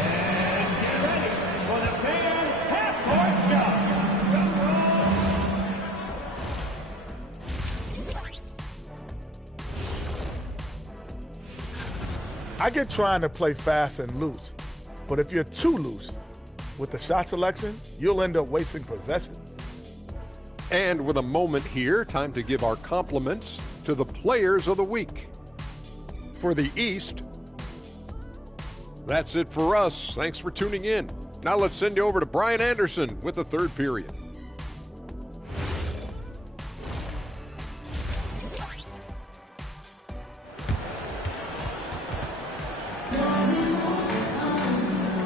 And get ready for the fan half-court shot. I get trying to play fast and loose, but if you're too loose with the shot selection, you'll end up wasting possessions. And with a moment here, time to give our compliments to the players of the week. For the East, that's it for us. Thanks for tuning in. Now let's send you over to Brian Anderson with the third period.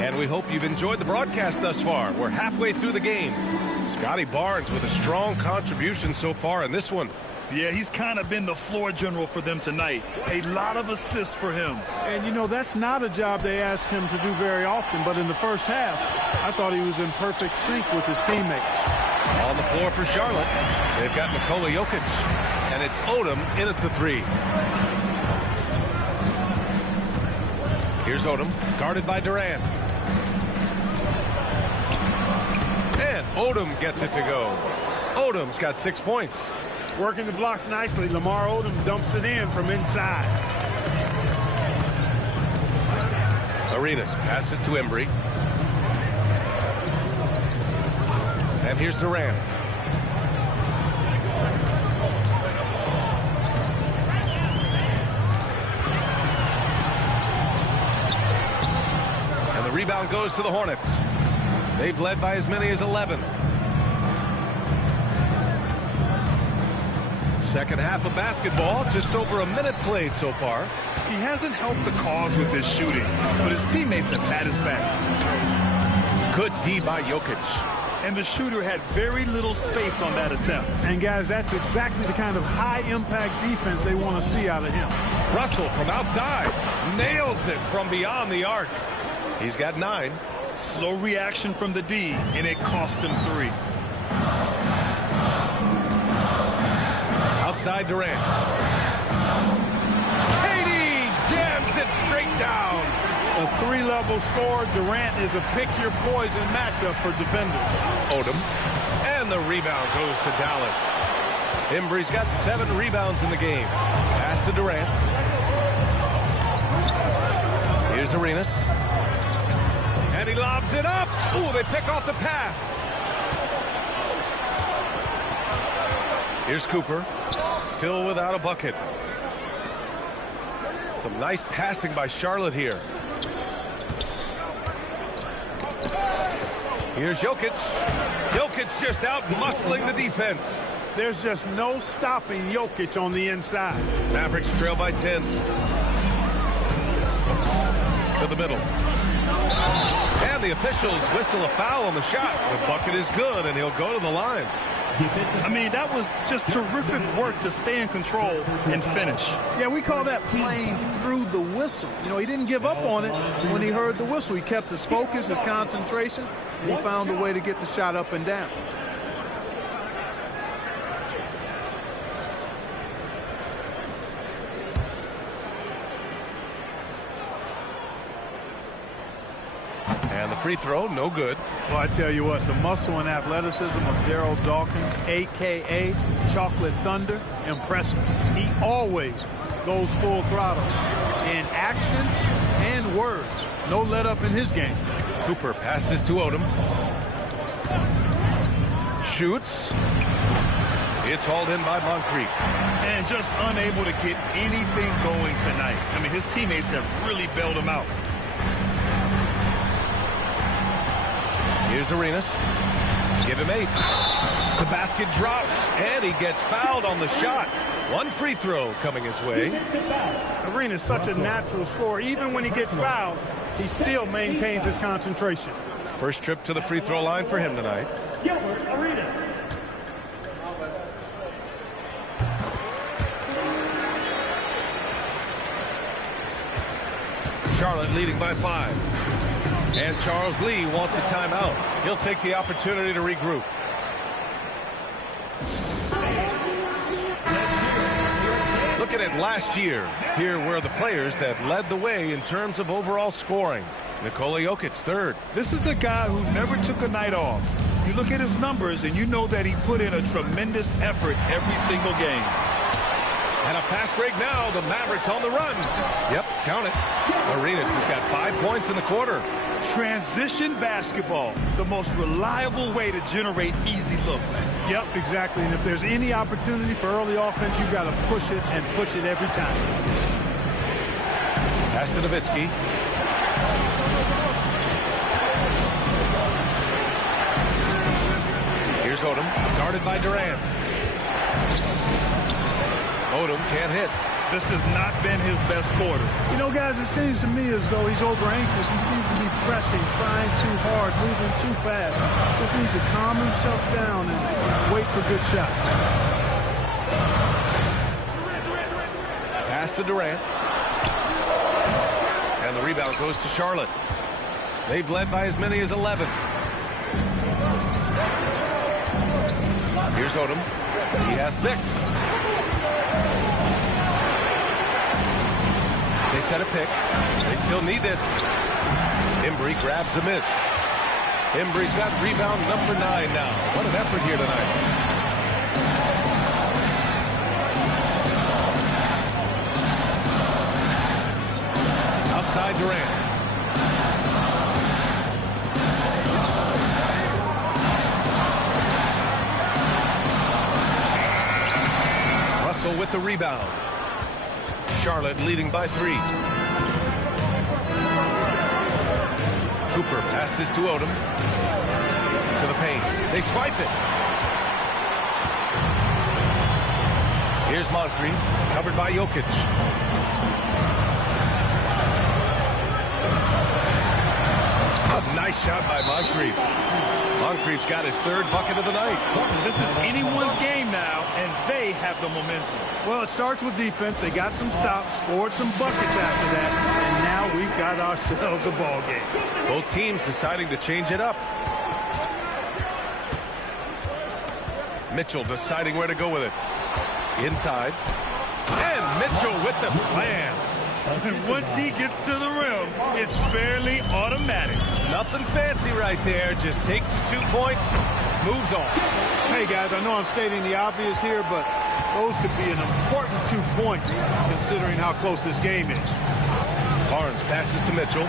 And we hope you've enjoyed the broadcast thus far. We're halfway through the game. Scotty Barnes with a strong contribution so far in this one. Yeah, he's kind of been the floor general for them tonight. A lot of assists for him. And, you know, that's not a job they ask him to do very often. But in the first half, I thought he was in perfect sync with his teammates. On the floor for Charlotte, they've got Nikola Jokic. And it's Odom in at the three. Here's Odom, guarded by Durant. And Odom gets it to go. Odom's got 6 points. Working the blocks nicely. Lamar Odom dumps it in from inside. Arenas passes to Embry. And here's Durant. And the rebound goes to the Hornets. They've led by as many as 11. Second half of basketball, just over a minute played so far. He hasn't helped the cause with his shooting, but his teammates have had his back. Good D by Jokic. And the shooter had very little space on that attempt. And, guys, that's exactly the kind of high-impact defense they want to see out of him. Russell from outside nails it from beyond the arc. He's got 9. Slow reaction from the D, and it cost him 3. Outside Durant. KD jams it straight down. A 3-level score. Durant is a pick-your-poison matchup for defenders. Odom. And the rebound goes to Dallas. Embry's got 7 rebounds in the game. Pass to Durant. Here's Arenas. And he lobs it up. Ooh, they pick off the pass. Here's Cooper. Still without a bucket. Some nice passing by Charlotte here. Here's Jokic. Jokic just out muscling the defense. There's just no stopping Jokic on the inside. Mavericks trail by 10. To the middle. And the officials whistle a foul on the shot. The bucket is good, and he'll go to the line. I mean, that was just terrific work to stay in control and finish. Yeah, we call that playing through the whistle. You know, he didn't give up on it when he heard the whistle. He kept his focus, his concentration, and he found a way to get the shot up and down. And the free throw, no good. Well, I tell you what, the muscle and athleticism of Daryl Dawkins, a.k.a. Chocolate Thunder, impressive. He always goes full throttle in action and words. No let up in his game. Cooper passes to Odom. Shoots. It's hauled in by Moncrief. And just unable to get anything going tonight. I mean, his teammates have really bailed him out. Here's Arenas. Give him 8. The basket drops, and he gets fouled on the shot. One free throw coming his way. Arenas is such a natural scorer. Even when he gets fouled, he still maintains his concentration. First trip to the free throw line for him tonight. Charlotte leading by 5. And Charles Lee wants a timeout. He'll take the opportunity to regroup. Looking at last year, here were the players that led the way in terms of overall scoring. Nikola Jokic, 3rd. This is a guy who never took a night off. You look at his numbers and you know that he put in a tremendous effort every single game. And a fast break now. The Mavericks on the run. Yep, count it. Arenas has got 5 points in the quarter. Transition basketball, the most reliable way to generate easy looks. Yep, exactly. And if there's any opportunity for early offense, you've got to push it and push it every time. Pass to Nowitzki. Here's Odom, guarded by Durant. Odom can't hit. This has not been his best quarter. You know, guys, it seems to me as though he's over anxious. He seems to be pressing, trying too hard, moving too fast. Just needs to calm himself down and wait for good shots. Pass to Durant. And the rebound goes to Charlotte. They've led by as many as 11. Here's Odom. He has 6. They set a pick. They still need this. Embry grabs a miss. Embry's got rebound number 9 now. What an effort here tonight. Outside Durant. Russell with the rebound. Charlotte leading by 3. Cooper passes to Odom. To the paint. They swipe it. Here's Moncrief, covered by Jokic. A nice shot by Moncrief. Moncrief's got his 3rd bucket of the night. This is anyone's game now, and they have the momentum. Well, it starts with defense. They got some stops, scored some buckets after that, and now we've got ourselves a ball game. Both teams deciding to change it up. Mitchell deciding where to go with it. Inside. And Mitchell with the slam. And once he gets to the rim, it's fairly automatic. Nothing fancy right there. Just takes 2 points, moves on. Hey, guys, I know I'm stating the obvious here, but those could be an important 2 points considering how close this game is. Barnes passes to Mitchell.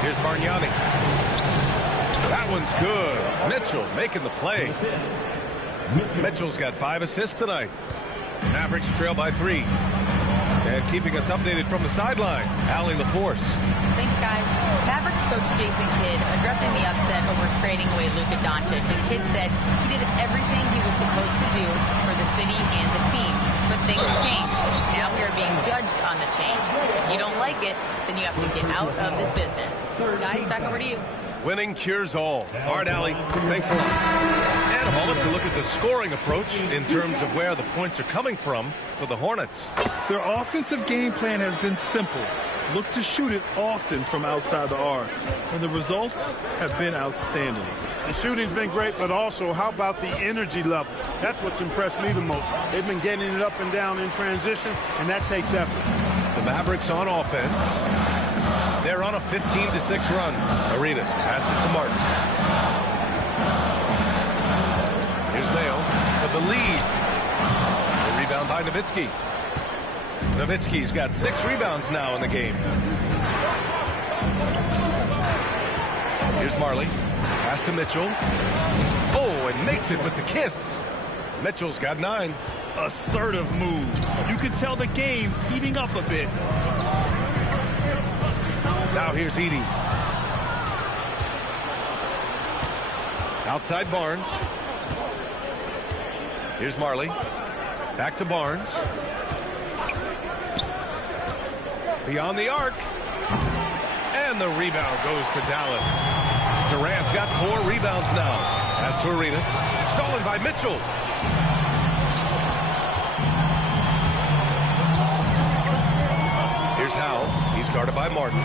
Here's Bargnani. That one's good. Mitchell making the play. Mitchell's got 5 assists tonight. Mavericks trail by 3. And keeping us updated from the sideline, Allie LaForce. Thanks, guys. Mavericks coach Jason Kidd addressing the upset over trading away Luka Doncic. And Kidd said he did everything he was supposed to do for the city and the team. But things changed. Now we are being judged on the change. If you don't like it, then you have to get out of this business. Guys, back over to you. Winning cures all. All right, Allie, thanks a lot. And a moment to look at the scoring approach in terms of where the points are coming from for the Hornets. Their offensive game plan has been simple. Look to shoot it often from outside the arc. And the results have been outstanding. The shooting's been great, but also how about the energy level? That's what's impressed me the most. They've been getting it up and down in transition, and that takes effort. The Mavericks on offense. They're on a 15-6 run. Arenas passes to Martin. Here's Mayo for the lead. The rebound by Nowitzki. Nowitzki's got 6 rebounds now in the game. Here's Marley. Pass to Mitchell. Oh, and makes it with the kiss. Mitchell's got 9. Assertive move. You can tell the game's heating up a bit. Now here's Edey. Outside Barnes. Here's Marley. Back to Barnes. Beyond the arc. And And the rebound goes to Dallas. Durant's got 4 rebounds now. Pass to Arenas. Stolen by Mitchell. Here's Howell. He's guarded by Martin.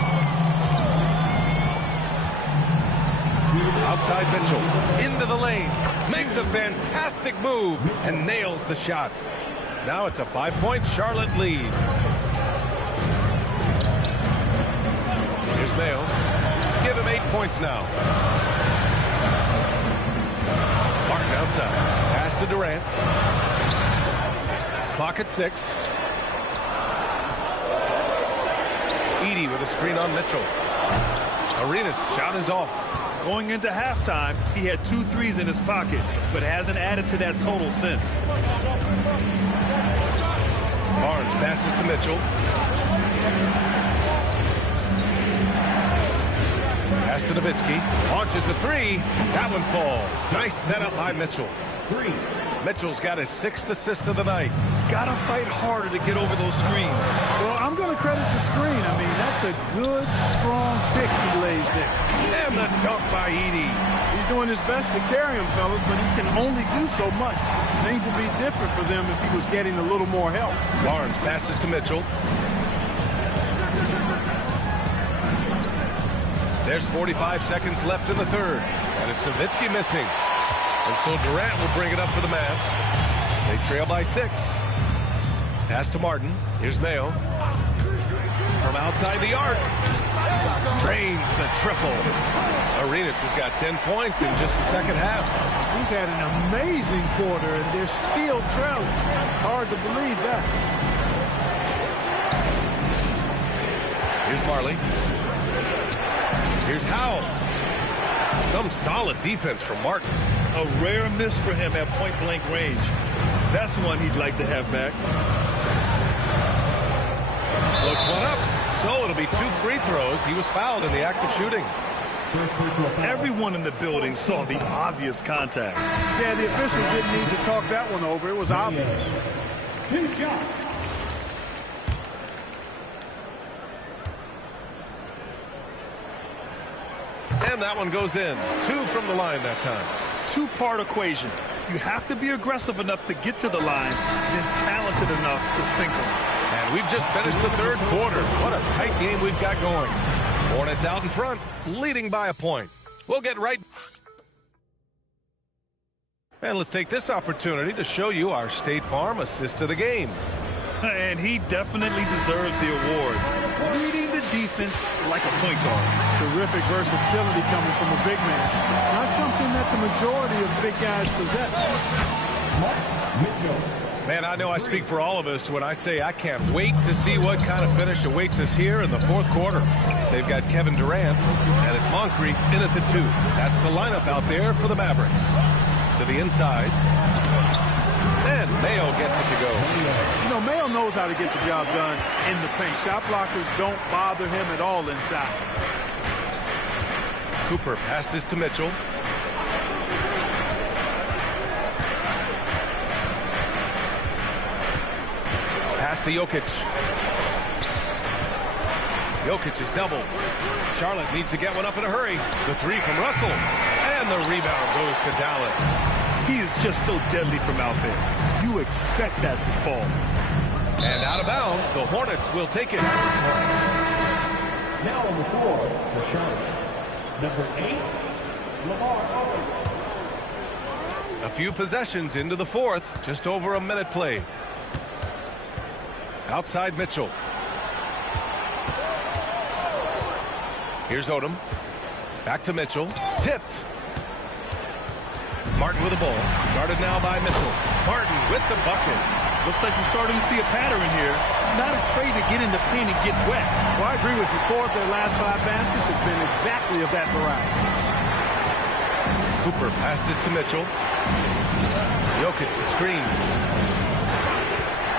Outside Mitchell. Into the lane. Makes a fantastic move and nails the shot. Now it's a 5-point Charlotte lead. Here's Mayo. Give him 8 points now. Martin outside. Pass to Durant. Clock at 6. Edey with a screen on Mitchell. Arenas' shot is off. Going into halftime, he had 2 threes in his pocket, but hasn't added to that total since. Barnes passes to Mitchell. Pass to Nowitzki. Launches a 3. That one falls. Nice setup by Mitchell. 3. Mitchell's got his 6th assist of the night. Gotta fight harder to get over those screens. Well, I'm going to credit the screen. I mean, that's a good, strong pick he lays there. And the dunk by Edey. He's doing his best to carry him, fellas, but he can only do so much. Things would be different for them if he was getting a little more help. Barnes passes to Mitchell. There's 45 seconds left in the third. And it's Nowitzki missing. And so Durant will bring it up for the Mavs. They trail by 6. Pass to Martin. Here's Mayo. From outside the arc. Drains the triple. Arenas has got 10 points in just the second half. He's had an amazing quarter, and they're still trailing. Hard to believe that. Here's Marley. Here's Howell. Some solid defense from Martin. A rare miss for him at point-blank range. That's one he'd like to have back. Looks one up. So it'll be 2 free throws. He was fouled in the act of shooting. Everyone in the building saw the obvious contact. Yeah, the officials didn't need to talk that one over. It was obvious. 2 shots. And that one goes in. 2 from the line that time. 2-part equation. You have to be aggressive enough to get to the line, then talented enough to sink them. And we've just finished the third quarter. What a tight game we've got going. Hornets out in front, leading by a point. We'll get right. And let's take this opportunity to show you our State Farm assist of the game. And he definitely deserves the award. Reading the defense like a point guard. Terrific versatility coming from a big man. Not something that the majority of big guys possess. Man, I know I speak for all of us when I say I can't wait to see what kind of finish awaits us here in the fourth quarter. They've got Kevin Durant, and it's Moncrief in at the 2. That's the lineup out there for the Mavericks. To the inside. And Mayo gets it to go. You know, Mayo knows how to get the job done in the paint. Shot blockers don't bother him at all inside. Cooper passes to Mitchell. Pass to Jokic. Jokic is doubled. Charlotte needs to get one up in a hurry. The 3 from Russell. And the rebound goes to Dallas. He is just so deadly from out there. You expect that to fall. And out of bounds, the Hornets will take it. Now on the floor for Charlotte, number 8, Lamar Odom. A few possessions into the fourth, just over a minute played. Outside Mitchell. Here's Odom. Back to Mitchell. Tipped. Martin with the ball. Guarded now by Mitchell. Martin with the bucket. Looks like we're starting to see a pattern here. Not afraid to get in the paint and get wet. Well, I agree with you. 4 of their last 5 baskets have been exactly of that variety. Cooper passes to Mitchell. Jokic the screen.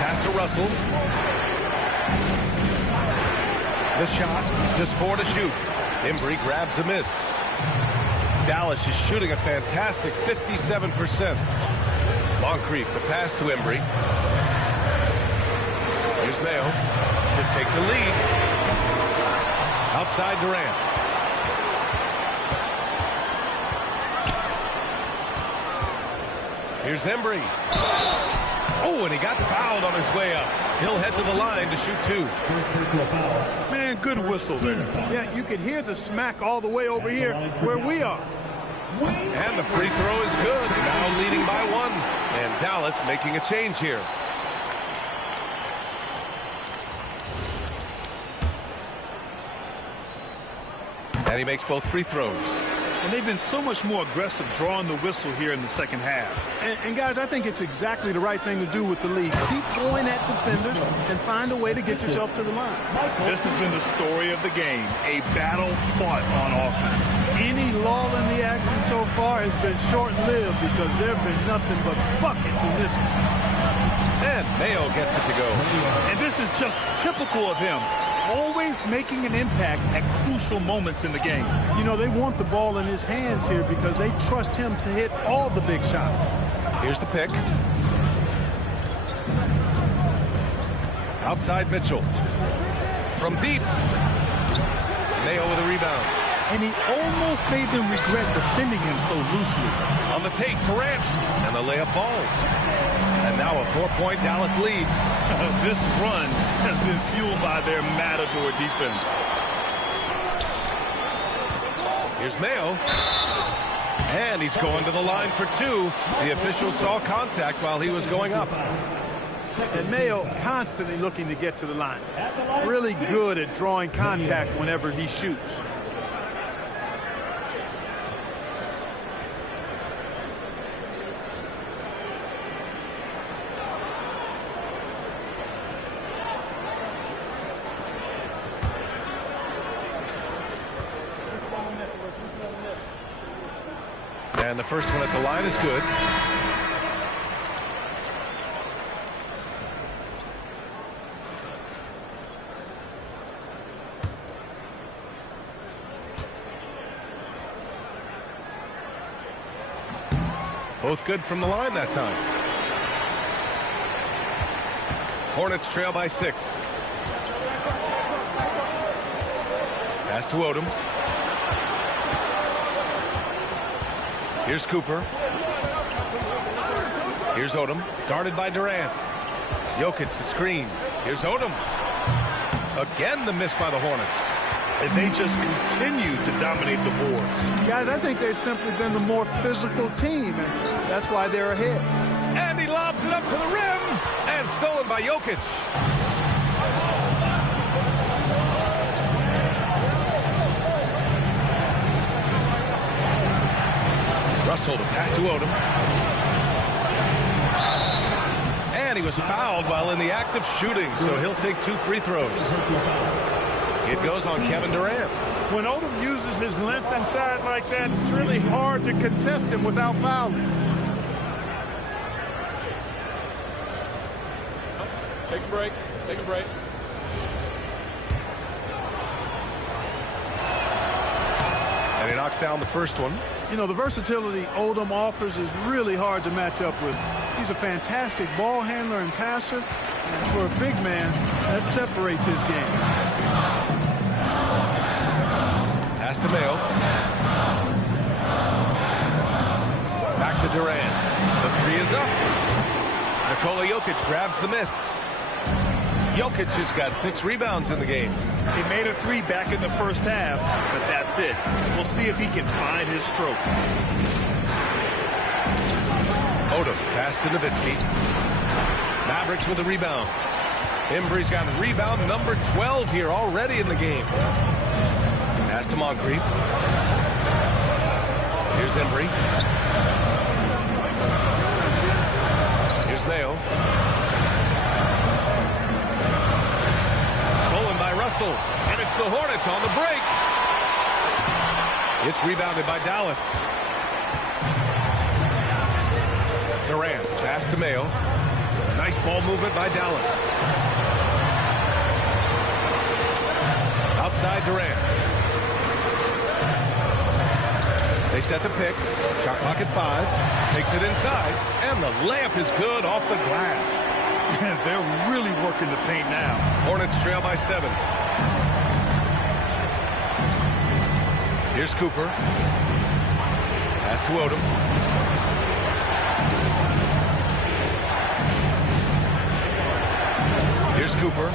Pass to Russell. The shot. Just 4 to shoot. Embry grabs a miss. Dallas is shooting a fantastic 57%. Moncrief, the pass to Embry. Here's Mayo to take the lead. Outside Durant. Here's Embry. Oh, and he got fouled on his way up. He'll head to the line to shoot 2. Man, good whistle there. Yeah, you could hear the smack all the way over here where we are. And the free throw is good. Now leading by 1. And Dallas making a change here. And he makes both free throws. And they've been so much more aggressive drawing the whistle here in the second half. And guys, I think it's exactly the right thing to do with the lead. Keep going at defenders and find a way to get yourself to the line. This has been the story of the game, a battle fought on offense. Any lull in the action so far has been short-lived because there have been nothing but buckets in this one. And Mayo gets it to go. And this is just typical of him. Always making an impact at crucial moments in the game. You know, they want the ball in his hands here because they trust him to hit all the big shots. Here's the pick. Outside Mitchell. From deep. Mayo with a rebound. And he almost made them regret defending him so loosely. On the take, Durant. And the layup falls. And now a 4-point Dallas lead. This run has been fueled by their matador defense. Here's Mayo. And he's going to the line for 2. The official saw contact while he was going up. And Mayo constantly looking to get to the line. Really good at drawing contact whenever he shoots. And the first one at the line is good. Both good from the line that time. Hornets trail by 6. Pass to Odom. Here's Cooper. Here's Odom, guarded by Durant. Jokic the screen. Here's Odom. Again the miss by the Hornets. And they just continue to dominate the boards. Guys, I think they've simply been the more physical team, and that's why they're ahead. And he lobs it up to the rim, and stolen by Jokic. Russell to pass to Odom. And he was fouled while in the act of shooting, so he'll take 2 free throws. It goes on Kevin Durant. When Odom uses his length inside like that, it's really hard to contest him without fouling. Take a break. Take a break. And he knocks down the first one. You know, the versatility Odom offers is really hard to match up with. He's a fantastic ball handler and passer. And for a big man, that separates his game. Pass to Mayo. Back to Durant. The 3 is up. Nikola Jokic grabs the miss. Jokic has got 6 rebounds in the game. He made a 3 back in the first half, but that's it. We'll see if he can find his stroke. Odom, pass to Nowitzki. Mavericks with a rebound. Embry's got rebound number 12 here already in the game. Pass to Moncrief. Here's Embry. Here's Mayo. Stolen by Russell. And it's the Hornets on the break. It's rebounded by Dallas. Durant, pass to Mayo. Nice ball movement by Dallas. Outside Durant. They set the pick. Shot clock at 5. Takes it inside. And the layup is good off the glass. They're really working the paint now. Hornets trail by 7. Here's Cooper. Pass to Odom. Here's Cooper.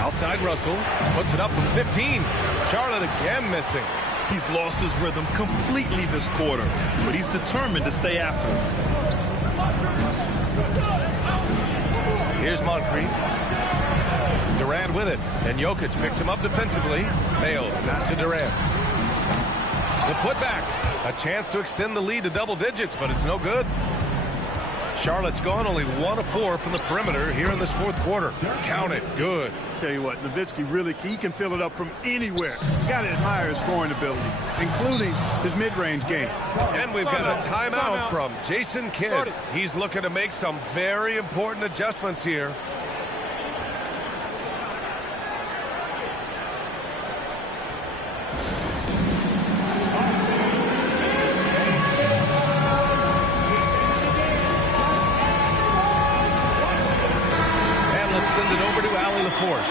Outside Russell. Puts it up from 15. Charlotte again missing. He's lost his rhythm completely this quarter, but he's determined to stay after it. Here's Moncrief. Durant with it, and Jokic picks him up defensively. Bale, pass to Durant. The putback. A chance to extend the lead to double digits, but it's no good. Charlotte's gone only 1 of 4 from the perimeter here in this fourth quarter. Count it. Good. Tell you what, Nowitzki really, he can fill it up from anywhere. Got to admire his scoring ability, including his mid-range game. And we've got a timeout from Jason Kidd. He's looking to make some very important adjustments here. Force.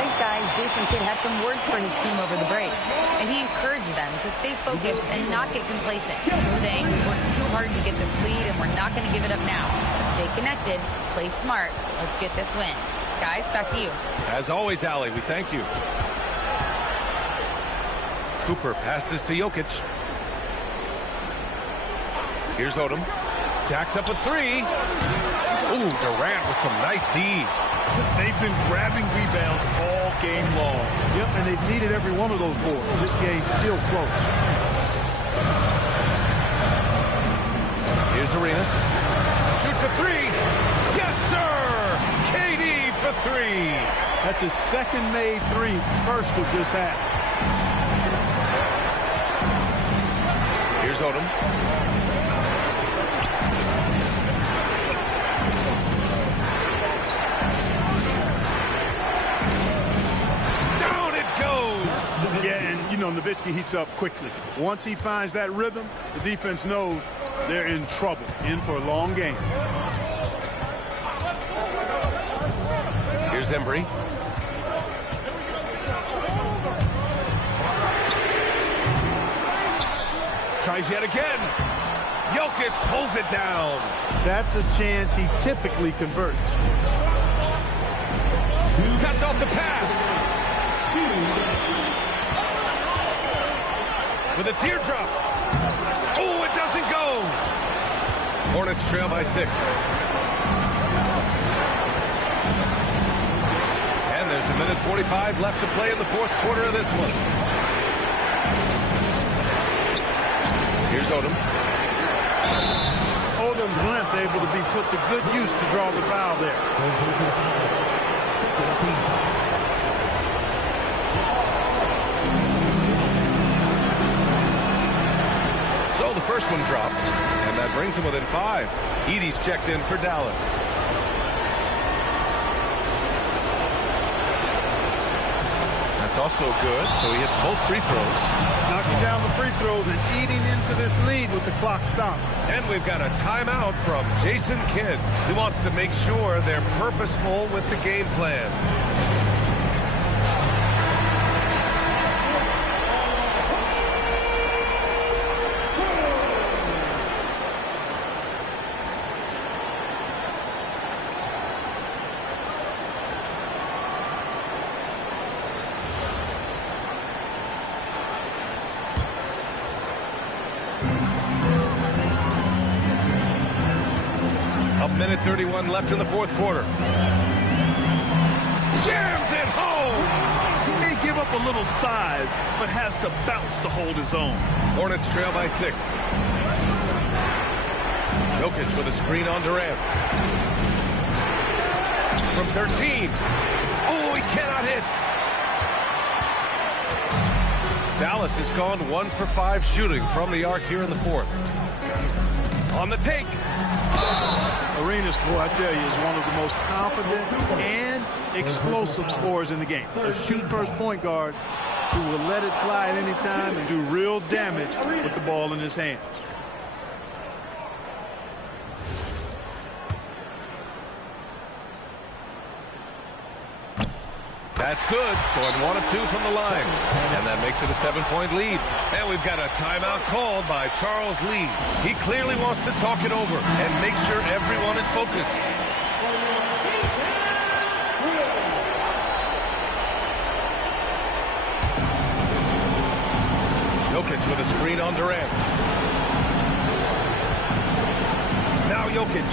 Thanks, guys. Jason Kidd had some words for his team over the break, and he encouraged them to stay focused and not get complacent, saying we worked too hard to get this lead and we're not going to give it up now. Stay connected, play smart. Let's get this win. Guys, back to you. As always, Allie, we thank you. Cooper passes to Jokic. Here's Odom. Jacks up a 3. Ooh, Durant with some nice D. They've been grabbing rebounds all game long. Yep, and they've needed every one of those boards. This game's still close. Here's Arenas. Shoots a 3. Yes, sir! KD for 3. That's his second made 3, first of this half. Here's Odom. Yeah, and, you know, Nowitzki heats up quickly. Once he finds that rhythm, the defense knows they're in trouble, in for a long game. Here's Embry. Tries yet again. Jokic pulls it down. That's a chance he typically converts. Cuts off the pass. With a teardrop. Oh, it doesn't go. Hornets trail by 6. And there's a minute 45 left to play in the fourth quarter of this one. Here's Odom. Odom's length able to be put to good use to draw the foul there. So the first one drops, and that brings him within 5. Edey's checked in for Dallas. That's also good, so he hits both free throws. Knocking down the free throws and eating into this lead with the clock stopped. And we've got a timeout from Jason Kidd, who wants to make sure they're purposeful with the game plan. Minute 31 left in the fourth quarter. Jams it home! He may give up a little size, but has the bounce to hold his own. Hornets trail by 6. Jokic with a screen on Durant. From 13. Oh, he cannot hit. Dallas has gone 1 for 5 shooting from the arc here in the fourth. On the take. Arenas, boy, I tell you, is one of the most confident and explosive scorers in the game. A shoot-first point guard who will let it fly at any time and do real damage with the ball in his hands. That's good. Going 1 of 2 from the line. And that makes it a 7-point lead. And we've got a timeout called by Charles Lee. He clearly wants to talk it over and make sure everyone is focused. Jokic with a screen on Durant. Now Jokic.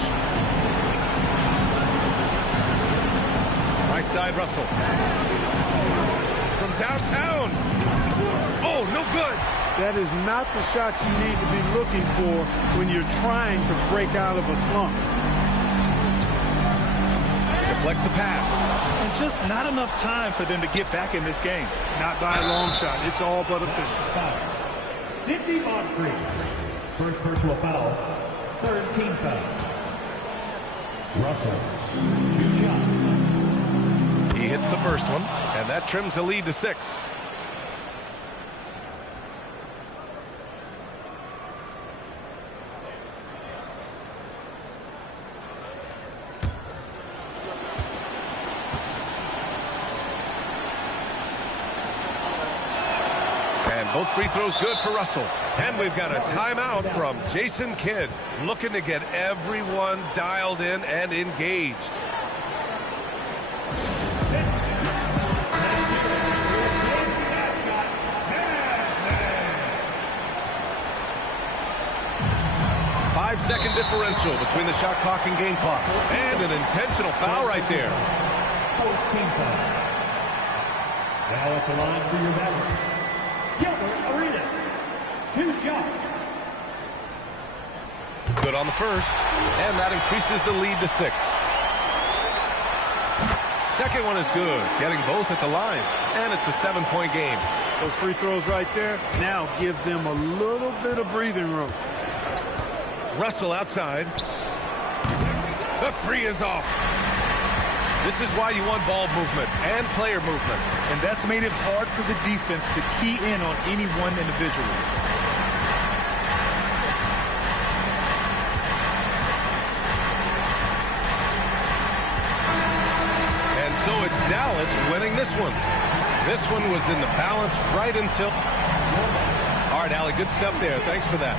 Right side, Russell. From downtown. Oh, no good. That is not the shot you need to be looking for when you're trying to break out of a slump. Deflects the pass. And just not enough time for them to get back in this game. Not by a long shot. It's all but official. Sidney Moncrief. First personal foul. Third team foul. Russell. 2 shots. He hits the first one, and that trims the lead to 6. Both free throws good for Russell. And we've got a timeout from Jason Kidd, looking to get everyone dialed in and engaged. Five-second differential between the shot clock and game clock. And an intentional foul right there. 14 foul. Now at the line for your Mavericks. Arena. 2 shots. Good on the first, and that increases the lead to 6. Second one is good, getting both at the line, and it's a 7-point game. Those free throws right there now gives them a little bit of breathing room. Russell outside. The 3 is off. This is why you want ball movement and player movement. And that's made it hard for the defense to key in on any one individual. And so it's Dallas winning this one. This one was in the balance right until... All right, Allie, good stuff there. Thanks for that.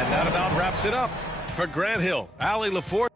And that about wraps it up. For Grant Hill, Allie LaForce.